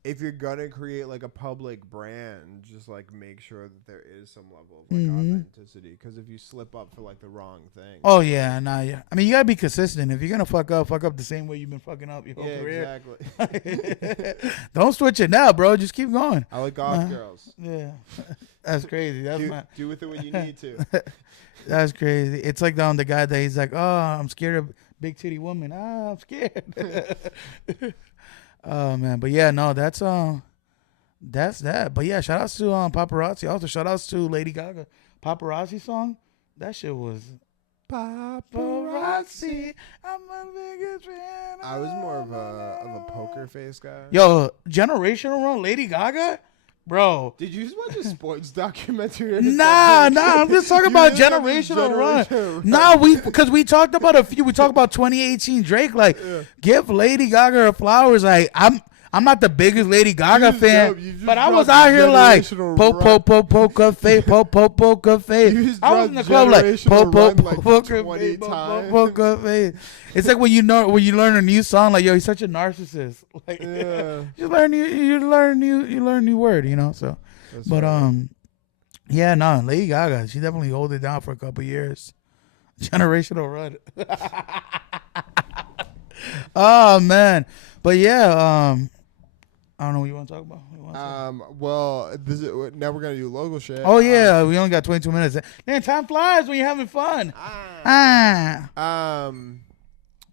if you're gonna create like a public brand, just like make sure that there is some level of like authenticity. Because if you slip up for like the wrong thing. Oh yeah, yeah. I mean, you gotta be consistent. If you're gonna fuck up the same way you've been fucking up your whole career. Exactly. Don't switch it now, bro. Just keep going. I like golf girls. Yeah, that's crazy. That's do with it when you need to. That's crazy. It's like the guy that he's like, oh, I'm scared of big titty woman. I'm scared. Oh man, but yeah, no, that's that. But yeah, shout outs to Paparazzi. Also, shout outs to Lady Gaga. Paparazzi song, that shit was Paparazzi. I'm a biggest fan. I was more of a poker face guy. Yo, generational run, Lady Gaga, bro. Did you just watch a sports documentary? Nah, I'm just talking about generational run. Nah, because we talked about a few. We talked about 2018 Drake. Like, give Lady Gaga her flowers. Like, I'm not the biggest Lady Gaga fan, but I was out here like poker face. I was in the club like poker face. It's like when you learn a new song, like, yo, he's such a narcissist. Like, you learn new word, you know. So, that's but funny. Yeah, no, Lady Gaga, she definitely hold it down for a couple years. Generational run. Oh man, but yeah, I don't know what you want to talk about. Well, now we're gonna do logo shit. Oh yeah, we only got 22 minutes. Man, time flies when you're having fun.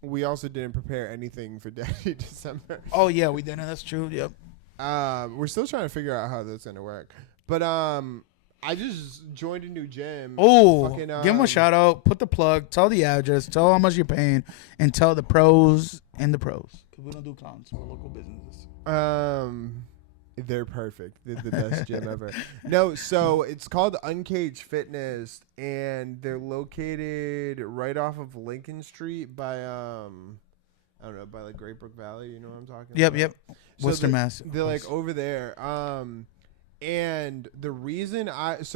We also didn't prepare anything for Daddy December. Oh yeah, we didn't. That's true. Yep. We're still trying to figure out how that's gonna work. But I just joined a new gym. Oh, give them a shout out. Put the plug. Tell the address. Tell how much you're paying, and tell the pros and the pros. Because we don't do cons. We're local businesses. They're perfect. They're the best gym ever. No, so it's called Uncaged Fitness, and they're located right off of Lincoln Street by I don't know, by like Great Brook Valley. You know what I'm talking about? Yep. So Worcester, Mass. They're like over there. And the reaon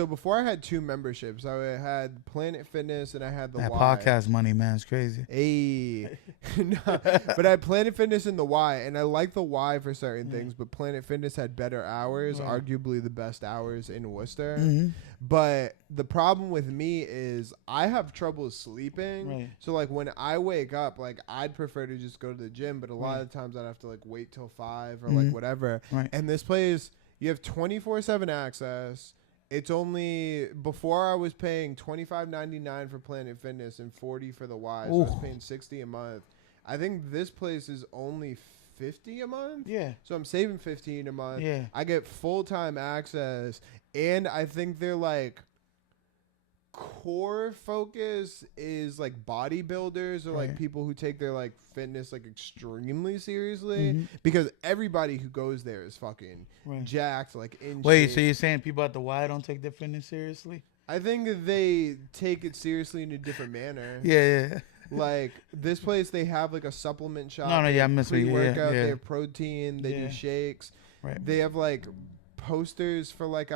before I had two memberships. I had Planet Fitness and I had the that Y. podcast money, man, it's crazy. Hey, no, but I had Planet Fitness and the Y, and I like the Y for certain things. But Planet Fitness had better hours, arguably the best hours in Worcester. Mm-hmm. But the problem with me is I have trouble sleeping. Right. So like when I wake up, like I'd prefer to just go to the gym, but a lot of times I'd have to like wait till 5 or like whatever. Right. And this place, you have 24/7 access. It's only, before I was paying $25.99 for Planet Fitness and $40 for the Y. So I was paying $60 a month. I think this place is only $50 a month. Yeah. So I'm saving $15 a month. Yeah. I get full-time access, and I think they're like core focus is like bodybuilders or like people who take their like fitness like extremely seriously, because everybody who goes there is fucking jacked, like in shape. So you're saying people at the Y don't take their fitness seriously? I think they take it seriously in a different manner. Yeah. Like this place, they have like a supplement shop. No, yeah, I'm missing pre-workout. Yeah. They have protein. They do shakes. Right. They have like posters for like they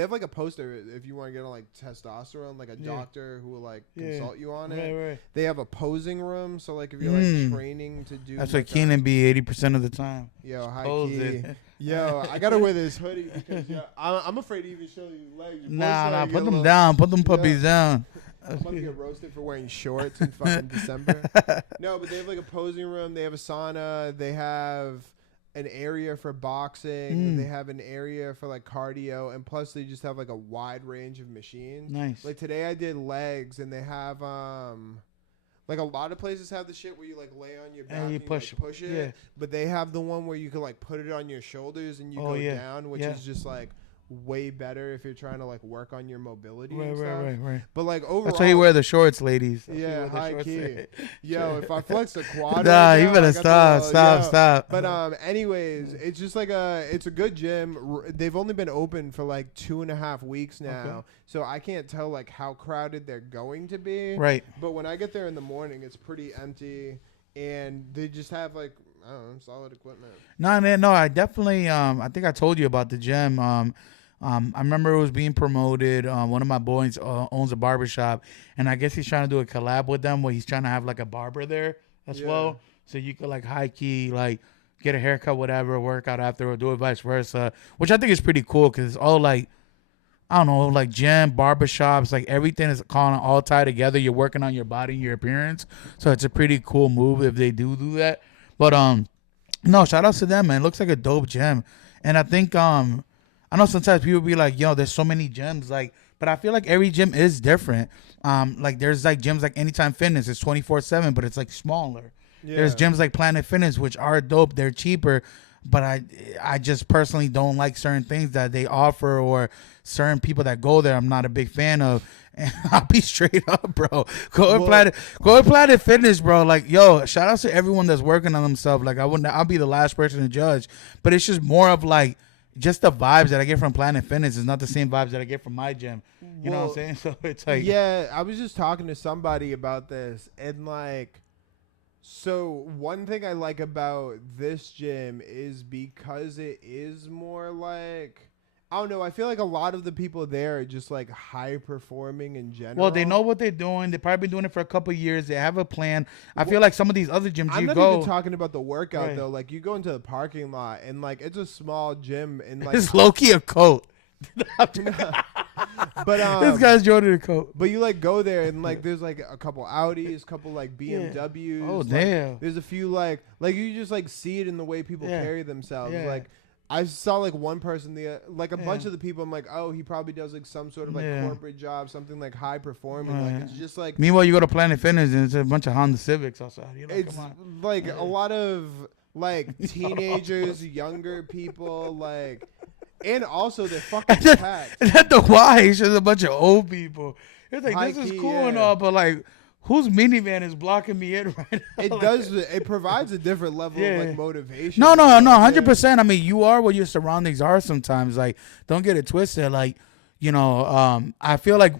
have like a poster if you want to get on like testosterone, like a doctor who will like consult you on it. Right. They have a posing room, so like if you're like training to do. That's like what Keenan be 80% of the time. Yo, high key. Yo, I gotta wear this hoodie because I'm afraid to even show you legs. Nah, put them down. Put them puppies down. I'm about to get roasted for wearing shorts in fucking December. No, but they have like a posing room. They have a sauna. They have an area for boxing. They have an area for like cardio, and plus they just have like a wide range of machines. Nice. Like today I did legs, and they have like a lot of places have the shit where you like lay on your back and you push it. Yeah. But they have the one where you can like put it on your shoulders and you go down, which is just like way better if you're trying to like work on your mobility and stuff. Right. But like overall, that's why you wear the shorts, ladies. Yeah, high key. Yo, if I flex the quad, nah, right you now, better stop. But anyways, it's just like it's a good gym. They've only been open for like 2.5 weeks now, so I can't tell like how crowded they're going to be. Right. But when I get there in the morning, it's pretty empty, and they just have like, I don't know, solid equipment. No, I definitely. I think I told you about the gym. I remember it was being promoted. One of my boys owns a barbershop, and I guess he's trying to do a collab with them where he's trying to have like a barber there as well. So you could like high key, like get a haircut, whatever, work out after, or do it vice versa, which I think is pretty cool because it's all like, I don't know, like gym, barbershops, like everything is all tied together. You're working on your body and your appearance. So it's a pretty cool move if they do that. But no, shout out to them, man. It looks like a dope gym. And I think I know sometimes people be like, yo, there's so many gyms, like, but I feel like every gym is different. Like there's like gyms like Anytime Fitness, it's 24/7, but it's like smaller. Yeah. There's gyms like Planet Fitness, which are dope. They're cheaper, but I just personally don't like certain things that they offer or certain people that go there. I'm not a big fan of. And I'll be straight up, bro. Go to Planet Fitness, bro. Like, yo, shout out to everyone that's working on themselves. Like, I'll be the last person to judge, but it's just more of like, just the vibes that I get from Planet Fitness is not the same vibes that I get from my gym. You know what I'm saying? So it's like, yeah, I was just talking to somebody about this, and like, so one thing I like about this gym is because it is more like, I don't know, I feel like a lot of the people there are just like high performing in general. Well, they know what they're doing. They've probably been doing it for a couple of years. They have a plan. I feel like some of these other gyms I'm not even talking about the workout though. Like you go into the parking lot and like it's a small gym and like it's low key a coat. But this guy's joining a coat. But you like go there and like there's like a couple Audis, a couple like BMWs. Oh like, damn. There's a few like you just like see it in the way people carry themselves. Like I saw like one person, like a bunch of the people. I'm like, oh, he probably does like some sort of like corporate job, something like high performing. Like it's just like. Meanwhile, you go to Planet Fitness and it's a bunch of Honda Civics outside. You're like, it's come on. Like a lot of like teenagers, younger people, like, and also they're fucking packed. And at the Y, it's just a bunch of old people. It's like High this key, is cool and all, but like. Whose minivan is blocking me in right now? It does. It provides a different level of like motivation. No, 100%. I mean, you are what your surroundings are sometimes. Like, don't get it twisted. Like, you know, I feel like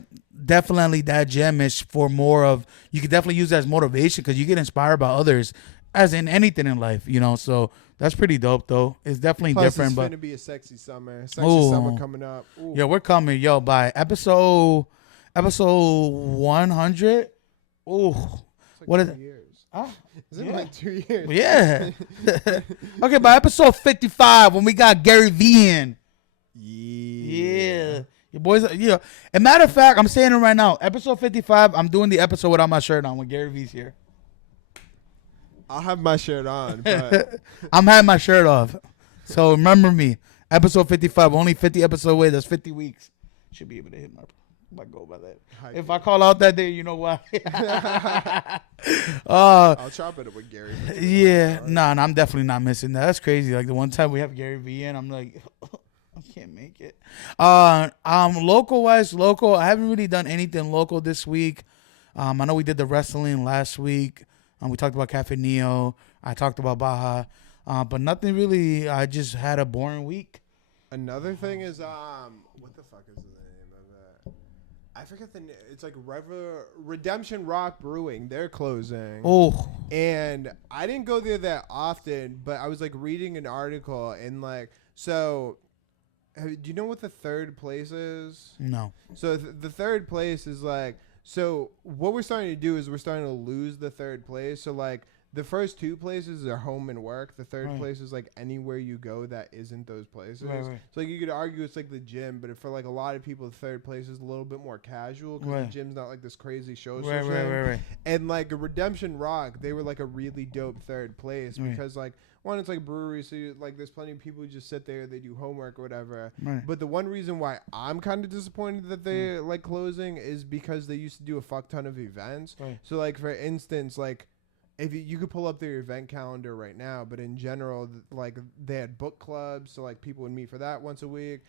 definitely that gym is for more of, you can definitely use that as motivation because you get inspired by others as in anything in life, you know. So that's pretty dope, though. It's definitely different. It's but going to be a sexy summer. Summer coming up. Ooh. Yeah, we're coming. Yo, by episode 100. Oh, like what is 2 it? Years. Ah, Is it like 2 years? Yeah. Okay, by episode 55, when we got Gary V in. Yeah. Your boys, yeah. And matter of fact, I'm saying it right now. Episode 55, I'm doing the episode without my shirt on when Gary V's here. I'll have my shirt on, but I'm having my shirt off. So remember me. Episode 55, only 50 episodes away. That's 50 weeks. Should be able to hit my. I go by that. High If key. I call out that day, you know why. I'll chop it up with Gary. Yeah, no, I'm definitely not missing that. That's crazy. Like the one time we have Gary V in, I'm like, I can't make it. Local. I haven't really done anything local this week. I know we did the wrestling last week. We talked about Cafe Neo. I talked about Baja, but nothing really. I just had a boring week. Another thing is what the fuck is the name of it? I forget the name. It's like Redemption Rock Brewing. They're closing. Oh, And I didn't go there that often, but I was like reading an article and like so. Do you know what the third place is? no. So the third place is like so. What we're starting to do is we're starting to lose the third place. So like. The first two places are home and work. The third place is like anywhere you go that isn't those places. Right. So like you could argue it's like the gym, but for like a lot of people, the third place is a little bit more casual because the gym's not like this crazy show. Right. And like a Redemption Rock, they were like a really dope third place because like one, it's like a brewery, so like there's plenty of people who just sit there, they do homework or whatever. Right. But the one reason why I'm kind of disappointed that they're like closing is because they used to do a fuck ton of events. Right. So like for instance, like. If you could pull up their event calendar right now, but in general, like they had book clubs, so like people would meet for that once a week.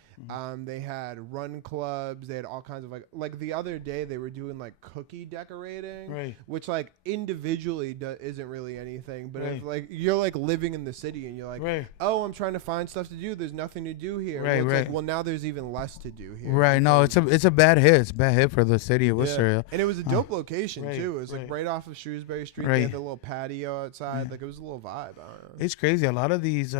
They had run clubs. They had all kinds of like the other day they were doing like cookie decorating, which like individually isn't really anything. But if like you're like living in the city and you're like, oh, I'm trying to find stuff to do. There's nothing to do here. Like, well, now there's even less to do here. Right. No, it's a bad hit. It's a bad hit for the city of Worcester. Yeah. And it was a dope location too. It was like right off of Shrewsbury Street. They had the little patio outside. Like it was a little vibe. I don't know. It's crazy. A lot of these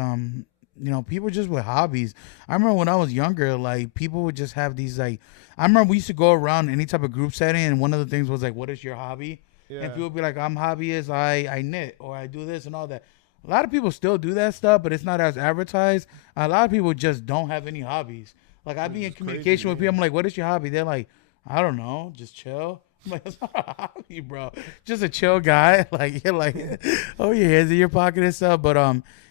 people just with hobbies. I remember when I was younger, like people would just have these like I remember we used to go around any type of group setting and one of the things was like, what is your hobby? Yeah. And people would be like, I'm hobbyist, I knit or I do this and all that. A lot of people still do that stuff, but it's not as advertised. A lot of people just don't have any hobbies. Like I'd be in communication with people. I'm like, what is your hobby? They're like, I don't know, just chill. I'm like, it's not a hobby, bro. Just a chill guy. Like you're like, oh, your hands in your pocket and stuff. But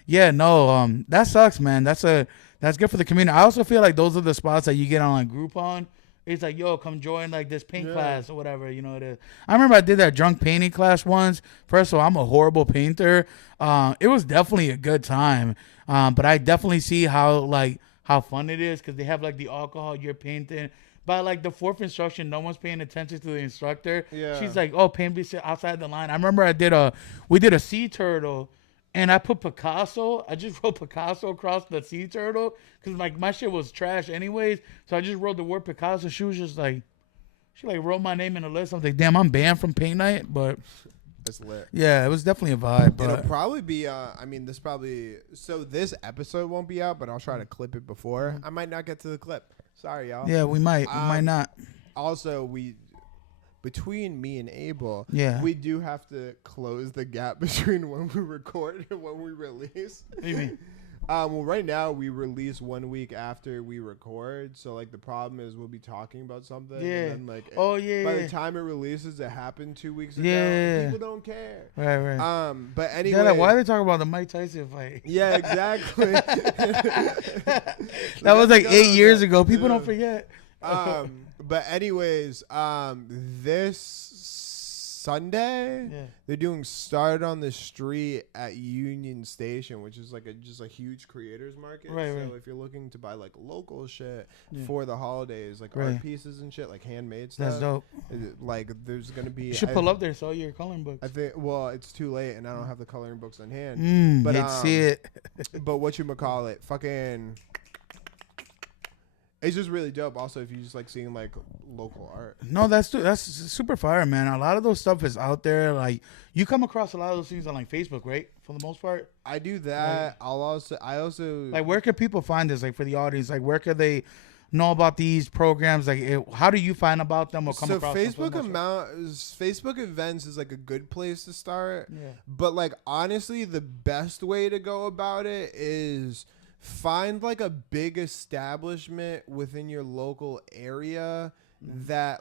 that sucks, man. That's good for the community. I also feel like those are the spots that you get on like Groupon. It's like, yo, come join like this paint class or whatever, you know it is. I remember I did that drunk painting class once. First of all, I'm a horrible painter. It was definitely a good time. But I definitely see how fun it is because they have like the alcohol you're painting. By like the fourth instruction, no one's paying attention to the instructor. Yeah. She's like, oh, paint outside the line. I remember we did a sea turtle. And I put Picasso. I just wrote Picasso across the sea turtle because like my shit was trash anyways. So I just wrote the word Picasso. She was just like, she like wrote my name in the list. I was like, damn, I'm banned from paint night. But it's lit. Yeah, it was definitely a vibe. But it'll probably be. This episode won't be out, but I'll try to clip it before. I might not get to the clip. Sorry, y'all. Yeah, we might. We might not. Also, between me and Abel, we do have to close the gap between when we record and when we release. What do you mean? Well, right now we release 1 week after we record, so like the problem is we'll be talking about something, and then like by the time it releases, it happened 2 weeks ago. And people don't care. Right. But anyway, why are they talking about the Mike Tyson fight? Yeah, exactly. That was like 8 years ago. People don't forget. But anyways, this Sunday they're doing Start on the Street at Union Station, which is like just a huge creators market. So if you're looking to buy like local shit for the holidays, like art pieces and shit, like handmade stuff, that's dope. Like there's gonna be. You should pull up there, sell your coloring books. I think. Well, it's too late, and I don't have the coloring books on hand. But see it. But whatchamacallit, fucking. It's just really dope. Also, if you just like seeing like local art. No, that's super fire, man. A lot of those stuff is out there. Like you come across a lot of those things on like Facebook, right? For the most part. I do that. I also like where can people find this? Like for the audience, like where could they know about these programs? Like how do you find about them or come across them? Facebook events is like a good place to start. Yeah. But like honestly, the best way to go about it is find like a big establishment within your local area that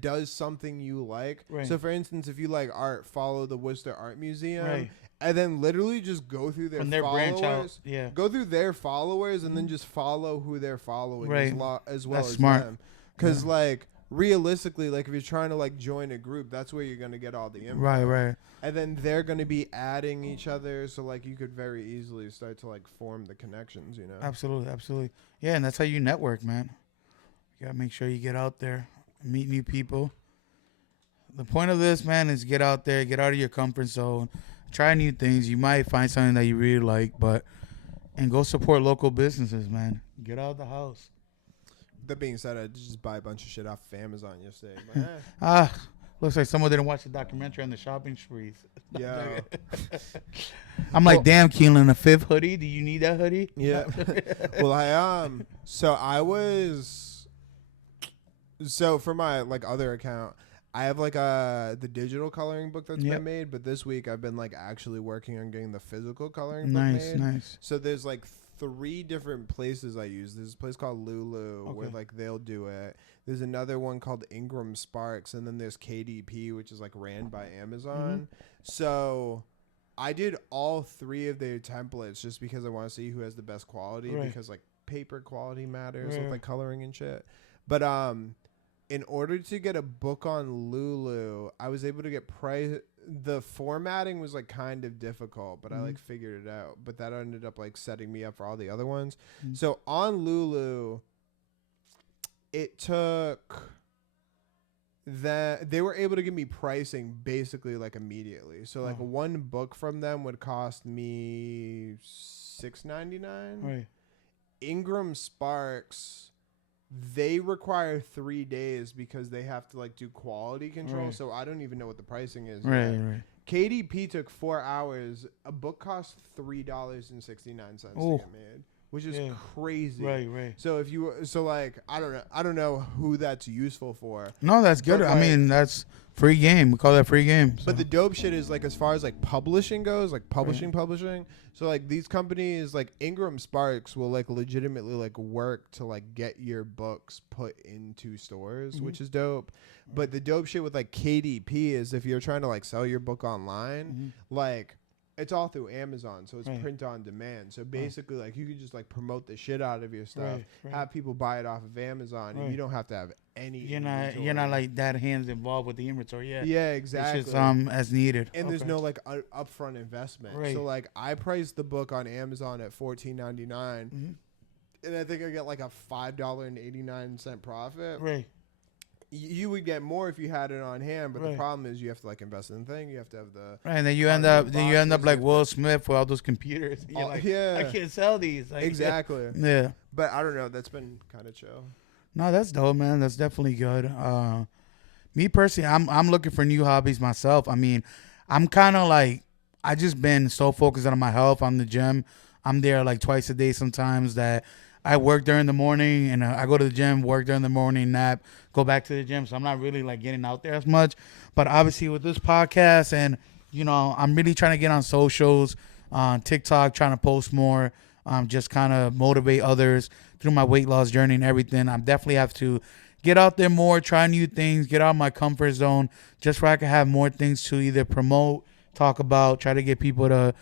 does something you like. Right. So for instance, if you like art, follow the Worcester Art Museum. Right. And then literally just go through their followers. Branch out. Yeah. Go through their followers and then just follow who they're following as well as smart. them. Because like realistically, like if you're trying to like join a group, that's where you're gonna get all the info. Right. And then they're gonna be adding each other, so like you could very easily start to like form the connections, you know. Absolutely. Yeah, and that's how you network, man. You gotta make sure you get out there, meet new people. The point of this, man, is get out there, get out of your comfort zone, try new things. You might find something that you really like, and go support local businesses, man. Get out of the house. That being said, I just buy a bunch of shit off of Amazon yesterday. Like, Looks like someone didn't watch the documentary on the shopping sprees. Yeah. I'm like, damn, Keelan, a fifth hoodie? Do you need that hoodie? Yeah. Well, so for my like other account, I have like the digital coloring book that's been made, but this week I've been like actually working on getting the physical coloring book made. Nice. So there's like 3 different places I use. There's a place called Lulu where like they'll do it. There's another one called Ingram Sparks, and then there's KDP, which is like ran by Amazon. So I did all 3 of their templates just because I want to see who has the best quality, because like paper quality matters with like coloring and shit. But in order to get a book on Lulu, I was able to get the formatting was like kind of difficult, but I like figured it out. But that ended up like setting me up for all the other ones. So on Lulu, it took that they were able to give me pricing basically like immediately. So like one book from them would cost me $6.99. Right. Ingram Sparks, they require 3 days because they have to like do quality control. Right. So I don't even know what the pricing is. Right. KDP took 4 hours. A book cost $3.69 to get made, which is crazy. Right. So I don't know who that's useful for. No, that's good. I mean, that's free game. We call that free game. So. But the dope shit is like as far as like publishing goes, like publishing. So like these companies like Ingram Sparks will like legitimately like work to like get your books put into stores, which is dope. But the dope shit with like KDP is if you're trying to like sell your book online, like it's all through Amazon, so it's print on demand. So basically, like you can just like promote the shit out of your stuff, have people buy it off of Amazon, and you don't have to have any. You're not like that hands involved with the inventory. Yeah, exactly. It's just as needed, and there's no like upfront investment. So like I priced the book on Amazon at $14.99, and I think I get like a $5.89 profit. Right. You would get more if you had it on hand, but the problem is you have to like invest in the thing. You have to have the and then you end up like Will Smith with all those computers. You're like, I can't sell these. Like, exactly. Yeah. But I don't know. That's been kind of chill. No, that's dope, man. That's definitely good. Me personally, I'm looking for new hobbies myself. I mean, I'm kind of like I just been so focused on my health. I'm the gym. I'm there like twice a day sometimes that. I work during the morning and I go to the gym, work during the morning, nap, go back to the gym. So I'm not really like getting out there as much. But obviously with this podcast and, I'm really trying to get on socials, on TikTok, trying to post more, just kind of motivate others through my weight loss journey and everything. I definitely have to get out there more, try new things, get out of my comfort zone, just where I can have more things to either promote, talk about, try to get people to,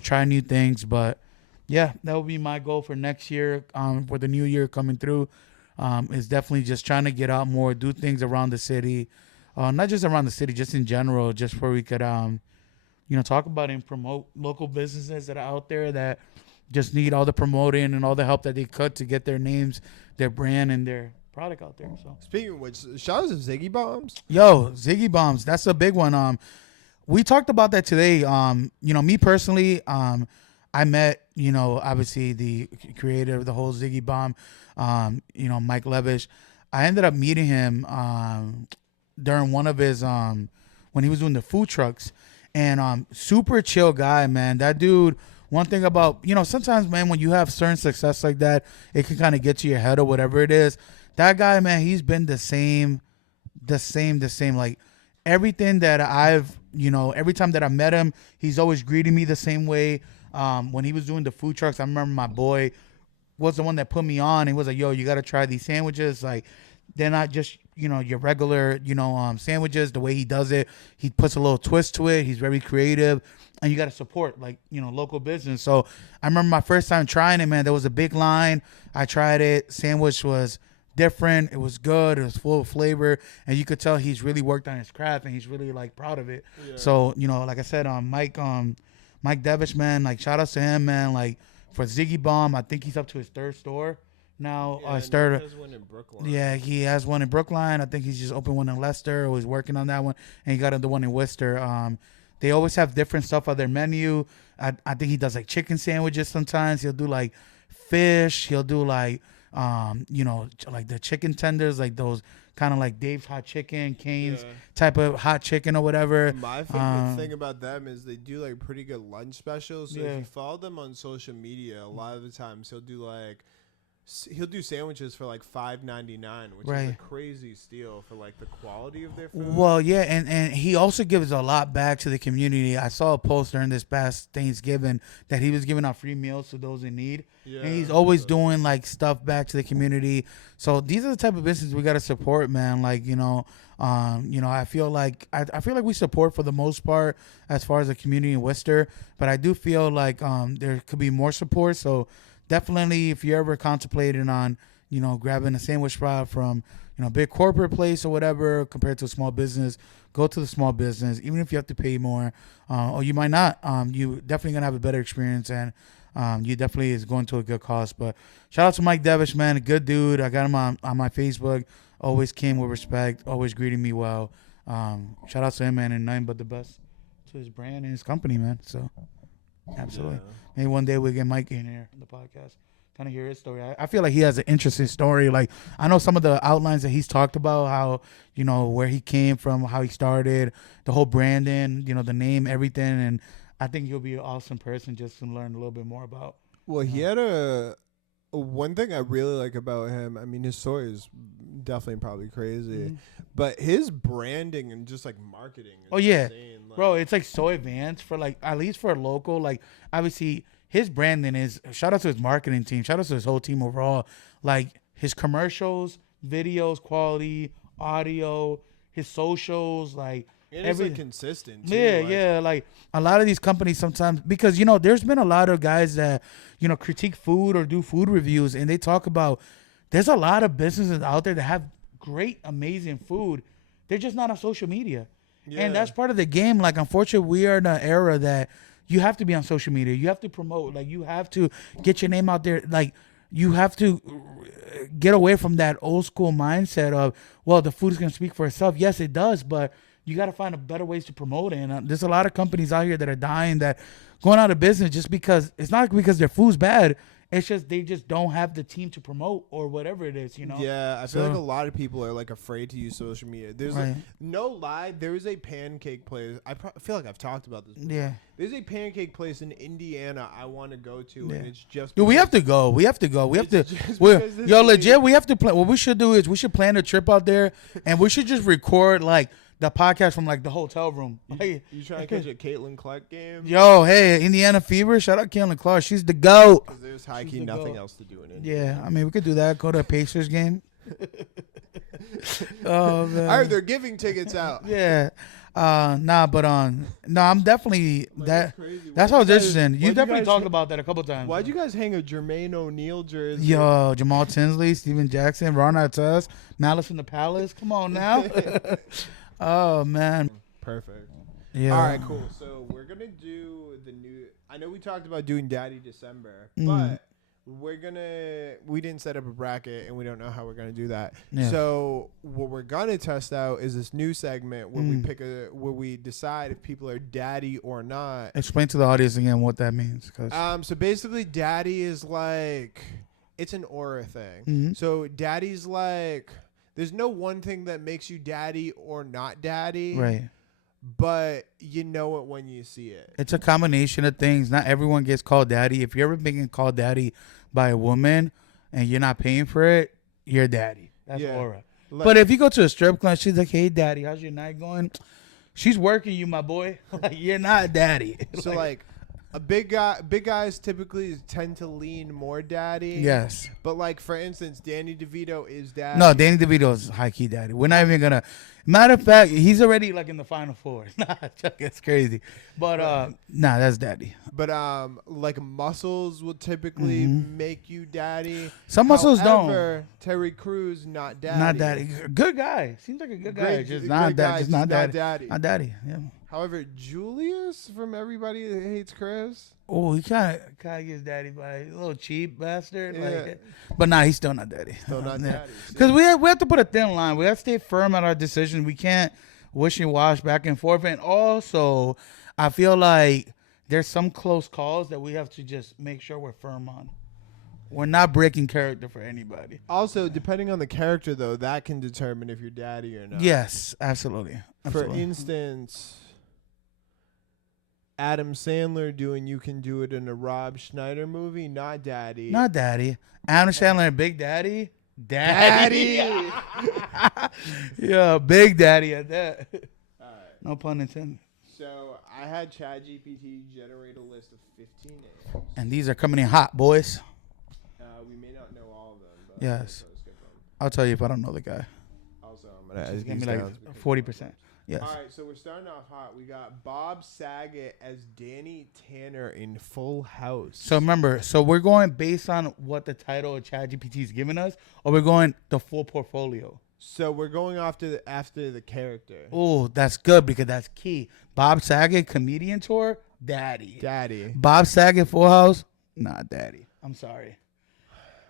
try new things. But yeah, that will be my goal for next year, for the new year coming through, is definitely just trying to get out more, do things around the city, not just around the city, just in general, just where we could, talk about and promote local businesses that are out there that just need all the promoting and all the help that they could to get their names, their brand, and their product out there. So speaking of which, shout out to Ziggy Bombs. Yo, Ziggy Bombs, that's a big one. We talked about that today. Me personally, I met, obviously the creator of the whole Ziggy Bomb, Mike Levish. I ended up meeting him during one of his when he was doing the food trucks, and super chill guy, man. That dude. One thing about sometimes, man, when you have certain success like that, it can kind of get to your head or whatever it is. That guy, man, he's been the same. Like everything that every time that I met him, he's always greeting me the same way. When he was doing the food trucks, I remember my boy was the one that put me on. He was like, yo, you got to try these sandwiches. Like, they're not just, your regular, sandwiches. The way he does it, he puts a little twist to it. He's very creative. And you got to support, like, local business. So I remember my first time trying it, man, there was a big line. I tried it. Sandwich was different. It was good. It was full of flavor, and you could tell he's really worked on his craft and he's really like proud of it. Yeah. So like I said, Mike Devish, man, like shout outs to him, man. Like for Ziggy Bomb, I think he's up to his 3rd store now. Yeah, he has one in Brookline. Yeah, he has one in Brookline. I think he's just opened one in Leicester. Or he's working on that one, and he got the one in Worcester. They always have different stuff on their menu. I think he does like chicken sandwiches sometimes. He'll do like fish. He'll do like like the chicken tenders, like those kind of like Dave's Hot Chicken, Cane's type of hot chicken or whatever. My favorite thing about them is they do like pretty good lunch specials. So if you follow them on social media, a lot of the times he'll do sandwiches for like $5.99, which is a crazy steal for like the quality of their food. Well, yeah, and he also gives a lot back to the community. I saw a post during this past Thanksgiving that he was giving out free meals to those in need. Yeah, and he's always doing like stuff back to the community. So these are the type of businesses we got to support, man. Like, I feel like we support for the most part as far as the community in Worcester, but I do feel like there could be more support. So definitely, if you're ever contemplating on, grabbing a sandwich spot from, a big corporate place or whatever compared to a small business, go to the small business, even if you have to pay more, or you might not. You definitely gonna have a better experience, and you definitely is going to a good cost. But shout out to Mike Devish, man, a good dude. I got him on my Facebook. Always came with respect. Always greeted me well. Shout out to him, man, and nothing but the best to his brand and his company, man. So. Absolutely. Yeah. Maybe one day we'll get Mike in here on the podcast, kind of hear his story. I feel like he has an interesting story. Like, I know some of the outlines that he's talked about, how, where he came from, how he started, the whole branding, the name, everything. And I think he'll be an awesome person just to learn a little bit more about. Well, he had one thing I really like about him. I mean, his story is definitely probably crazy, but his branding and just like marketing is insane. Like, bro, it's like so advanced for like, at least for a local, like obviously his branding is, shout out to his marketing team, shout out to his whole team overall, like his commercials, videos, quality, audio, his socials, like and it's like consistent too. Yeah, like a lot of these companies sometimes, because there's been a lot of guys that critique food or do food reviews, and they talk about there's a lot of businesses out there that have great, amazing food. They're just not on social media. Yeah. And that's part of the game. Like, unfortunately, we are in an era that you have to be on social media. You have to promote. Like, you have to get your name out there. Like, you have to get away from that old school mindset of, well, the food is going to speak for itself. Yes, it does, but you got to find a better ways to promote it. And there's a lot of companies out here that are dying, that going out of business just because, it's not because their food's bad. It's just they just don't have the team to promote or whatever it is, Yeah, I feel like a lot of people are like afraid to use social media. There's no lie, there is a pancake place. I feel like I've talked about this before. Yeah. There's a pancake place in Indiana I want to go to, and it's just... Dude, we have to go. We have to legit, we have to plan. What we should do is we should plan a trip out there, and we should just record, like, the podcast from like the hotel room. You trying to catch a Caitlin Clark game? Yo, hey, Indiana Fever. Shout out Caitlin Clark. She's the GOAT. Because there's high-key nothing else to do in Indiana. Yeah, I mean, we could do that. Go to a Pacers game. Oh, man. All right, they're giving tickets out. Yeah. I'm definitely that's how it's interesting. You definitely talked about that a couple times. Why'd you guys hang a Jermaine O'Neal jersey? Yo, Jamal Tinsley, Steven Jackson, Ron Artest, Malice in the Palace. Come on now. Oh, man. Perfect. Yeah. All right, cool. So we're going to do the new... I know we talked about doing Daddy December, but we didn't set up a bracket, and we don't know how we're going to do that. Yeah. So what we're going to test out is this new segment where where we decide if people are daddy or not. Explain to the audience again what that means. So basically, daddy is like... It's an aura thing. So daddy's like... There's no one thing that makes you daddy or not daddy. Right. But you know it when you see it. It's a combination of things. Not everyone gets called daddy. If you're ever being called daddy by a woman and you're not paying for it, you're daddy. That's aura. But if you go to a strip club, she's like, hey, daddy, how's your night going? She's working you, my boy. Like, you're not daddy. So, like big guys typically tend to lean more daddy. Yes. But like for instance, Danny DeVito is daddy. No, Danny DeVito is high key daddy. We're not even gonna. Matter of fact, he's already like in the final four. Nah, Chuck, it's crazy. But nah, that's daddy. But like muscles will typically make you daddy. Some muscles However, don't. Terry Crews not daddy. Not daddy. Good guy. Seems like a good guy. Great, Just good not guy, daddy. Just not daddy. Not daddy. Yeah. However, Julius from Everybody That Hates Chris. Oh, he kind of gets daddy by a little cheap bastard. Yeah. Like, but nah, he's still not daddy. Still not daddy. Because we have to put a thin line. We have to stay firm at our decision. We can't wish and wash back and forth. And also, I feel like there's some close calls that we have to just make sure we're firm on. We're not breaking character for anybody. Also, depending on the character, though, that can determine if you're daddy or not. Yes, absolutely. For instance, Adam Sandler doing You Can Do It in a Rob Schneider movie, not daddy. Not daddy. Adam Sandler, Big Daddy. Daddy. Yeah, Big Daddy at that. All right. No pun intended. So I had ChatGPT generate a list of 15 names. And these are coming in hot, boys. We may not know all of them. But Yes. I'll tell you if I don't know the guy. Also, I'm gonna Just give me like 40%. Yes. All right, so we're starting off hot. We got Bob Saget as Danny Tanner in Full House. So remember, we're going based on what the title of ChatGPT is giving us, or we're going the full portfolio. So we're going after the character. Oh, that's good because that's key. Bob Saget comedian tour, daddy. Daddy. Bob Saget Full House, not daddy. I'm sorry.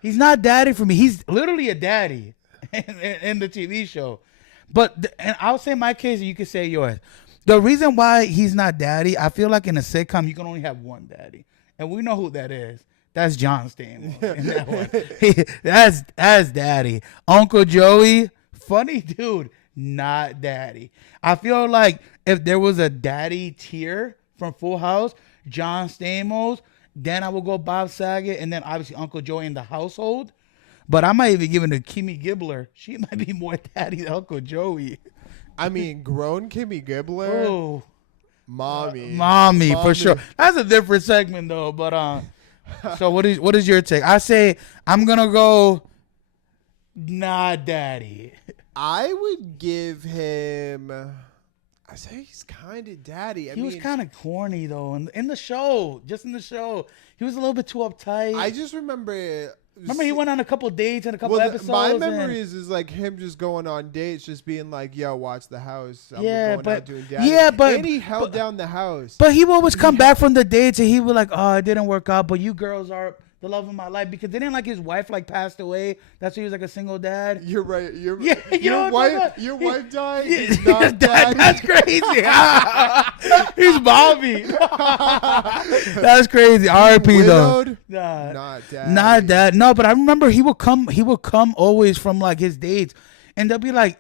He's not daddy for me. He's literally a daddy in the TV show. But and I'll say my case, and you can say yours. The reason why he's not daddy, I feel like in a sitcom you can only have one daddy, and we know who that is. That's John Stamos in that one. That's daddy. Uncle Joey, funny dude, not daddy. I feel like if there was a daddy tier from Full House, John Stamos, then I would go Bob Saget, and then obviously Uncle Joey in the household. But I might even give it to Kimmy Gibbler. She might be more daddy than Uncle Joey. I mean, grown Kimmy Gibbler. Oh, Mommy, for sure. That's a different segment though. But so what is your take? I say I'm gonna go. Nah, daddy. I would give him. I say he's kind of daddy. He was kind of corny though, in the show. Just in the show, he was a little bit too uptight. I just remember. He went on a couple dates and a couple episodes. My memories is like him just going on dates, just being like, "Yo, watch the house." I'm going out doing daddy. And he held down the house. But he would always come back from the dates and he would like, "Oh, it didn't work out, but you girls are the love of my life," because they didn't like his wife like passed away. That's why he was like a single dad. You're right. Your wife died. Yeah, He's not daddy. That's crazy. He's Bobby. That's crazy. R.I.P. though. Nah, not daddy. Not that. No, but I remember he would come always from like his dates, and they'll be like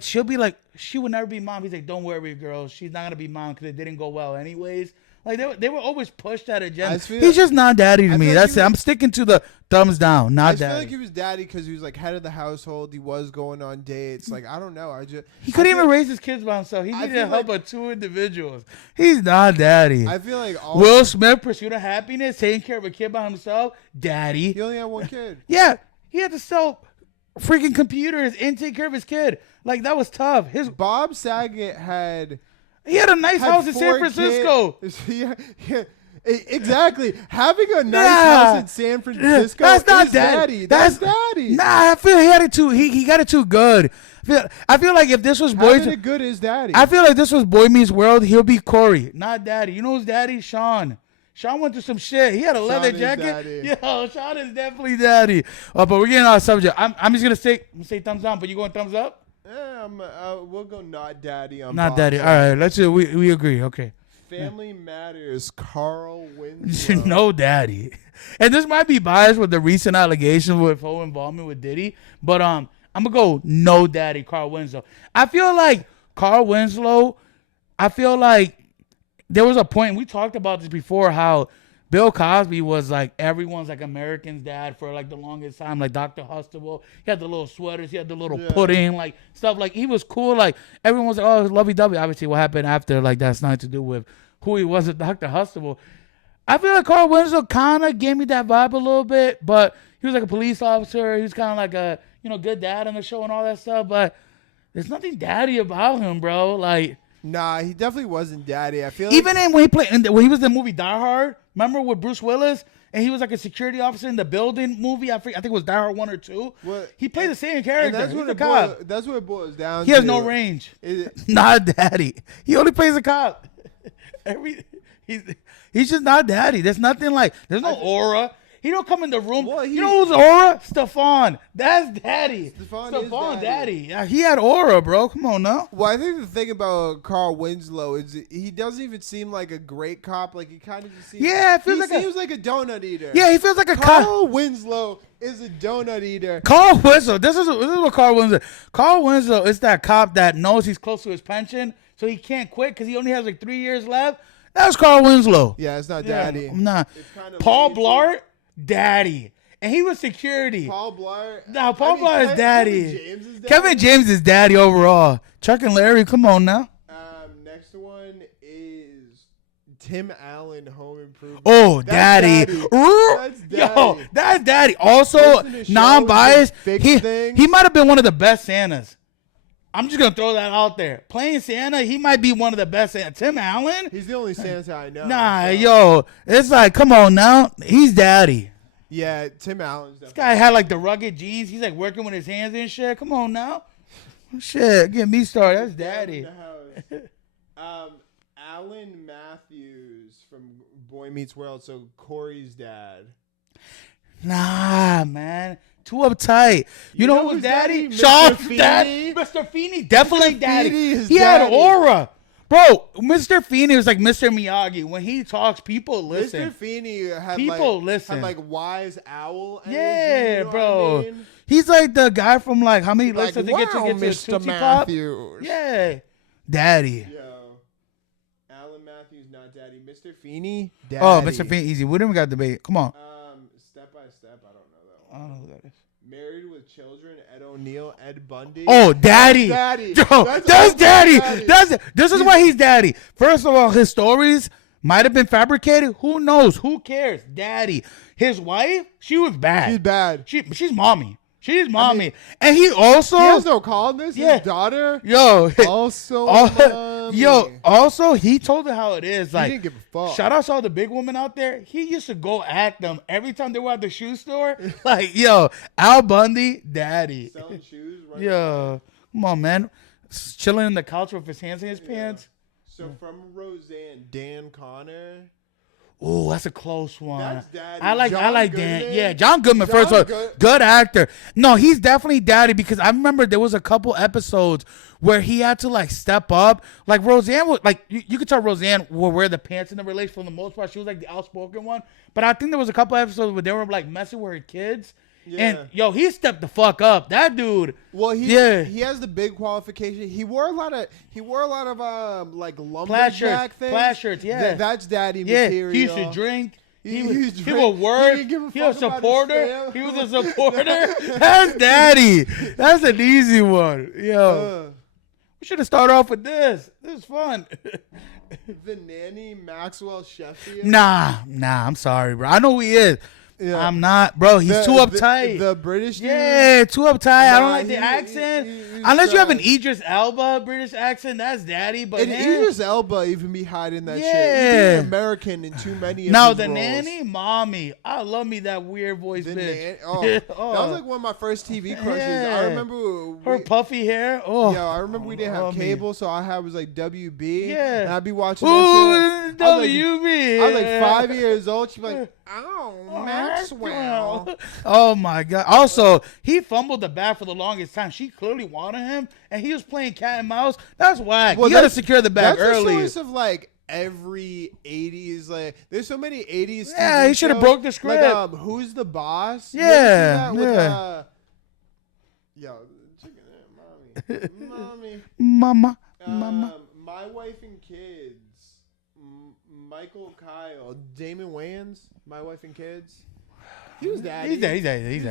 she'll be like, she would never be mom. He's like, don't worry, girls, she's not gonna be mom because it didn't go well anyways. Like they were always pushed that agenda. He's just not daddy to me. That's it. I'm sticking to the thumbs down. Not daddy. I feel like he was daddy because he was like head of the household. He was going on dates. Like I don't know. He couldn't even raise his kids by himself. He needed help of two individuals. He's not daddy. I feel like Will Smith, Pursuit of Happiness, taking care of a kid by himself. Daddy. He only had one kid. Yeah, he had to sell freaking computers and take care of his kid. Like that was tough. Bob Saget had. He had a nice house in San Francisco. Yeah, exactly. Having a nice house in San Francisco that's not daddy. That's daddy. Nah, I feel he had it too. He got it too good. I feel like if this was Boy, having it good is daddy. I feel like this was Boy Meets World. He'll be Corey, not daddy. You know who's daddy? Sean. Sean went through some shit. He had a leather jacket. Yo, Sean is definitely daddy. But we're getting off subject. I'm just gonna say thumbs down. But you going thumbs up? Yeah, we'll go not daddy on not Bob daddy. Saget. All right, let's do. We agree. Okay. Family Matters. Carl Winslow. No daddy. And this might be biased with the recent allegations with whole involvement with Diddy, but I'm gonna go no daddy. Carl Winslow. I feel like Carl Winslow. I feel like there was a point, and we talked about this before, how Bill Cosby was like everyone's like American's dad for like the longest time, like Dr. Huxtable. He had the little sweaters, he had the little pudding, like stuff. Like he was cool. Like everyone was like, oh, lovey-dovey. Obviously, what happened after, like that's nothing to do with who he was with Dr. Huxtable. I feel like Carl Winslow kind of gave me that vibe a little bit, but he was like a police officer. He was kind of like a, good dad on the show and all that stuff, but there's nothing daddy about him, bro. Like, nah, he definitely wasn't daddy. I feel even when he was in the movie Die Hard, remember with Bruce Willis, and he was like a security officer in the building movie. I think it was Die Hard 1 or 2. Well, he played the same character. That's He's what a cop. That's what it boils down to. He has no range. Not daddy. He only plays a cop. He's just not daddy. There's nothing like. There's no aura. He don't come in the room. Well, you know who's aura? Stefan. That's daddy. Stefan daddy. Yeah, he had aura, bro. Come on now. Well, I think the thing about Carl Winslow is he doesn't even seem like a great cop. Like he kind of just seems. Yeah, he seems like a donut eater. Yeah, he feels like a cop. Carl Winslow is a donut eater. Carl Winslow. This is what Carl Winslow. Carl Winslow is that cop that knows he's close to his pension, so he can't quit because he only has like 3 years left. That's Carl Winslow. Yeah, it's not daddy. Nah. Paul Blart, daddy. And he was security. Paul Blart. No, Paul Blart is daddy. Kevin James is daddy overall. Chuck and Larry, come on now. Next one is Tim Allen, Home Improvement. Oh, daddy. That's daddy. Yo, that's daddy. Also, non-biased. He might have been one of the best Santas. I'm just going to throw that out there. Playing Santa, he might be one of the best Santa. Tim Allen? He's the only Santa I know. Nah, yo. It's like, come on now. He's daddy. Yeah, Tim Allen's This guy had like the rugged jeans. He's like working with his hands and shit. Come on now. Shit, get me started. That's daddy. Alan Matthews from Boy Meets World. So Corey's dad. Nah, man. Too uptight. You know who's daddy? Sean's dad. Mr. Feeney. Definitely daddy. He had aura. Bro, Mr. Feeney was like Mr. Miyagi. When he talks, people listen. Mr. Feeney had listen. Had like wise owl energy, yeah, you know bro. What I mean? He's like the guy from like how many like, lists does he get to Mr. Tootsie Matthews. Pop? Yeah. Daddy. Yo. Alan Matthews, not daddy. Mr. Feeney, daddy. Oh, Mr. Feeney, easy. We didn't got debate. Come on. Step by Step, I don't know that one. I don't know who that is. Married with Children, Ed O'Neill, Ed Bundy. Oh, daddy. Daddy. Yo, that's daddy. This is why he's daddy. First of all, his stories might have been fabricated. Who knows? Who cares? Daddy. His wife, she was bad. She's bad. She's mommy. She's mommy. And he also... He has no calmness. Yeah. His daughter. Yo. Also mommy. Yo, also, he told her how it is. Like, he didn't give a fuck. Shout out to all the big women out there. He used to go at them every time they were at the shoe store. Like, yo, Al Bundy, daddy. Selling shoes. Right Yo, come on, man. Chilling in the couch with his hands in his pants. So from Roseanne, Dan Connor. Oh, that's a close one. That's daddy. I like John Dan. Goodman. Yeah, John Goodman first of all. Good actor. No, he's definitely daddy because I remember there was a couple episodes where he had to like step up. Like Roseanne was like you could tell Roseanne will wear the pants in the relationship for the most part. She was like the outspoken one. But I think there was a couple episodes where they were like messing with her kids. Yeah. And yo, he stepped the fuck up. That dude. Well, he has the big qualification. He wore a lot of like lumberjack things. Plaid shirts, yeah. That's daddy material. He used to drink. He will work. He was a supporter. He was a supporter. That's daddy. That's an easy one. Yo. We should have started off with this. This is fun. The nanny, Maxwell Sheffield. Nah. I'm sorry, bro. I know who he is. Yeah. I'm not, bro. He's too uptight. The British dude? Yeah, too uptight. I don't like the accent. Unless you have an Idris Elba British accent, that's daddy. But Idris Elba even be hiding that shit. He's an American in too many of now, his the roles. nanny, mommy. I love me that weird voice bitch. That was like one of my first TV crushes. I remember her puffy hair. Oh, yeah, I remember we didn't have cable, so all I had was like WB. Yeah, and I'd be watching that shit. WB. I was like 5 years old. She'd be like, "Oh, Maxwell." Oh my god. Also, he fumbled the bag for the longest time. She clearly wanted him, and he was playing cat and mouse. That's whack. You gotta secure the bag early. That's the source of like every 80s. Like, there's so many 80s. Yeah, he should have broke the script. Like, Who's the Boss? Yeah, yo, check it out, mommy. Mama. My Wife and Kids. Michael Kyle, Damon Wayans, My Wife and Kids. He was daddy. He's daddy. He's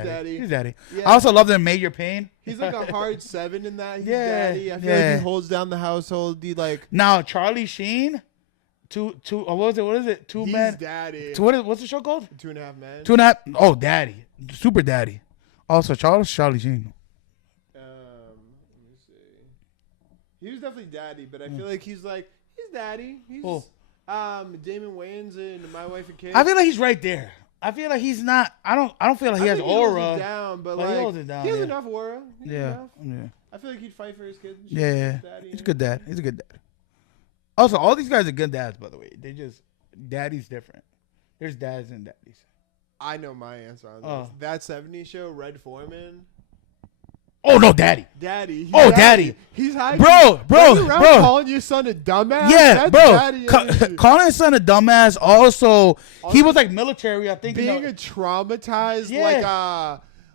daddy. Yeah. I also love the Major Payne. He's like a hard 7 in that. He's daddy. I feel like he holds down the household. He like now Charlie Sheen. What is it? Two He's men. daddy. What's the show called? 2.5 Men. 2.5. Oh, daddy. Super daddy. Also, Charlie Sheen. Let me see. He was definitely daddy, but I feel like he's daddy. He's Damon Wayans in My Wife and Kids. I feel like he's right there. I feel like he's not. I don't feel like he has aura. Holds it down, but he holds it down. He has enough aura. Yeah. I feel like he'd fight for his kids. Yeah. He's a good dad. He's a good dad. Also, all these guys are good dads, by the way. Daddy's different. There's dads and daddies. I know my answer on this. That 70s show, Red Foreman. Oh no, daddy. Daddy. Daddy. He's high. Bro. Calling your son a dumbass. Yeah, That's bro. Daddy Calling his son a dumbass. Also, he was like military. I think being a traumatized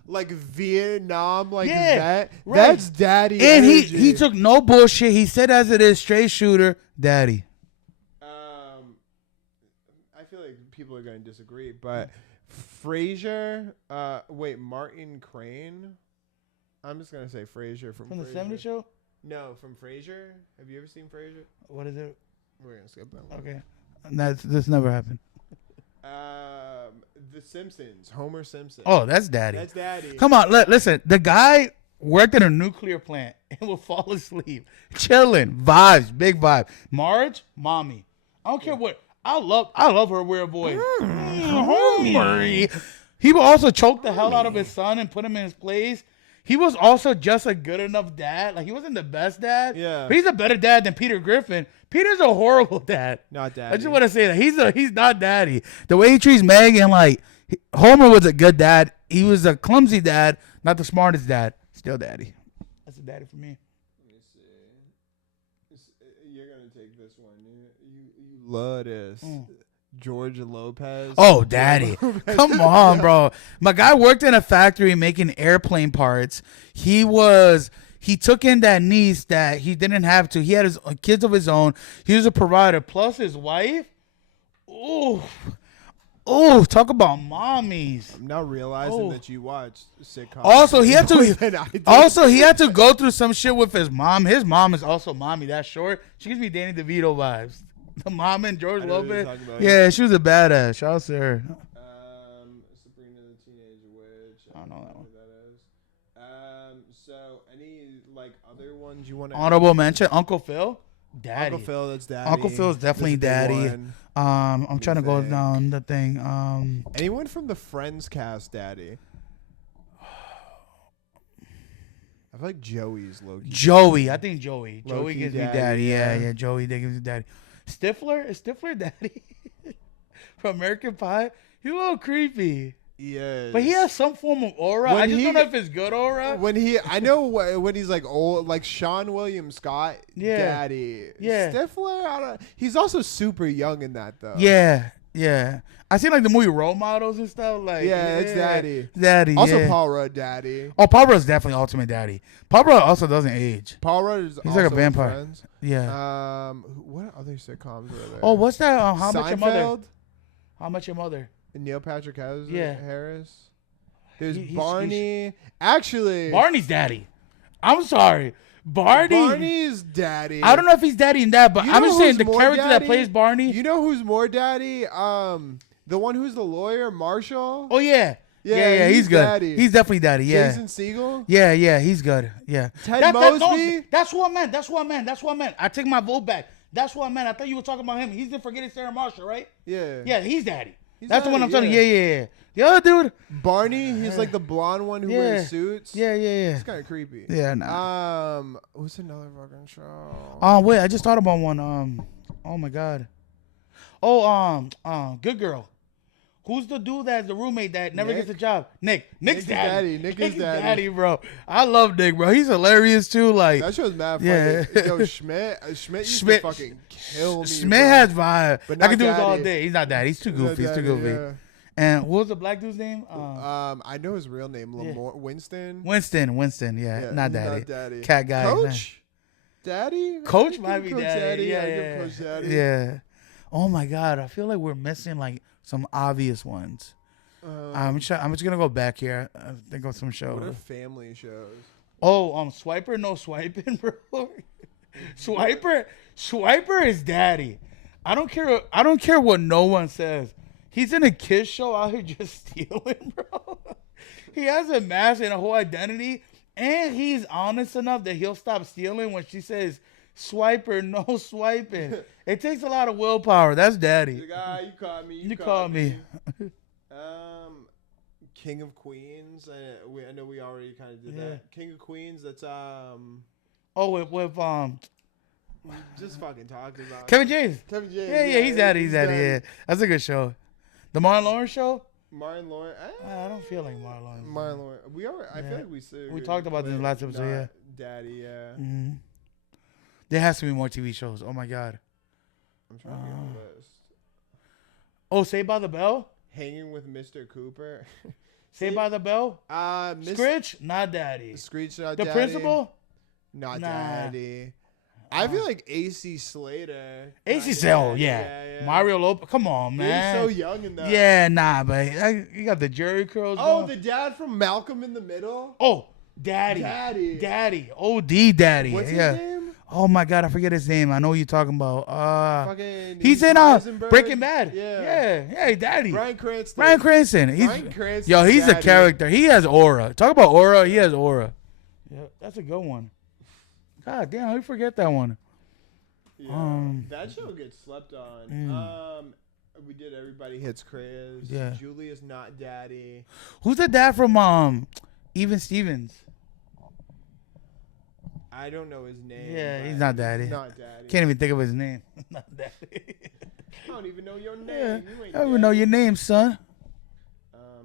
like Vietnam vet. Right. That's daddy. And energy. he took no bullshit. He said as it is, straight shooter, daddy. I feel like people are going to disagree, but Frasier. Martin Crane. I'm just gonna say Frasier from the Frasier. 70s show. No, from Frasier. Have you ever seen Frasier? What is it? We're gonna skip that one. Okay, this never happened. The Simpsons. Homer Simpson. Oh, that's daddy. That's daddy. Come on, listen. The guy worked at a nuclear plant and will fall asleep, chilling, vibes, big vibe. Marge, mommy. I don't care what. I love her weird voice. Homer. He will also choke the hell out of his son and put him in his place. He was also just a good enough dad. Like, he wasn't the best dad. Yeah. But he's a better dad than Peter Griffin. Peter's a horrible dad. Not daddy. I just want to say that. He's not daddy. The way he treats Megan, like, Homer was a good dad. He was a clumsy dad, not the smartest dad. Still daddy. That's a daddy for me. Let me see. You're going to take this one. You love this. George Lopez. Oh, daddy. Come on, bro. My guy worked in a factory making airplane parts. He took in that niece that he didn't have to. He had his kids of his own. He was a provider. Plus his wife. Oh, talk about mommies. I'm now realizing that you watch sitcoms. Also, he had to go through some shit with his mom. His mom is also mommy. That's short. She gives me Danny DeVito vibes. The mom and George Lopez. Yeah, she was a badass. Shout out to her. Sabrina the Teenage Witch. I don't know that one. That is. So any other ones you want to? Honorable mention: Uncle Phil, daddy. Uncle Phil, that's daddy. Uncle Phil's definitely daddy. I'm trying to go down the thing. Anyone from the Friends cast, daddy? I feel like Joey's low-key. Joey, I think Joey. Low-key Joey gives me daddy, daddy. yeah. Yeah, Joey gives me daddy. Stifler? Is Stifler daddy? From American Pie? He's a little creepy. Yeah. But he has some form of aura. I just don't know if it's good aura. When he's like old, like Sean William Scott, daddy. Yeah. Stifler, he's also super young in that though. Yeah. I seen like the movie Role Models and stuff. Like, it's daddy. Daddy. Also, Paul Rudd, daddy. Oh, Paul Rudd's definitely ultimate daddy. Paul Rudd also doesn't age. Paul Rudd is He's also like a vampire. Friends. Yeah. What other sitcoms were there? Oh, what's that? How Seinfeld? Much Your Mother? How Much Your Mother? And Neil Patrick Harris. Yeah. There's Barney. Actually, Barney's daddy. I'm sorry. Barney's daddy. I don't know if he's daddy in that, but I'm just saying the character that daddy? plays Barney. You know who's more daddy? The one who's the lawyer, Marshall. Oh yeah. Yeah, he's good. daddy. He's definitely daddy. Yeah. Jason Segel. Yeah, he's good. Yeah. Ted Mosby. That's who I meant. I take my vote back. That's who I meant. I thought you were talking about him. He's the Forgetting Sarah Marshall, right? Yeah. Yeah, he's daddy. That's daddy, the one I'm telling you. Yeah. The other dude. Barney, he's like the blonde one who wears suits. Yeah. It's kind of creepy. Yeah, nah. What's another fucking show? Oh, wait, I just thought about one. Oh my God. Good Girl. Who's the dude that's the roommate that never gets a job? Nick's daddy. Nick is daddy, bro. I love Nick, bro. He's hilarious too. Like, that show's mad funny. Yeah. Yo, Schmidt used to fucking kill me. Schmidt has vibe. But I can do this daddy. all day. He's not daddy. He's too goofy. He's too goofy. Yeah. And what was the black dude's name? I know his real name. Winston. Winston. Yeah, not daddy. Not daddy. Cat guy. Coach. Daddy. Coach might be daddy. Yeah. Coach daddy. Yeah. Oh my God, I feel like we're missing like some obvious ones. I'm just gonna go back here. Think of some shows. What are family shows? Oh, Swiper, no swiping, bro. Swiper is daddy. I don't care. I don't care what no one says. He's in a kid show out here just stealing, bro. He has a mask and a whole identity, and he's honest enough that he'll stop stealing when she says, "Swipe or no swiping." It takes a lot of willpower. That's daddy. Like, ah, you caught me. You caught me. King of Queens. I know we already kind of did that. King of Queens. That's Oh, with just fucking talked about Kevin James. Kevin James. Yeah, he's daddy. Yeah, that's a good show. The Martin Lawrence show. Martin Lawrence. I don't feel like Martin Lawrence. Martin Lawrence. We are. I feel like we said we talked about this in the last episode. Yeah. Daddy. Yeah. Mm-hmm. There has to be more TV shows. Oh my god. I'm trying to get on the list. Oh, Saved by the Bell. Hanging with Mr. Cooper. Saved by the Bell. Screech, not daddy. Screech, not the daddy. Principal, not daddy. I feel like AC Slater. AC Slater, yeah. Mario Lopez. Come on, man. He's so young in that. Yeah, nah, but you got the Jerry curls. Oh, going. the dad from Malcolm in the Middle. Oh, daddy. OD daddy. What's his name? Oh my god, I forget his name. I know what you're talking about. He's in Breaking Bad. Yeah, daddy. Bryan Cranston. Bryan Cranston. He's a character. He has aura. Talk about aura. He has aura. Yeah, that's a good one. God damn, I forget that one. Yeah, that show gets slept on. We did Everybody Hits Chris. Yeah. Julia's not daddy. Who's the dad from Even Stevens? I don't know his name. Yeah, he's not daddy. Not daddy. Can't even think of his name. Not daddy. I don't even know your name. Yeah, You ain't I don't even know your name, son.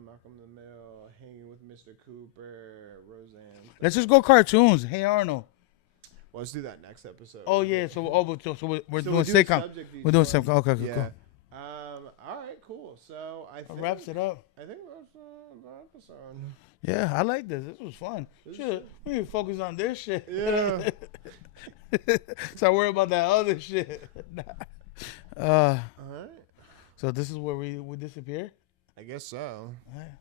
Malcolm in the Middle, Hanging with Mr. Cooper, Roseanne. Let's just go cartoons. Hey Arnold. Well, let's do that next episode. Oh yeah, so we're doing sitcom. We're doing sitcom. Okay, yeah. cool. All right, cool. So I think wraps it up. I think that's the episode. Yeah, I like this. This was fun. Shit, we need to focus on this shit. Yeah. So I worry about that other shit. All right. So this is where we disappear? I guess so. All right.